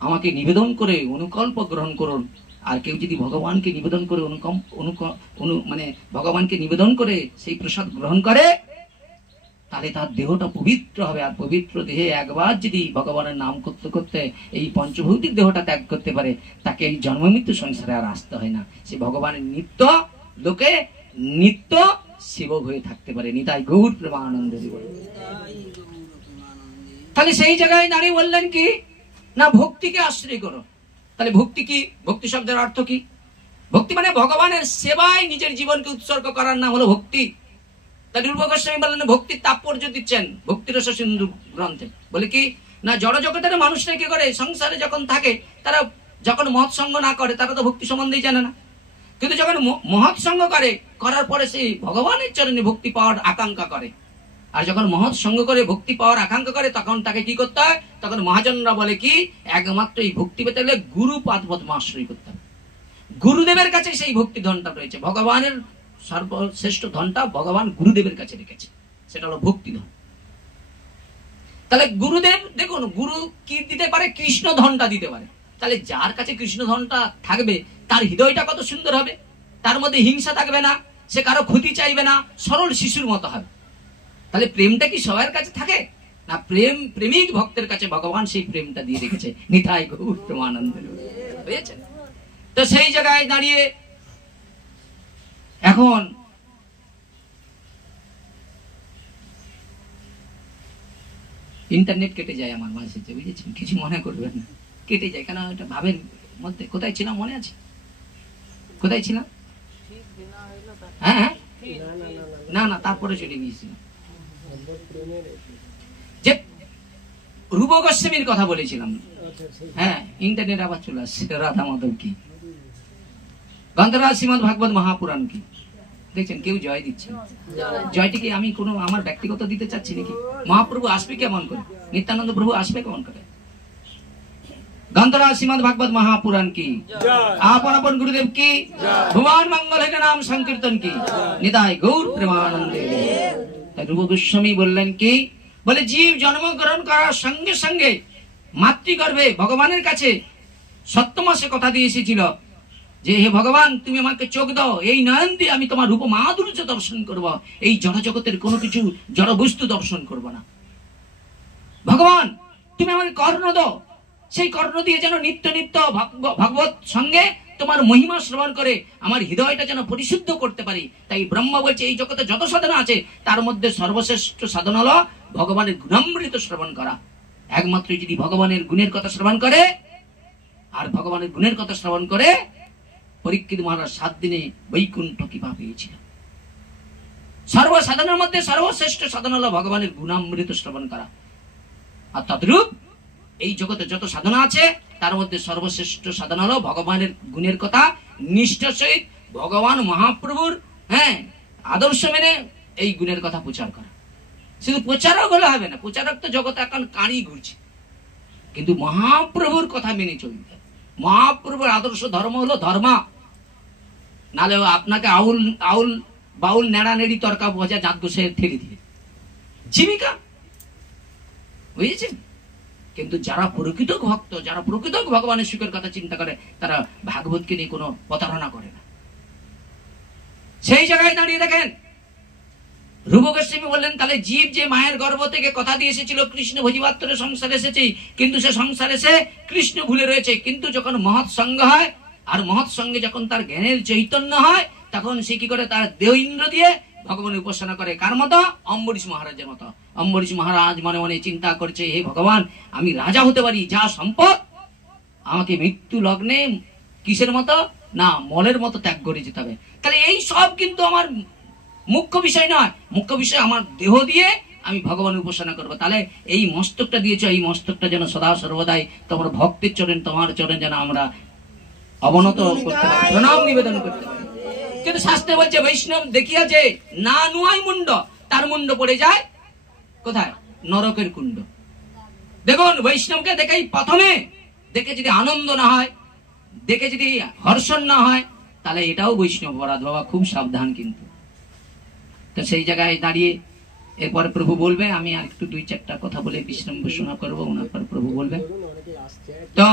আমাকে নিবেদন করে অনুকল্প গ্রহণ করুন। আর কেউ যদি ভগবানকে নিবেদন করে মানে ভগবানকে নিবেদন করে সেই প্রসাদ গ্রহণ করে, তাহলে তার দেহটা পবিত্র হবে। আর পবিত্র দেহে একবার যদি ভগবানের নাম করতে করতে এই পঞ্চভৌতিক দেহটা ত্যাগ করতে পারে, তাকে এই জন্ম মৃত্যু সংসারে আর আসতে হয় না। সে ভগবানের নিত্য লোকে নিত্য সেবক হয়ে থাকতে পারে। নিতাই গৌর প্রেমানন্দ। তাহলে সেই জায়গায় দাঁড়িয়ে বললেন কি না, ভক্তিকে আশ্রয় করো। তাহলে ভক্তি কি? ভক্তি শব্দের অর্থ কি? ভক্তি মানে ভগবানের সেবায় নিজের জীবনকে উৎসর্গ করার নাম হলো ভক্তি। তাহলে রূপ গোস্বামী বললেন, ভক্তির তাৎপর্য দিচ্ছেন ভক্তিরস সিন্ধু গ্রন্থে। বলে কি না, জড় জগতের মানুষরা কি করে, সংসারে যখন থাকে তারা যখন মহৎ সঙ্গ না করে, তারা তো ভক্তি সম্বন্ধেই জানে না। কিন্তু যখন মহৎ সঙ্গ করে, করার পরে সেই ভগবানের চরণে ভক্তি পাওয়ার আকাঙ্ক্ষা করে। আর যখন মহৎ সঙ্গ করে ভক্তি পাওয়ার আকাঙ্ক্ষা করে, তখন তাকে কি করতে হয়? তখন মহাজনরা বলে কি, একমাত্র এই ভক্তি পেতে হলে গুরু পাদপদ্ম আশ্রয় করতে হবে। গুরুদেবের কাছে সেই ভক্তি ধনটা রয়েছে। ভগবানের সর্বশ্রেষ্ঠ ধনটা ভগবান গুরুদেবের কাছে রেখেছে, সেটা হলো ভক্তি ধন। তাহলে গুরুদেব দেখুন, গুরু কি দিতে পারে? কৃষ্ণ ধনটা দিতে পারে। তাহলে যার কাছে কৃষ্ণ ধনটা থাকবে, তার হৃদয়টা কত সুন্দর হবে, তার মধ্যে হিংসা থাকবে না, সে কারো ক্ষতি চাইবে না, সরল শিশুর মতো হবে। তাহলে প্রেমটা কি সবার কাছে থাকে না? প্রেমিক ভক্তের কাছে ভগবান সেই প্রেমটা দিয়ে রেখেছে। নিতাই গৌর প্রেমানন্দ। বুঝেছেন? তো সেই জায়গায় দাঁড়িয়ে এখন ইন্টারনেট কেটে যায় আমার মাঝে, বুঝেছেন? কিছু মনে করবেন না, কেটে যায়। কেন এটা ভাবের মধ্যে কোথায় ছিলাম মনে আছে? কোথায় ছিলাম? হ্যাঁ না না, তারপরে চলে গিয়েছিলাম যে রূপ গোস্বামীর কথা বলেছিলাম। হ্যাঁ, ইন্টারনেট আবার চলে আসছে। রাধা মাধব কি গ্রন্থরাজ শ্রীমদ ভাগবত মহাপুরাণ কি দেখছেন, কেউ জয় দিচ্ছে। জয়টিকে আমি কোনো আমার ব্যক্তিগত দিতে চাচ্ছি নাকি? মহাপ্রভু আসবে কেমন করে, নিত্যানন্দ প্রভু আসবে কেমন করে? গ্রন্থরাজ শ্রীমদ ভাগবত মহাপুরাণ কি, আপন আপন গুরুদেব কি, ভুবন মঙ্গল নাম সংকীর্তন কি, নিতাই গৌর প্রেমানন্দে। তাই রূপ গোস্বামী বললেন কি, বলে জীব জন্মগ্রহণ করার সঙ্গে সঙ্গে মাতৃগর্ভে ভগবানের কাছে সপ্তমাসে কথা দিয়ে এসেছিল যে হে ভগবান, তুমি আমাকে চোখ দাও, এই নয়ন দিয়ে আমি তোমার রূপ মাধুর্য দর্শন করব, এই জড় জগতের কোনো কিছু জড় বস্তু দর্শন করব না। ভগবান তুমি আমাকে কর্ণ দাও, সেই কর্ণ দিয়ে যেন নিত্য নিত্য ভগবত সঙ্গে তোমার মহিমা শ্রবণ করে আমার হৃদয়টা যেন পরিশুদ্ধ করতে পারি। তাই ব্রহ্মা বলছে এই জগতে যত সাধনা আছে তার মধ্যে সর্বশ্রেষ্ঠ সাধনা হলো ভগবানের গুণামৃত শ্রবণ করা। একমাত্র যদি ভগবানের গুণের কথা শ্রবণ করে, আর ভগবানের গুণের কথা শ্রবণ করে পরীক্ষিত মহারাজ 7 দিনে বৈকুণ্ঠ কৃপা পেয়েছিল। সর্বসাধনার মধ্যে সর্বশ্রেষ্ঠ সাধনা হলো ভগবানের গুণামৃত শ্রবণ করা। আর তদ্রূপ এই জগতে যত সাধনা আছে তার মধ্যে সর্বশ্রেষ্ঠ সাধনা হলো ভগবানের গুণের কথা নিষ্ঠার সহিত ভগবান মহাপ্রভুর আদর্শ মেনে এই গুণের কথা প্রচার করা। শুধু প্রচারক হলে হবে না, প্রচারক তো জগতে এখন কাঁড়ি ঘুরছে, কিন্তু মহাপ্রভুর কথা মেনে চলতে। মহাপ্রভুর আদর্শ ধর্ম হলো ধর্মা, নালে আপনাকে আউল আউল বাউল নেড়া নেড়ি তর্কা ভজা জাত গোসে ঠেলে দিয়ে জীবিকা, বুঝেছেন? কিন্তু যারা প্রকৃত ভক্ত, যারা প্রকৃত ভগবানের সুখের কথা চিন্তা করে, তারা ভাগবতকে নিয়ে কোনো প্রতারণা করে না। সেই জায়গায় দাঁড়িয়ে দেখেন রূপ গোস্বামী বললেন, তাহলে জীব যে মায়ের গর্ভ থেকে কথা দিয়ে এসেছিল কৃষ্ণ ভজিমাত্রে সংসারে এসেছে, কিন্তু সে সংসারে এসে কৃষ্ণ ভুলে রয়েছে। কিন্তু যখন মহৎ সঙ্গ হয়, আর মহৎ সঙ্গে যখন তার জ্ঞানের চৈতন্য হয়, তখন সে কি করে তার দেহ ইন্দ্র দিয়ে ভগবানের উপাসনা করে। কার মতো? অম্বরীশ মহারাজের মতো। অম্বরীশ মহারাজ মনে মনে চিন্তা করছে, হে ভগবান, আমি রাজা হতে পারি, যা সম্পদ আমাকে মৃত্যু লগ্নে কিসের মতো না মলের মতো ত্যাগ করে যেতে হবে। তাহলে এই সব কিন্তু আমার মুখ্য বিষয় নয়, মুখ্য বিষয় আমার দেহ দিয়ে আমি ভগবানের উপাসনা করবো। তাহলে এই মস্তকটা দিয়েছ, এই মস্তকটা যেন সদা সর্বদাই তোমার ভক্তের চরণ, তোমার চরণ যেন আমরা অবনত করতে পারি, প্রণাম নিবেদন করতে পারি। কিন্তু শাস্ত্রে বলছে বৈষ্ণব দেখিয়া যে না নুয়াই মুন্ড, তার মুন্ড পড়ে যায় কোথায়? নরকের কুণ্ড। দেখুন বৈষ্ণবকে দেখেই প্রথমে দেখে যদি আনন্দ না হয়, দেখে যদি হর্ষণ না হয়, তাহলে এটাও বৈষ্ণব অপরাধ বাবা, খুব সাবধান। কিন্তু তো সেই জায়গায় দাঁড়িয়ে এরপরে প্রভু বলবে, আমি আর একটু 2-4টা কথা বলে বিশ্রাম ঘোষণা করবো, ওনার পর প্রভু বলবে। তো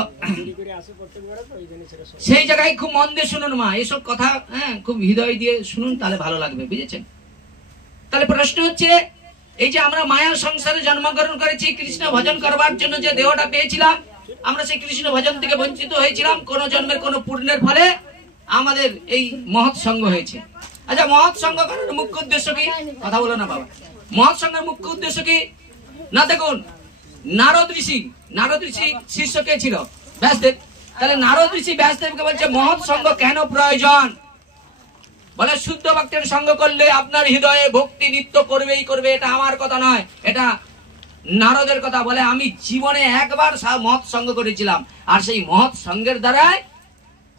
সেই জায়গায় খুব মন দিয়ে শুনুন মা, এসব কথা খুব হৃদয় দিয়ে শুনুন, তাহলে ভালো লাগবে, বুঝেছেন? তাহলে প্রশ্ন হচ্ছে, এই যে আমরা মায়ার সংসারে জন্মগ্রহণ করেছি, কৃষ্ণ ভজন করবার জন্য যে দেহটা পেয়েছিলাম, আমরা সেই কৃষ্ণ ভজন থেকে বঞ্চিত হয়েছিলাম কোন জন্মের কোন পুণ্যের ফলে আমাদের এই মহৎ সঙ্গ হয়েছে। আচ্ছা, মহৎ সঙ্গ করার মুখ্য উদ্দেশ্য কি? কথা বলো না বাবা। মহৎ সঙ্গের মুখ্য উদ্দেশ্য কি না? দেখুন নারদ ঋষি শিষ্য কে ছিল? ব্যাসদেব। তাহলে নারদ ঋষি ব্যাসদেবকে বলছে মহৎ সঙ্গ কেন প্রয়োজন? বলে শুদ্ধ ভক্তের সঙ্গ করলে আপনার হৃদয়ে ভক্তি নিত্য করবেই করবে। এটা আমার কথা নয়, এটা নারদের কথা। বলে আমি জীবনে একবার মহৎ সঙ্গ করেছিলাম, আর সেই মহৎ সঙ্গের দ্বারাই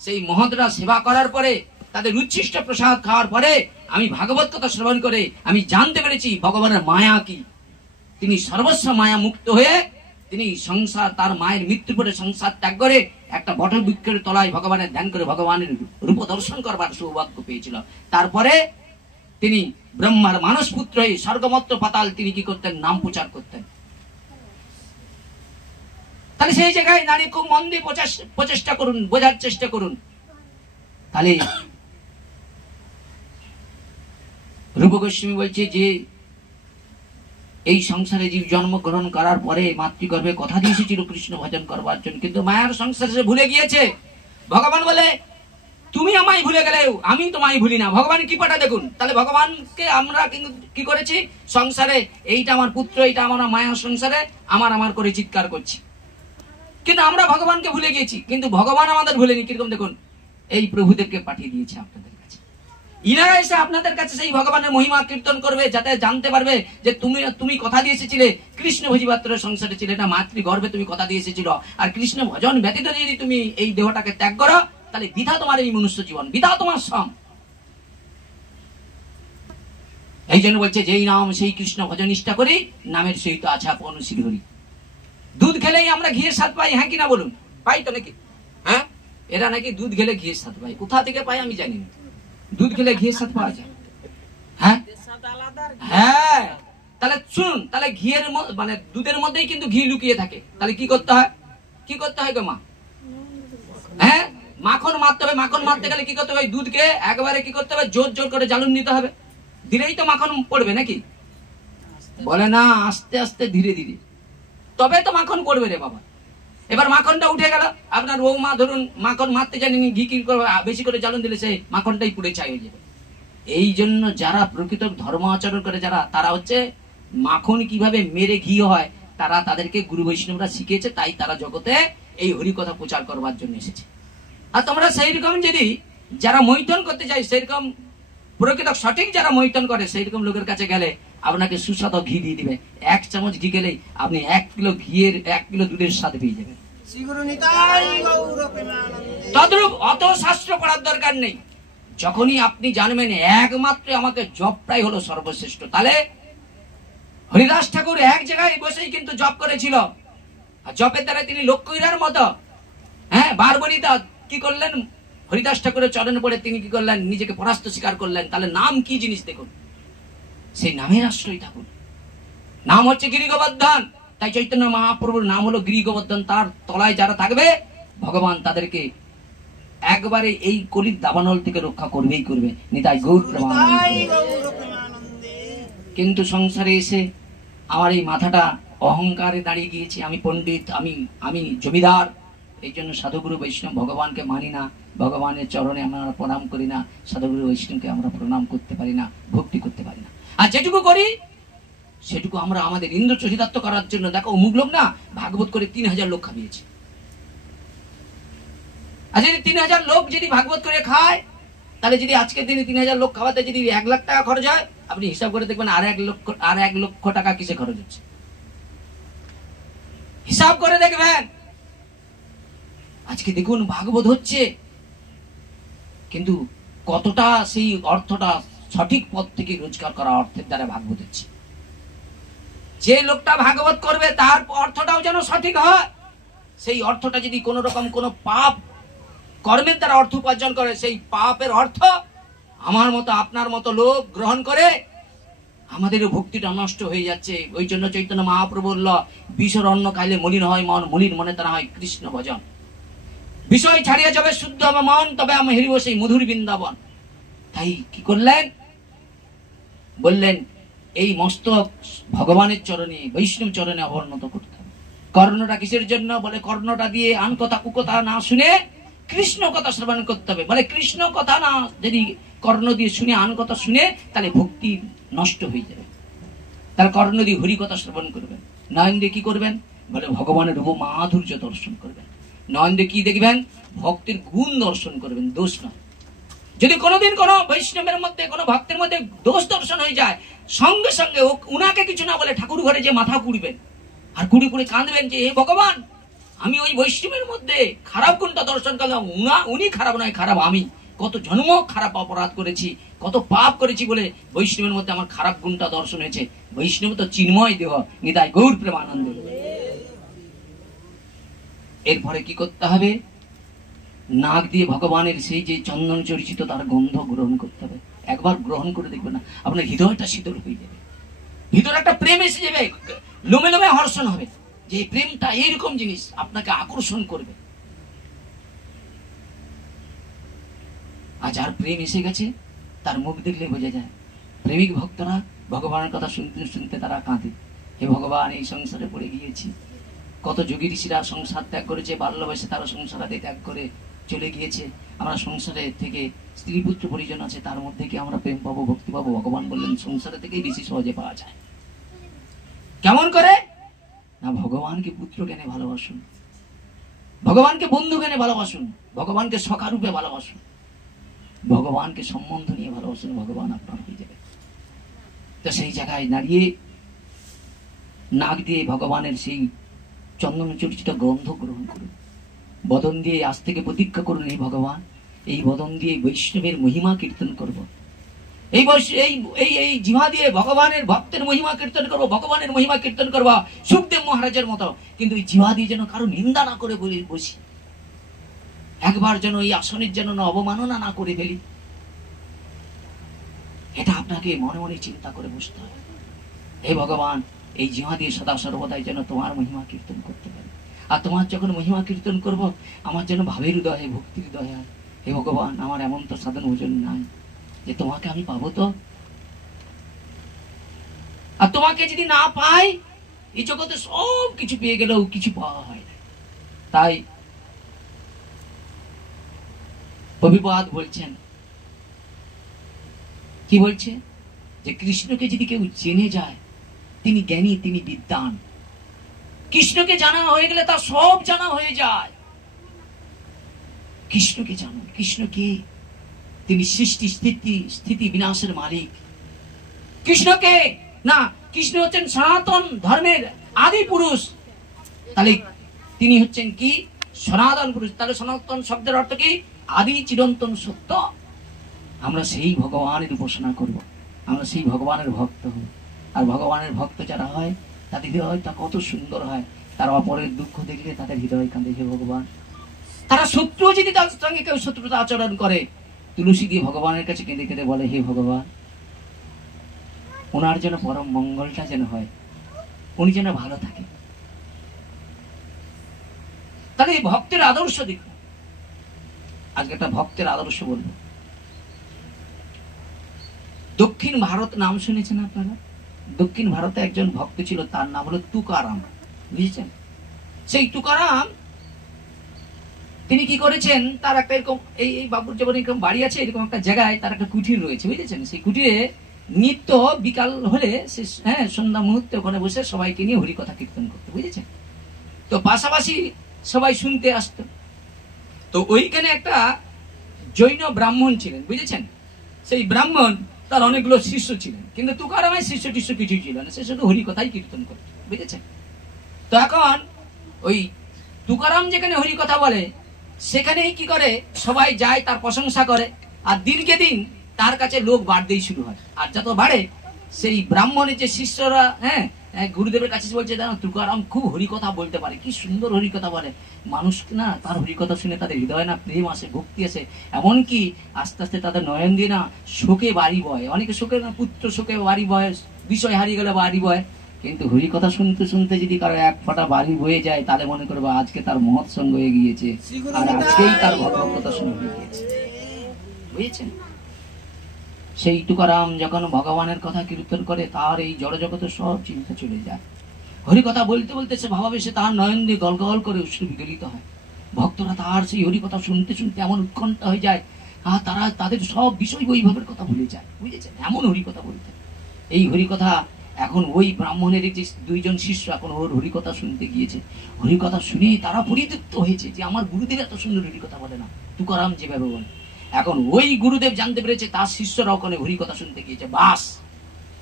সেই মহৎরা সেবা করার পরে, তাদের উচ্ছিষ্ট প্রসাদ খাওয়ার পরে আমি ভাগবত কথা শ্রবণ করে আমি জানতে পেরেছি ভগবানের মায়া কি। তিনি সর্বস্ব মায়া মুক্ত হয়ে তিনি সংসার, তার মায়ের মৃত্যুর পরে সংসার ত্যাগ করে একটা বটবৃক্ষের তলায় ভগবানের ধ্যান করে ভগবানের রূপ দর্শন করবার সৌভাগ্য পেয়েছিল। তারপরে তিনি ব্রহ্মার মানস পুত্র হয়ে স্বর্গমত্ত পাতাল তিনি কি করতেন? নাম প্রচার করতেন। তাহলে সেই জায়গায় নারী খুব মন দিয়ে প্রচেষ্টা করুন, বোঝার চেষ্টা করুন। তাহলে রূপ গোস্বামী বলছে যে এই সংসারে জীব জন্মগ্রহণ করার পরে মাতৃগর্ভে কথা দিয়ে এসেছিল কৃষ্ণ ভজন করবার জন্য, কিন্তু মায়ার সংসারে সে ভুলে গিয়েছে। ভগবান বলে তুমি আমায় ভুলে গেলেও আমি তোমায় ভুলি না। ভগবান কৃপাটা দেখুন। তাহলে ভগবানকে আমরা কি করেছি? সংসারে এইটা আমার পুত্র, এইটা আমার মায়ার সংসারে আমার করে চিৎকার করছি, কিন্তু আমরা ভগবানকে ভুলে গিয়েছি। কিন্তু ভগবান আমাদের ভুলেনি। কিরকম দেখুন, এই প্রভুদেরকে পাঠিয়ে দিয়েছে আপনাদের কাছে। ইনারা এসে আপনাদের কাছে সেই ভগবানের মহিমা কীর্তন করবে, যাতে জানতে পারবে যে তুমি কথা দিয়ে এসেছিলে কৃষ্ণ ভজিপাত্রের সংসারে ছিলে, এটা মাতৃগর্ভে তুমি কথা দিয়ে এসেছিল। আর কৃষ্ণ ভজন ব্যতীত যদি তুমি এই দেহটাকে ত্যাগ করো, তাহলে বৃথা তোমার এই মনুষ্য জীবন, বৃথা তোমার শ্রম। এই জন্য বলছে যেই নাম সেই কৃষ্ণ ভজন নিষ্ঠা করি, নামের সহিত আছে আপন শ্রীহরি। দুধ খেলেই আমরা ঘিয়ের স্বাদ পাই, হ্যাঁ কিনা বলুন? পাই তো নাকি? হ্যাঁ, এরা নাকি দুধ খেলে ঘিয়ের স্বাদ পাই। কোথা থেকে পাই আমি জানি না, দুধ খেলে ঘিয়ের স্বাদ পাওয়া যায়। হ্যাঁ হ্যাঁ, তাহলে শুনুন, তাহলে ঘিয়ের মানে দুধের মধ্যেই কিন্তু ঘি লুকিয়ে থাকে। তাহলে কি করতে হয়, কি করতে হয় গো মা? হ্যাঁ, মাখন মারতে হবে। মাখন মারতে গেলে কি করতে হবে? দুধকে একবারে কি করতে হবে? জোর জোর করে জ্বালুন নিতে হবে, দিলেই তো মাখন পড়বে নাকি? বলে না, আস্তে আস্তে ধীরে ধীরে, তবে তো মাখন পড়বে রে বাবা। এবার মাখনটা উঠে গেল, আপনার বৌমা ধরুন মাখন মারতে জানেনি, ঘি কি করবে? বেশি করে জ্বালুন দিলে সেই মাখনটাই পুড়ে ছাই হয়ে যাবে। এই জন্য যারা প্রকৃত ধর্ম আচরণ করে যারা, তারা হচ্ছে মাখন কিভাবে মেরে ঘি হয় তারা তাদেরকে গুরু বৈষ্ণবরা শিখিয়েছে, তাই তারা জগতে এই হরি কথা প্রচার করবার জন্য এসেছে। আর তোমরা সেই রকম যদি যারা মৈথন করতে চাই, সেইরকম প্রকৃত সঠিক যারা মৈথন করে সেই রকম লোকের কাছে গেলে আপনাকে সুস্বাদু ঘি দিয়ে দিবে। 1 চামচ ঘি গেলেই আপনি 1 কিলো ঘিয়ের 1 কিলো দুধের স্বাদ পেয়ে যাবেন। তদ্রূপ অত শাস্ত্র পড়ার দরকার নেই। যখনই আপনি জানবেন একমাত্র আমাকে জপটাই হলো সর্বশ্রেষ্ঠ, তাহলে হরিদাস ঠাকুর এক জায়গায় বসেই কিন্তু জপ করেছিল। আর জপের দ্বারা তিনি লক্ষ্মীরার মতো, হ্যাঁ, বারবনিতা কি করলেন? হরিদাস ঠাকুরের চরণে পড়ে তিনি কি করলেন? নিজেকে পরাস্ত স্বীকার করলেন। তাহলে নাম কি জিনিস দেখুন, সেই নামের আশ্রয় থাকুন। নাম হচ্ছে গিরি গোবর্ধন, তাই চৈতন্য মহাপ্রভুর নাম হলো গিরি গোবর্ধন। তার তলায় যারা থাকবে ভগবান তাদেরকে একবারে এই কলির দাবানল থেকে রক্ষা করবেই করবে। নিতাই গৌর প্রেমানন্দে। কিন্তু সংসারে এসে আমার এই মাথাটা অহংকারে দাঁড়িয়ে গিয়েছে, আমি পণ্ডিত, আমি জমিদার। এই জন্য সাধুগুরু বৈষ্ণব ভগবানকে মানি না, ভগবানের চরণে আমরা প্রণাম করি না, সাধুগুরু বৈষ্ণবকে আমরা প্রণাম করতে পারি না, ভক্তি করতে পারি না। আর যেটুকু করি সেটুকু আমরা আমাদের ইন্দ্র চরিতার্থ করার জন্য। দেখো অমুক লোক না ভাগবত করে 3000 লোক খাইয়েছে। আর যদি 3000 লোক যদি ভাগবত করে খায়, তাহলে যদি আজকের দিনে 3000 লোক খাওয়াতে যদি 1 লাখ টাকা খরচ হয়, আপনি হিসাব করে দেখবেন আর 1 লক্ষ টাকা কিসে খরচ হচ্ছে, হিসাব করে দেখবেন। আজকে দেখুন ভাগবত হচ্ছে, কিন্তু কতটা সেই অর্থটা সঠিক পথ থেকে রোজগার করা অর্থের দ্বারা ভাগবত হচ্ছে। যে লোকটা ভাগবত করবে তার অর্থটাও যেন সঠিক হয়। সেই অর্থটা যদি কোন রকম কোন পাপ কর্মের দ্বারা অর্থ উপার্জন করে, সেই পাপের অর্থ আমার মতো আপনার মতো লোক গ্রহণ করে, আমাদেরও ভক্তিটা নষ্ট হয়ে যাচ্ছে। ওই জন্য চৈতন্য মহাপ্রভু বলল, বিষর অন্ন খাইলে মলিন হয় মন, মলিন মনে তারা হয় কৃষ্ণ ভজন। বিষয় ছাড়িয়ে যাবে শুদ্ধ হবে মন, তবে আমি হেরিব সেই মধুর বৃন্দাবন। তাই কি করলেন? বললেন এই মস্তক ভগবানের চরণে, বৈষ্ণব চরণে অবনত করতে হবে। কর্ণটা কিসের জন্য? বলে কর্ণটা দিয়ে আন কথা কুকথা না শুনে কৃষ্ণ কথা শ্রবণ করতে হবে। বলে কৃষ্ণ কথা না যদি কর্ণ দিয়ে শুনে, আন কথা শুনে, তাহলে ভক্তি নষ্ট হয়ে যাবে। তাহলে কর্ণ দিয়ে হরি কথা শ্রবণ করবেন। নয়ন দিয়ে কি করবেন? বলে ভগবানের রূপ মাধুর্য দর্শন করবেন। নয়ন দিয়ে কি দেখবেন? ভক্তির গুণ দর্শন করবেন, দোষ নয়। যদি কোনোদিন কোনো বৈষ্ণবের মধ্যে, কোনো ভক্তের মধ্যে দোষ দর্শন হয়ে যায়, সঙ্গে সঙ্গে উনাকে কিছু না বলে ঠাকুর ঘরে যে মাথা কুড়বেন, আর কুড়ি কুড়ি কাঁদবেন যে হে ভগবান, আমি ওই বৈষ্ণবের মধ্যে খারাপ গুণটা দর্শন করলাম, উনি খারাপ নয়, খারাপ আমি। কত জন্ম খারাপ অপরাধ করেছি, কত পাপ করেছি বলে বৈষ্ণবের মধ্যে আমার খারাপ গুণটা দর্শন হয়েছে। বৈষ্ণব তো চিন্ময় দেহ, নিতাই গৌর প্রেমানন্দ। এরপরে কি করতে হবে? নাক দিয়ে ভগবানের সেই যে চন্দন চরিচিত তার গন্ধ গ্রহণ করতে হবে। একবার গ্রহণ করে দেখবেন না, আপনার হৃদয়টা শীতল হয়ে যাবে, ভিতরে একটা প্রেম এসে যাবে, লোমে লোমে হর্ষণ হবে যে প্রেমটা এইরকম জিনিস আপনাকে আকর্ষণ করবে। আর যার প্রেম এসে গেছে তার মুখ দেখলে বোঝা যায়। প্রেমিক ভক্তরা ভগবানের কথা শুনতে শুনতে তারা কাঁদে, হে ভগবান এই সংসারে পড়ে গিয়েছি। কত যোগী ঋষিরা সংসার ত্যাগ করেছে, বাল্য বয়সে তারা সংসারাদি ত্যাগ করে চলে গিয়েছে। আমরা সংসারে থেকে স্ত্রী পুত্র পরিজন আছে, তার মধ্যে কি আমরা প্রেম পাবো, ভক্তি পাবো? ভগবান বললেন সংসারে থেকেই বেশি সহজে পাওয়া যায়। কেমন করে? না, ভগবানকে পুত্র জ্ঞানে ভালোবাসুন, ভগবানকে বন্ধু জ্ঞানে ভালোবাসুন, ভগবানকে সখা রূপে ভালোবাসুন, ভগবানকে সম্বন্ধ নিয়ে ভালোবাসুন, ভগবান আপনার হয়ে যাবে। তো সেই জায়গায় দাঁড়িয়ে নাক দিয়ে ভগবানের সেই চন্দন চর্চিত গ্রন্থ গ্রহণ করুন। বদন দিয়ে আজ থেকে প্রতিজ্ঞা করুন, এই ভগবান, এই বদন দিয়ে বৈষ্ণবের মহিমা কীর্তন করব, এই এই জিহ্বা দিয়ে ভগবানের ভক্তের মহিমা কীর্তন করবো, ভগবানের মহিমা কীর্তন করবো সুখদেব মহারাজের মতো। কিন্তু এই জিহ্বা দিয়ে যেন কারো নিন্দা না করে বসি, একবার যেন এই আসনের যেন অবমাননা না করে ফেলি, এটা আপনাকে মনে মনে চিন্তা করে বসতে হবে। হে ভগবান, এই জিহ্বা দিয়ে সদা সর্বদাই যেন তোমার মহিমা কীর্তন করতে পারি। আর তোমার যখন মহিমা কীর্তন করব, আমার যেন ভাবের হৃদয় হয়, ভক্তির হৃদয় হয়। হে ভগবান, আমার এমন তো সাধন ভোজন নাই যে তোমাকে আমি পাবো তো। আর তোমাকে যদি না পাই, এই জগতে সব কিছু পেয়ে গেলেও কিছু পাওয়া হয় না। তাই প্রভুপাদ বলছেন, কি বলছে, যে কৃষ্ণকে যদি কেউ জেনে যায়, তিনি জ্ঞানী, তিনি বিদ্বান। কৃষ্ণকে জানা হয়ে গেলে তার সব জানা হয়ে যায়। কৃষ্ণকে জানুন। কৃষ্ণ কে? তিনি সৃষ্টি স্থিতি বিনাশের মালিক। কৃষ্ণকে না, কৃষ্ণ হচ্ছেন সনাতন ধর্মের আদি পুরুষ। তাহলে তিনি হচ্ছেন কি? সনাতন পুরুষ। তাহলে সনাতন শব্দের অর্থ কি? আদি চিরন্তন সত্য। আমরা সেই ভগবানের উপাসনা করব, আমরা সেই ভগবানের ভক্ত হব। আর ভগবানের ভক্ত যারা হয়, তাদের হৃদয়টা কত সুন্দর হয়। তারা অপরের দুঃখ দেখলে তাদের হৃদয় কাঁদে, হে ভগবান। তারা শত্রু যদি তাদের সঙ্গে কেউ শত্রুতা আচরণ করে, তুলসী দিয়ে ভগবানের কাছে কেঁদে কেঁদে বলে, হে ভগবান, ওনার যেন পরম মঙ্গলটা যেন হয়, উনি যেন ভালো থাকে। তাহলে এই ভক্তের আদর্শ দেখুন। আজকে একটা ভক্তের আদর্শ বলবো। দক্ষিণ ভারত নাম শুনেছেন আপনারা? দক্ষিণ ভারতে একজন ভক্ত ছিল, তার নাম হলো তুকারাম। বুঝেছেন? সেই তুকারাম তিনি কি করেছেন, তার একটা এরকম এই বাবুর যেমন এরকম বাড়ি আছে, এরকম একটা জায়গায় তার একটা কুঠির রয়েছে। বুঝেছেন? সেই কুঠিরে নিত্য বিকাল হলে সে সন্ধ্যা মুহূর্তে ওখানে বসে সবাইকে নিয়ে হরিকথা কীর্তন করতে। বুঝেছেন? তো পাশাপাশি সবাই শুনতে আসতো। তো ওইখানে একটা জৈন ব্রাহ্মণ ছিলেন। বুঝেছেন? সেই ব্রাহ্মণ, তার অনেকগুলো শিষ্য ছিলেন, কিন্তু তুকারামের শিষ্য টিষ্য কিছুই ছিল না, সে শুধু হরিকথাই কীর্তন করত। বুঝেছেন? তো এখন ওই তুকারাম যেখানে হরিকথা বলে, সেখানেই কি করে, সবাই যায়, তার প্রশংসা করে। আর দিনকে দিন তার কাছে লোক বাড়তেই শুরু হয়। আর যত বাড়ে, সেই ব্রাহ্মণের যে শিষ্যরা গুরুদেবের কাছে বলছে, জানো তুকারাম খুব হরিকথা বলতে পারে, কি সুন্দর হরিকথা বলে। মানুষ না তার হরিকথা শুনে তাদের হৃদয় না প্রেম আসে, ভক্তি আসে। এমনকি আস্তে আস্তে তাদের নয়ন দিয়ে না শোকে বাড়ি বয়। অনেকে শোকে না, পুত্র শোকে বাড়ি বয়, বিষয় হারিয়ে গেলে বাড়ি বয়। কিন্তু হরিকথা শুনতে শুনতে যদি কারো এক ফোঁটা বাড়ি বয়ে যায়, তাহলে মনে করবো আজকে তার মহৎ সঙ্গ হয়ে গিয়েছে, আর আজকেই তার ভগবত শুনে হয়ে গিয়েছে। বুঝেছেন? সেই তুকারাম যখন ভগবানের কথা কীর্তন করে, তার এই জড়জগতে সব চিন্তা চলে যায়। হরিকথা বলতে বলতে সে ভাবাবেশে তার নয়ন দিয়ে গল গল করে অশ্রু বিগলিত হয়। ভক্তরা তার সেই হরিকথা শুনতে শুনতে এমন উৎকণ্ঠা হয়ে যায়, আর তারা তাদের সব বিষয় বৈভবের কথা ভুলে যায়। বুঝেছেন? এমন হরিকথা বলতে। এই হরিকথা এখন ওই ব্রাহ্মণের যে দুইজন শিষ্য এখন ওর হরিকথা শুনতে গিয়েছে। হরিকথা শুনে তারা পরিতৃপ্ত হয়েছে যে আমার গুরুদেব এত সুন্দর হরিকথা বলে না, তুকারাম যেভাবে বলে। এখন ওই গুরুদেব জানতে পেরেছে, তার শিষ্যরা ওখানে হরিকথা শুনতে গিয়েছে। বাস,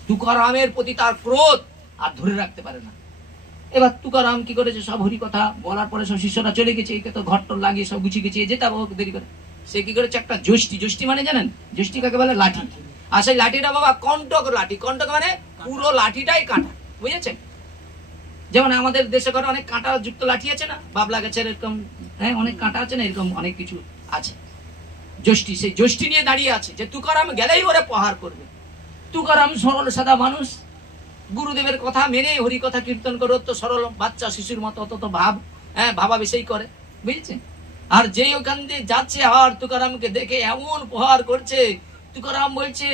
তুকারামের প্রতি তার ক্রোধ আর ধরে রাখতে পারে না। এবার তুকারাম কি করেছে, সব হরিকথা বলার পরে সব শিষ্যরা চলে গেছে, একে তো ঘর টর লাগিয়ে সব গুছিয়ে গেছে, যেতে হবে দেরি করে। সে কি করেছে, একটা যষ্টি মানে জানেন যষ্টি কাকে বলে? লাঠি। আর সেই লাঠিটা বাবা কণ্টক লাঠি। কণ্টক মানে পুরো লাঠিটাই কাঁটা। বুঝেছেন? যেমন আমাদের দেশে ঘরে অনেক কাঁটা যুক্ত লাঠি আছে না, বাবলা গাছের এরকম অনেক কাঁটা আছে না, এরকম অনেক কিছু আছে। যষ্টি, সেই যষ্টি নিয়ে দাঁড়িয়ে আছে যে তুকারাম গেলেই ওরে প্রহার করবে। তুকারাম সরল সাদা মানুষ, গুরুদেবের কথা মেনে হরিকথা কীর্তন করে, তো সরল বাচ্চা শিশুর মতো অত ভাব ভাবাবেশই করে। বুঝেছেন? আর যেই ওখান দিয়ে যাচ্ছে, আর তুকারামকে দেখে এমন প্রহার করছে, তুকারাম বলছে,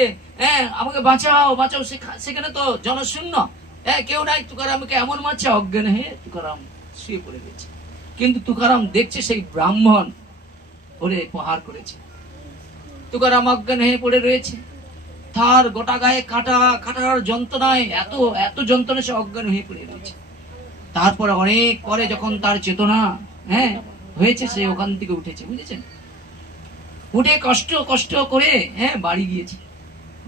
আমাকে বাঁচাও বাঁচাও। সেখানে তো জনশূন্য, কেউ নাই। তুকারামকে এমন মারছে, অজ্ঞান হয়ে তুকারাম শুয়ে পড়ে গেছে। কিন্তু তুকারাম দেখছে সেই ব্রাহ্মণ ওরে প্রহার করেছে। তুকারাম অজ্ঞান হয়ে পড়ে রয়েছে, তার গোটা গায়ে কাটার যন্ত্রণায় এত এত যন্ত্রণা, সে অজ্ঞান হয়ে পড়ে রয়েছে। তারপরে অনেক পরে যখন তার চেতনা হয়েছে, সে ওখান থেকে উঠেছে। বুঝেছেন? উঠে কষ্ট কষ্ট করে বাড়ি গিয়েছে।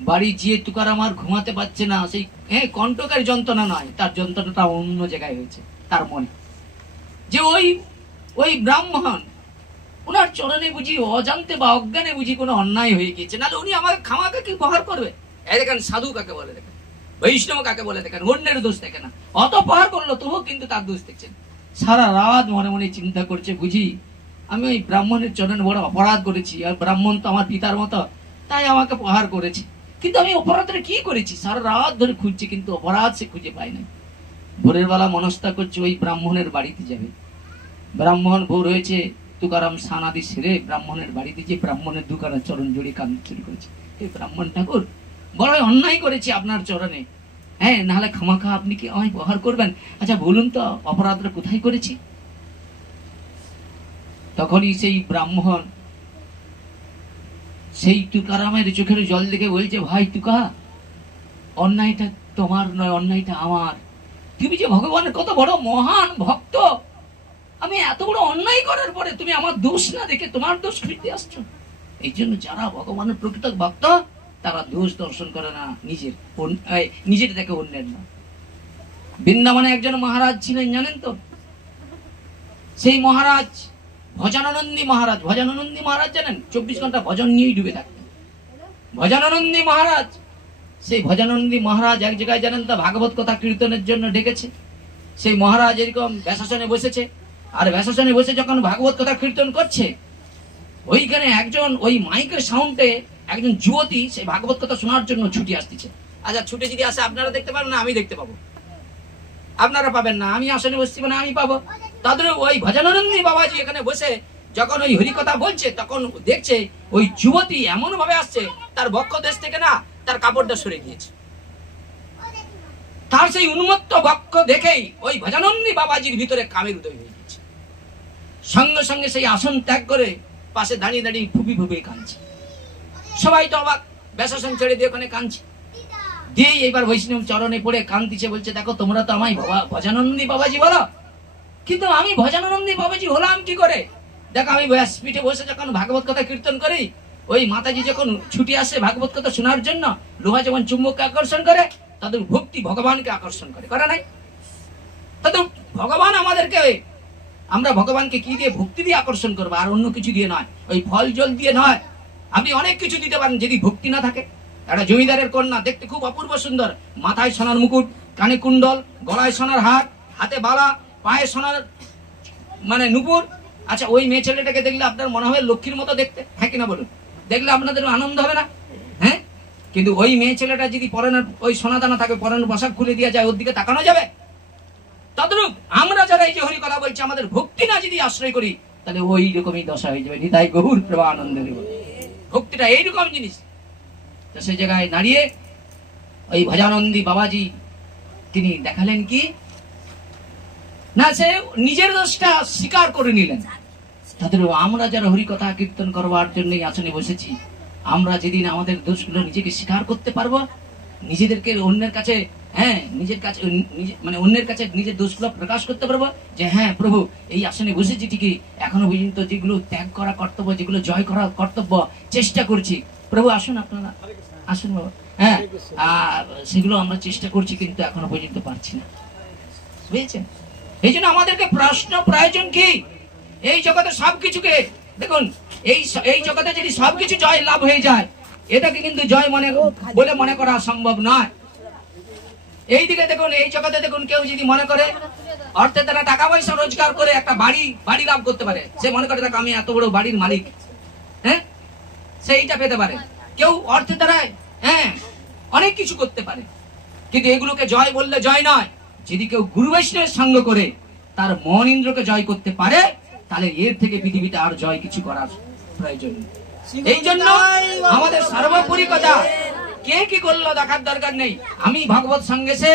বাড়ি গিয়ে তুকারাম আর ঘুমাতে পারছে না। সেই কণ্টকের যন্ত্রণা নয়, তার যন্ত্রণাটা অন্য জায়গায় হয়েছে, তার মনে। যে ওই ব্রাহ্মণ ওনার চরণে বুঝি অজান্তে বা অজ্ঞানে বুঝি কোনো অন্যায় হয়ে গিয়েছে, নাহলে উনি আমাকে খামাকে কি প্রহার করবে? দেখেন সাধু কাকে বলে, দেখেন বৈষ্ণব কাকে বলে, দেখেন অন্যের দোষ দেখে না, অত প্রহার করলো তবুও কিন্তু তার দোষ দেখছেন। সারা রাত মনে মনে চিন্তা করছে, বুঝি আমি ওই ব্রাহ্মণের চরণে বড় অপরাধ করেছি, আর ব্রাহ্মণ তো আমার পিতার মতো, তাই আমাকে প্রহার করেছে। কিন্তু আমি অপরাধটা কি করেছি? সারা রাত ধরে খুঁজছে, কিন্তু অপরাধ সে খুঁজে পায় না। ভোরের বেলা মনস্থা করছে ওই ব্রাহ্মণের বাড়িতে যাবে। ব্রাহ্মণ ভোর হয়েছে, তুকারাম সানাদি সেরে ব্রাহ্মণের বাড়িতে যে ব্রাহ্মণের দুকানের চরণ জড়িয়ে কাঁদতে শুরু করেছে, এই ব্রাহ্মণ ঠাকুর বড় অন্যায় করেছি আপনার চরণে, হ্যাঁ, নাহলে খামাখা আপনি কি আমায় প্রহার করবেন? আচ্ছা বলুন তো অপরাধটা কোথায় করেছি? তখনই সেই ব্রাহ্মণ সেই তুকারামের চোখের জল দেখে বলছে, ভাই তুকা, অন্যায়টা তোমার নয়, অন্যায়টা আমার। তুমি যে ভগবানের কত বড় মহান ভক্ত, আমি এত বড় অন্যায় করার পরে তুমি আমার দোষ না দেখে তোমার দোষ খুঁজতে আসছো। এই জন্য যারা ভগবানের প্রকৃত ভক্ত তারা দোষ দর্শন করে না, নিজের দেখে অন্যের না। বৃন্দাবনে একজন মহারাজ ছিলেন, জানেন তো? সেই মহারাজ ভজনানন্দী মহারাজ। ভজনানন্দী মহারাজ জানেন? 24 ঘন্টা ভজন নিয়েই ডুবে থাকতেন ভজনানন্দী মহারাজ। সেই ভজনানন্দী মহারাজ এক জায়গায় জানেন তো ভাগবত কথা কীর্তনের জন্য ডেকেছে। সেই মহারাজ এরকম ব্যাসাসনে বসেছে, আর ব্যাসাসনে বসে যখন ভাগবত কথা কীর্তন করছে, ওইখানে একজন ওই মাইকের সাউন্ডে একজন যুবতী সেই ভাগবত কথা শোনার জন্য ছুটে আসতেছে। আচ্ছা, ছুটে যদি আসে আপনারা দেখতে পাবেন না? আমি দেখতে পাবো? আপনারা পাবেন না। আমি আসনে বসছি মানে আমি পাবো। তাদের ওই ভজনানন্দী বাবাজি এখানে বসে যখন ওই হরি কথা বলছে, তখন দেখছে ওই যুবতী এমন ভাবে আসছে, তার বক্ষ দেশ থেকে না তার কাপড়টা সরে গিয়েছে। তার সেই উন্মত্ত বক্ষ দেখেই ওই ভজনানন্দী বাবাজির ভিতরে কামের উদয় হয়ে গেছে। সঙ্গে সঙ্গে সেই আসন ত্যাগ করে পাশে দাঁড়িয়ে দাঁড়িয়ে ফুপি ফুপিয়ে কাঁদছে। সবাই তো অবাক, ব্যাসাসন ছেড়ে দিয়ে ওখানে কাঁদছে। দিয়েই এবার বৈষ্ণব চরণে পড়ে কাঁদতিছে, বলছে, দেখো তোমরা তো আমায় ভজনানন্দী বাবাজি বলো, কিন্তু আমি ভজনানন্দী বাবাজি হলাম কি করে? দেখো আমি ব্যাসপীঠে বসে যখন ভাগবত কথা কীর্তন করি, ওই মাতাজি যখন ছুটি আসে ভাগবত কথা শোনার জন্য, লোহা যেমন চুম্বককে আকর্ষণ করে, তাদের ভক্তি ভগবানকে আকর্ষণ করে, করে নাই? তাদের ভগবান আমাদেরকে, আমরা ভগবানকে কি দিয়ে? ভক্তি দিয়ে আকর্ষণ করবো, আর অন্য কিছু দিয়ে নয়, ওই ফল জল দিয়ে নয়। আপনি অনেক কিছু দিতে পারেন, যদি ভক্তি না থাকে। একটা জমিদারের কন্যা দেখতে খুব অপূর্ব সুন্দর, মাথায় সোনার মুকুট, কানে কুণ্ডল, গলায় সোনার হার, হাতে বালা, পায়ে সোনার মানে নুপুর। আচ্ছা, ওই মেয়ে ছেলেটাকে দেখলে আপনার মনে হবে লক্ষ্মীর মতো দেখতে, হ্যাঁ কিনা বলুন? দেখলে আপনাদের আনন্দ হবে না? হ্যাঁ, কিন্তু ওই মেয়ে ছেলেটা যদি পরনের ওই সোনা দানা থাকে, পরনের পোশাক খুলে দিয়ে যায়, ওর দিকে তাকানো যাবে? তদ্রূপ আমরা যারা এই যে হরি কথা বলছি, আমাদের ভক্তি না যদি আশ্রয় করি, তাহলে ওই রকমই দশা হয়ে যাবে। নিতাই গৌর প্রেমানন্দ। ভক্তিটা এইরকম জিনিস। তো সেই জায়গায় দাঁড়িয়ে ওই ভজনানন্দী বাবাজি তিনি দেখালেন কি না, সে নিজের দোষটা স্বীকার করে নিলেন। তাদের আমরা যারা হরি কথা কীর্তন করবার জন্য আসনে বসেছি, আমরা যেদিন আমাদের দোষগুলো নিজেকে স্বীকার করতে পারবো, নিজেদেরকে অন্যের কাছে, হ্যাঁ, নিজের কাছে মানে অন্যের কাছে নিজের দোষগুলো প্রকাশ করতে পারবো, যে হ্যাঁ প্রভু এই আসনে বসেছি ঠিকই, এখনো পর্যন্ত যেগুলো ত্যাগ করা কর্তব্য, যেগুলো জয় করা কর্তব্য, চেষ্টা করছি। প্রভু আসুন, আপনারা আসুন বাবা। হ্যাঁ, আর সেগুলো আমরা চেষ্টা করছি, কিন্তু এখনো পর্যন্ত পারছি না, বুঝেছেন? এই জন্য আমাদেরকে প্রশ্ন প্রয়োজন কি? এই জগতে সবকিছুকে দেখুন, এই জগতে যদি সবকিছু জয় লাভ হয়ে যায়, এটাকে কিন্তু জয় বলে মনে করা সম্ভব নয়। এইদিকে দেখুন, এই জগতে দেখুন, কেউ যদি মনে করে অর্থের দ্বারা টাকা পয়সা রোজগার করে একটা বাড়ি লাভ করতে পারে, সে মনে করে আমি এত বড় বাড়ির মালিক, হ্যাঁ, সেইটা পেতে পারে। কেউ অর্থের দ্বারা, হ্যাঁ, অনেক কিছু করতে পারে, কিন্তু এগুলোকে জয় বললে জয় নয়। যদি কেউ গুরু বৈষ্ণবের সঙ্গ করে তার মন ইন্দ্রকে জয় করতে পারে, তাহলে এর থেকে পৃথিবীতে আর জয় কিছু করার প্রয়োজন নেই। এই জন্য আমাদের সর্বোপরি কথা, কে কি করলো দেখার দরকার নেই। আমি ভগবত সঙ্গেছে,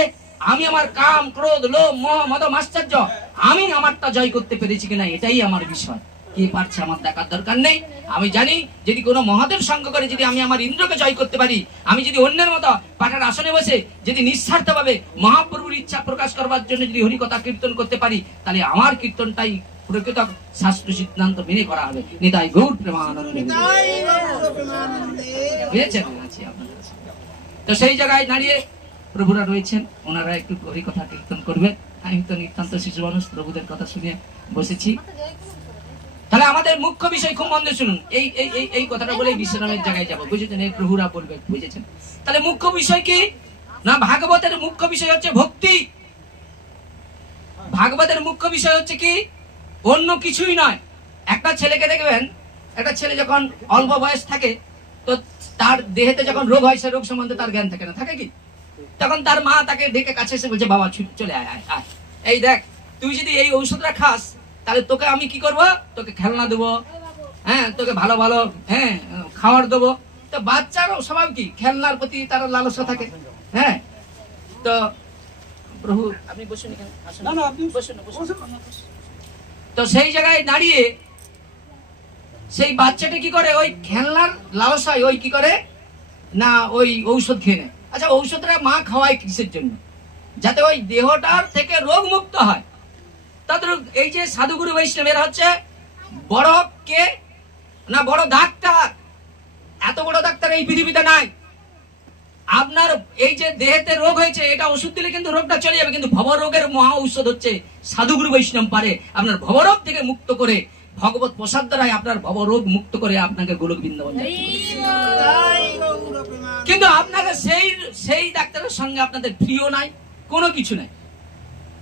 আমি আমার কাম ক্রোধ লোভ মোহ মদ মাশ্চর্য, আমি আমারটা জয় করতে পেরেছি কিনা, এটাই আমার বিষয়। কে পারছে আমার দেখার দরকার নেই। আমি জানি যদি কোনো মহাদেব সঙ্গ করে যদি আমি আমার ইন্দ্রকে জয় করতে পারি, আমি যদি অন্যের মতো পাঠার আসনে বসে যদি নিঃস্বার্থ ভাবে মহাপ্রভুর ইচ্ছা প্রকাশ করবার জন্য যদি হরি কথা কীর্তন করতে পারি, তাহলে আমার কীর্তনটাই প্রকৃত শাস্ত্র সিদ্ধান্ত মেনে করা হবে। নিতাই গৌর প্রেমানন্দে। বুঝেছেন? তো সেই জায়গায় দাঁড়িয়ে প্রভুরা রয়েছেন, ওনারা একটু হরি কথা কীর্তন করবেন। আমি তো নিতান্ত শিশু মানুষ, প্রভুদের কথা শুনে বসেছি। তাহলে আমাদের মুখ্য বিষয় খুব মন দিয়ে শুনুন, এই এই এই কথাটা বলে বিশ্রামের জায়গায় যাবো, বুঝেছেন? এই প্রভুরা বলবে, বুঝেছেন? তাহলে মুখ্য বিষয় কি না, ভাগবতের মুখ্য বিষয় হচ্ছে ভক্তি। ভাগবতের মুখ্য বিষয় হচ্ছে কি, অন্য কিছুই নয়। একটা ছেলেকে দেখবেন, একটা ছেলে যখন অল্প বয়স থাকে, তো তার দেহেতে যখন রোগ হয়, সে রোগ সম্বন্ধে তার জ্ঞান থাকে না, থাকে কি? তখন তার মা তাকে ডেকে কাছে এসে বলছে, বাবা চলে আয় আয় আয়, এই দেখ তুই যদি এই ঔষধটা খাস, তাহলে তোকে আমি কি করব, তোকে খেলনা দেবো, হ্যাঁ, তোকে ভালো ভালো হ্যাঁ খাবার দেবো। তো বাচ্চারও স্বভাব কি, খেলনার প্রতি তার লালসা থাকে। হ্যাঁ, তো প্রভু আপনি বসুন এখানে, তো সেই জায়গায় দাঁড়িয়ে সেই বাচ্চাটা কি করে, ওই খেলনার লালসায় ওই কি করে না, ওই ঔষধ খেয়ে নেয়। আচ্ছা, ঔষধটা মা খাওয়ায় কিসের জন্য? যাতে ওই দেহটার থেকে রোগ মুক্ত হয়। তাদের এই যে সাধুগুরু বৈষ্ণব, এরা হচ্ছে বড় কে না, বড় ডাক্তার। এত বড় ডাক্তার এই পৃথিবীতে নাই। আপনার এই যে দেহেতে রোগ হয়েছে, এটা ওষুধ দিলে কিন্তু রোগটা চলে যাবে, কিন্তু ভবরোগের মহা ঔষধ হচ্ছে সাধুগুরু বৈষ্ণব। পারে আপনার ভবরোগ থেকে মুক্ত করে, ভগবত প্রসাদ দ্বারাই আপনার ভবরোগ মুক্ত করে আপনাকে গোলক বৃন্দাবন। কিন্তু আপনাকে সেই ডাক্তারের সঙ্গে আপনাদের ফ্রিও নাই, কোনো কিছু নাই।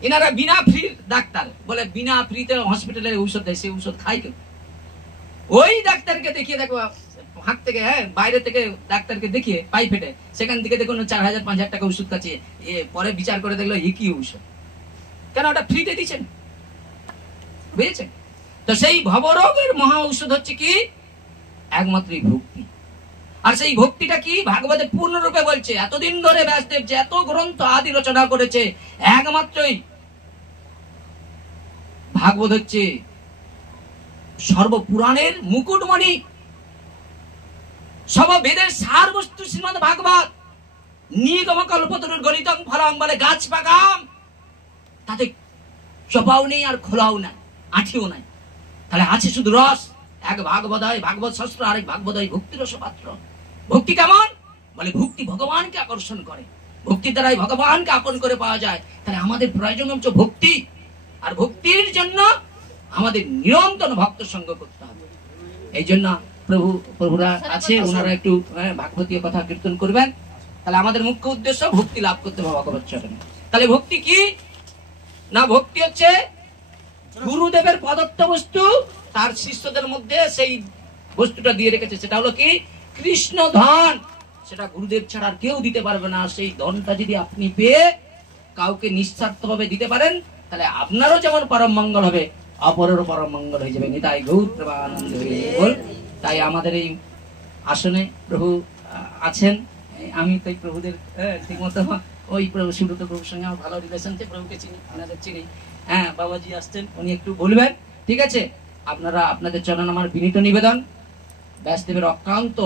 এনারা বিনা ফ্রি ডাক্তার বলে, বিনা ফ্রিতে হসপিটালে ঔষধ দেয়, সেই ঔষধ খাই কেউ? ওই ডাক্তারকে দেখিয়ে দেখো হাত থেকে, হ্যাঁ, বাইরে থেকে ডাক্তারকে দেখিয়ে পাই ফেটে, সেখান থেকে দেখুন 4,000 5,000 টাকা ওষুধ কাছে, পরে বিচার করে দেখলো এ কি ঔষধ, কেন ওটা ফ্রিতে দিচ্ছেন, বুঝেছেন? তো সেই ভবরোগের মহা ঔষধ হচ্ছে কি, একমাত্র ভক্তি। আর সেই ভক্তিটা কি, ভাগবতে পূর্ণরূপে বলছে। এতদিন ধরে ব্যাসদেব যে এত গ্রন্থ আদি রচনা করেছে, একমাত্রই ভাগবত হচ্ছে সর্বপুরাণের মুকুটমণি, সর্ববেদের সার বস্তু শ্রীমদ ভাগবত। নিগম কল্পতরুর গলিতং ফলং বলে, গাছ পাকাম, তাতে চপাও নেই আর খোলাও নাই, আঠিও নাই, তাহলে আছে শুধু রস। এক ভাগবত ভাগবত শাস্ত্র, আরেক ভাগবত ভক্তি রস পাত্র। ভক্তি কেমন বলে, ভক্তি ভগবানকে আকর্ষণ করে, ভক্তির দ্বারাই ভগবানকে আপন করে পাওয়া যায়। তাহলে আমাদের প্রয়োজন হচ্ছে ভক্তি, আর ভক্তির জন্য আমাদের নিরন্তর ভক্ত সঙ্গ করতে হবে। এই জন্য প্রভুরা আছে, ওনারা একটু ভাগবতীয় কথা কীর্তন করবেন। তাহলে আমাদের মুখ্য উদ্দেশ্য ভক্তি লাভ করতে হবে ভগবত চরণে। তাহলে ভক্তি কি না, ভক্তি হচ্ছে গুরুদেবের প্রদত্ত বস্তু, তার শিষ্যদের মধ্যে সেই বস্তুটা দিয়ে রেখেছে, সেটা হলো কি কৃষ্ণ ধন। সেটা গুরুদেব ছাড়া আর কেউ দিতে পারবে না। সেই ধনটা যদি আপনি পেয়ে কাউকে নিঃস্বার্থ ভাবে দিতে পারেন, তাহলে আপনারও যেমন পরম মঙ্গল হবে, অপরেরও পরম মঙ্গল হয়ে যাবে। নিতাই গৌর প্রেমানন্দ বল। তাই আমাদের এই আসনে প্রভু আছেন। আমি তাই প্রভুদের ঠিক মতো ওই প্রভু সুব্রত প্রভুর সঙ্গে আমার ভালো রিলেশন, প্রভুকে চিনি, আপনাদের চিনি। হ্যাঁ, বাবাজি আসছেন, উনি একটু বলবেন, ঠিক আছে? আপনারা আপনাদের চরণ আমার বিনীত নিবেদন। ব্যাসদেবের অক্লান্ত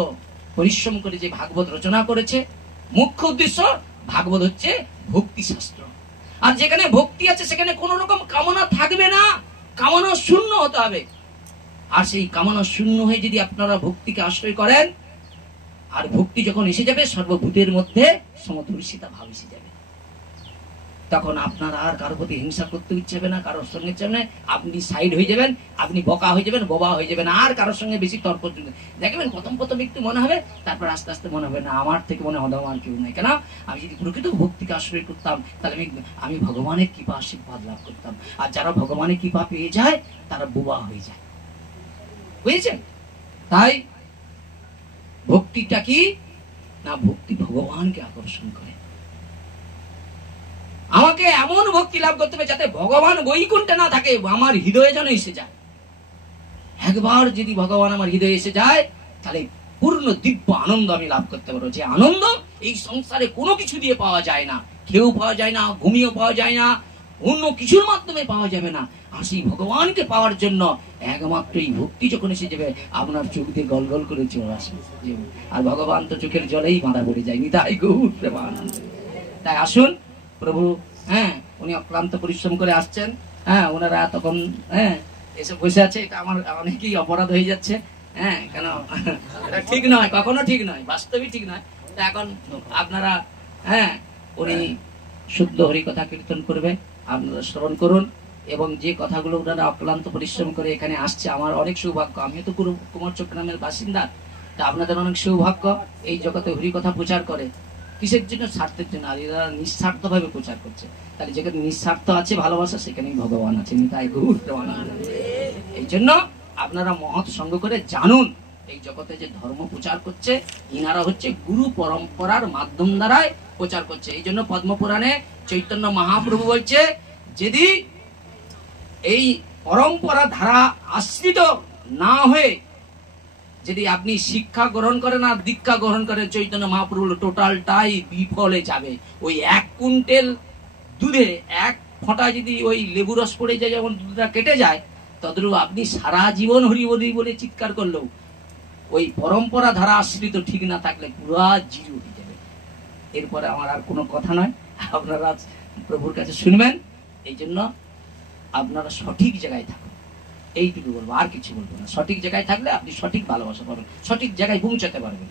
পরিশ্রম করে যে ভাগবত রচনা করেছে, মুখ্য উদ্দেশ্য ভাগবত হচ্ছে ভক্তি শাস্ত্র। আর যেখানে ভক্তি আছে সেখানে কোন রকম কামনা থাকবে না, কামনা শূন্য হতে হবে। আর সেই কামনা শূন্য হয়ে যদি আপনারা ভক্তিকে আশ্রয় করেন, আর ভক্তি যখন এসে যাবে, সর্বভূতের মধ্যে সমদর্শিতা ভাব এসে যাবে, তখন আপনার আর কারোর প্রতি হিংসা করতে ইচ্ছে হবে না, কারোর সঙ্গে সামনে আপনি সাইড হয়ে যাবেন, আপনি বকা হয়ে যাবেন, বোবা হয়ে যাবেন, আর কারোর সঙ্গে বেশি তর্ক দেখবেন। প্রথম একটু মনে হবে, তারপর আস্তে আস্তে মনে হবে না, আমার থেকে মনে হদমান কেউ নেই। কেন? আমি যদি প্রকৃত ভক্তিকে আশ্রয় করতাম, তাহলে আমি ভগবানের কৃপা আশীর্বাদ লাভ করতাম। আর যারা ভগবানের কৃপা পেয়ে যায়, তারা বোবা হয়ে যায়, বুঝেছেন? তাই ভক্তিটা কি না, ভক্তি ভগবানকে আকর্ষণ করে। আমাকে এমন ভক্তি লাভ করতে হবে যাতে ভগবান বৈকুণ্ঠে না থাকে, আমার হৃদয়ে যেন এসে যায়। একবার যদি ভগবান আমার হৃদয়ে এসে যায়, তাহলে পূর্ণ দিব্য আনন্দ আমি লাভ করতে পারবো। যে আনন্দ এই সংসারে কোনো কিছু দিয়ে পাওয়া যায় না, খেয়েও পাওয়া যায় না, ঘুমিয়েও পাওয়া যায় না, অন্য কিছুর মাধ্যমে পাওয়া যাবে না। আর সেই ভগবানকে পাওয়ার জন্য একমাত্র এই ভক্তি যখন এসে যাবে, আপনার চোখ দিয়ে গল গল করে চলে আসবে। আর ভগবান তো চোখের জলেই মারা পড়ে যায়। নিতাই গৌর প্রেমানন্দ। তাই আসুন, প্রভু উনি অক্লান্ত পরিশ্রম করে আসছেন। ওনারা তখন এসে বসে আছে, এটা আমার অনেকই অপরাধ হয়ে যাচ্ছে। কেন এটা ঠিক নয়, কখনো ঠিক নয়, বাস্তবিক ঠিক নয়। তা এখন আপনারা উনি শুদ্ধ হরি কথা কীর্তন করবে, আপনারা শ্রবণ করুন। এবং যে কথাগুলো ওনারা অক্লান্ত পরিশ্রম করে এখানে আসছে, আমার অনেক সৌভাগ্য। আমিও তো কুমারচক গ্রামের বাসিন্দা, তা আপনাদের অনেক সৌভাগ্য। এই জগতে হরি কথা প্রচার করে কিসের জন্য? স্বার্থের জন্য। আর এরা নিঃস্বার্থ ভাবে প্রচার করছে। তাহলে যেখানে নিঃস্বার্থ আছে ভালোবাসা, সেখানেই ভগবান আছে। নিতাই গৌর প্রেমানন্দ। এই জন্য আপনারা মহৎ সঙ্গ করে জানুন, এই জগতে যে ধর্ম প্রচার করছে ইনারা হচ্ছে গুরু পরম্পরার মাধ্যম দ্বারাই প্রচার করছে। এই জন্য পদ্মপুরাণে চৈতন্য মহাপ্রভু বলছে, যদি এই পরম্পরা ধারা আশ্রিত না হয়ে যদি আপনি শিক্ষা গ্রহণ করেন আর দীক্ষা গ্রহণ করেন, চৈতন্য মহাপ্রভু টোটালটাই বিফলে যাবে। ওই 1 কুইন্টাল দুধে 1 ফোঁটা যদি ওই লেবু রস পড়ে যায়, যেমন দুধটা কেটে যায়, তদ্রূপ আপনি সারা জীবন হরি হরি বলে চিৎকার করলেও ওই পরম্পরা ধারা আশ্রিত ঠিক না থাকলে পুরা জিরো হয়ে যাবে। এরপরে আমার আর কোনো কথা নয়, আপনারা প্রভুর কাছে শুনবেন। এই জন্য আপনারা সঠিক জায়গায় থাকুন, এইটুকু বলবো, আর কিছু বলবো না। সঠিক জায়গায় থাকলে আপনি সঠিক ভালোবাসা পাবেন, সঠিক জায়গায় পৌঁছাতে পারবেন।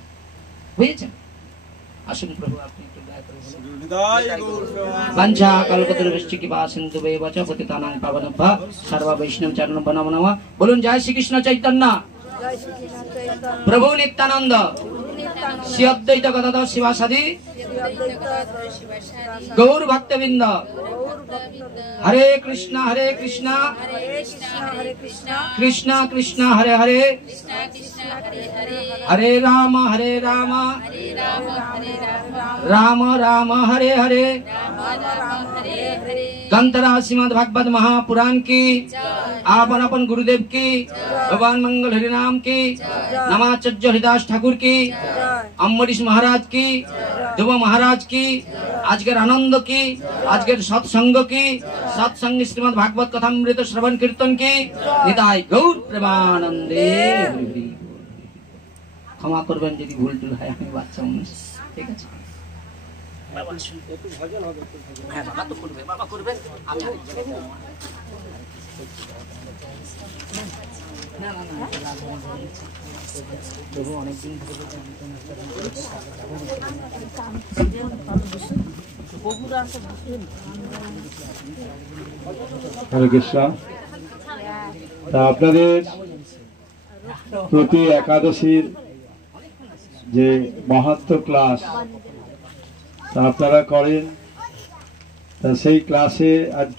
বুঝেছেন? আসুন প্রভু, আপনি একটু দয়া করে বলুন। বাঞ্ছা কল্পতরুশ্চি কৃপা সিন্ধুভ্যেব চ পতিতানাং পাবনেভ্যো সর্ব বৈষ্ণব চরণভ্যো নমো নমঃ। বলুন জয় শ্রীকৃষ্ণ চৈতন্য প্রভু নিত্যানন্দ শ্রী অদ্বৈত গদাধর শিবাসাদি গৌর ভক্তবৃন্দ। হরে কৃষ্ণ কৃষ্ণ কৃষ্ণ হরে হরে, হরে রাম রাম রাম হরে হরে। ग्रंथरा श्रीमद् भागवत महापुराण की, आपन अपन गुरुदेव की, भगवान मंगल हरिनाम की, नमाचार्य हरिदास ठाकुर की, अम्बरीश महाराज की, ध्रुव महाराज की, आजकेर आनंद की, आजकेर सत्संग की, सत्संग श्रीमद् भागवत कथामृत श्रवण कीर्तन की, निताय गौर प्रेमानंदे। क्षमा करबेन यदि भूल टूल है, आमी बाच्चा মানুষ, ঠিক আছে? হ্যাঁ বাবা তো করবে, বাবা করবে, আমি আরেক জায়গায় যাব। না না না, প্রভু অনেকদিন ধরে হরে কৃষ্ণ। তা আপনাদের প্রতি একাদশীর যে মাহাত্ম্য ক্লাস তা আপনারা করেন, তা সেই ক্লাসে আজকে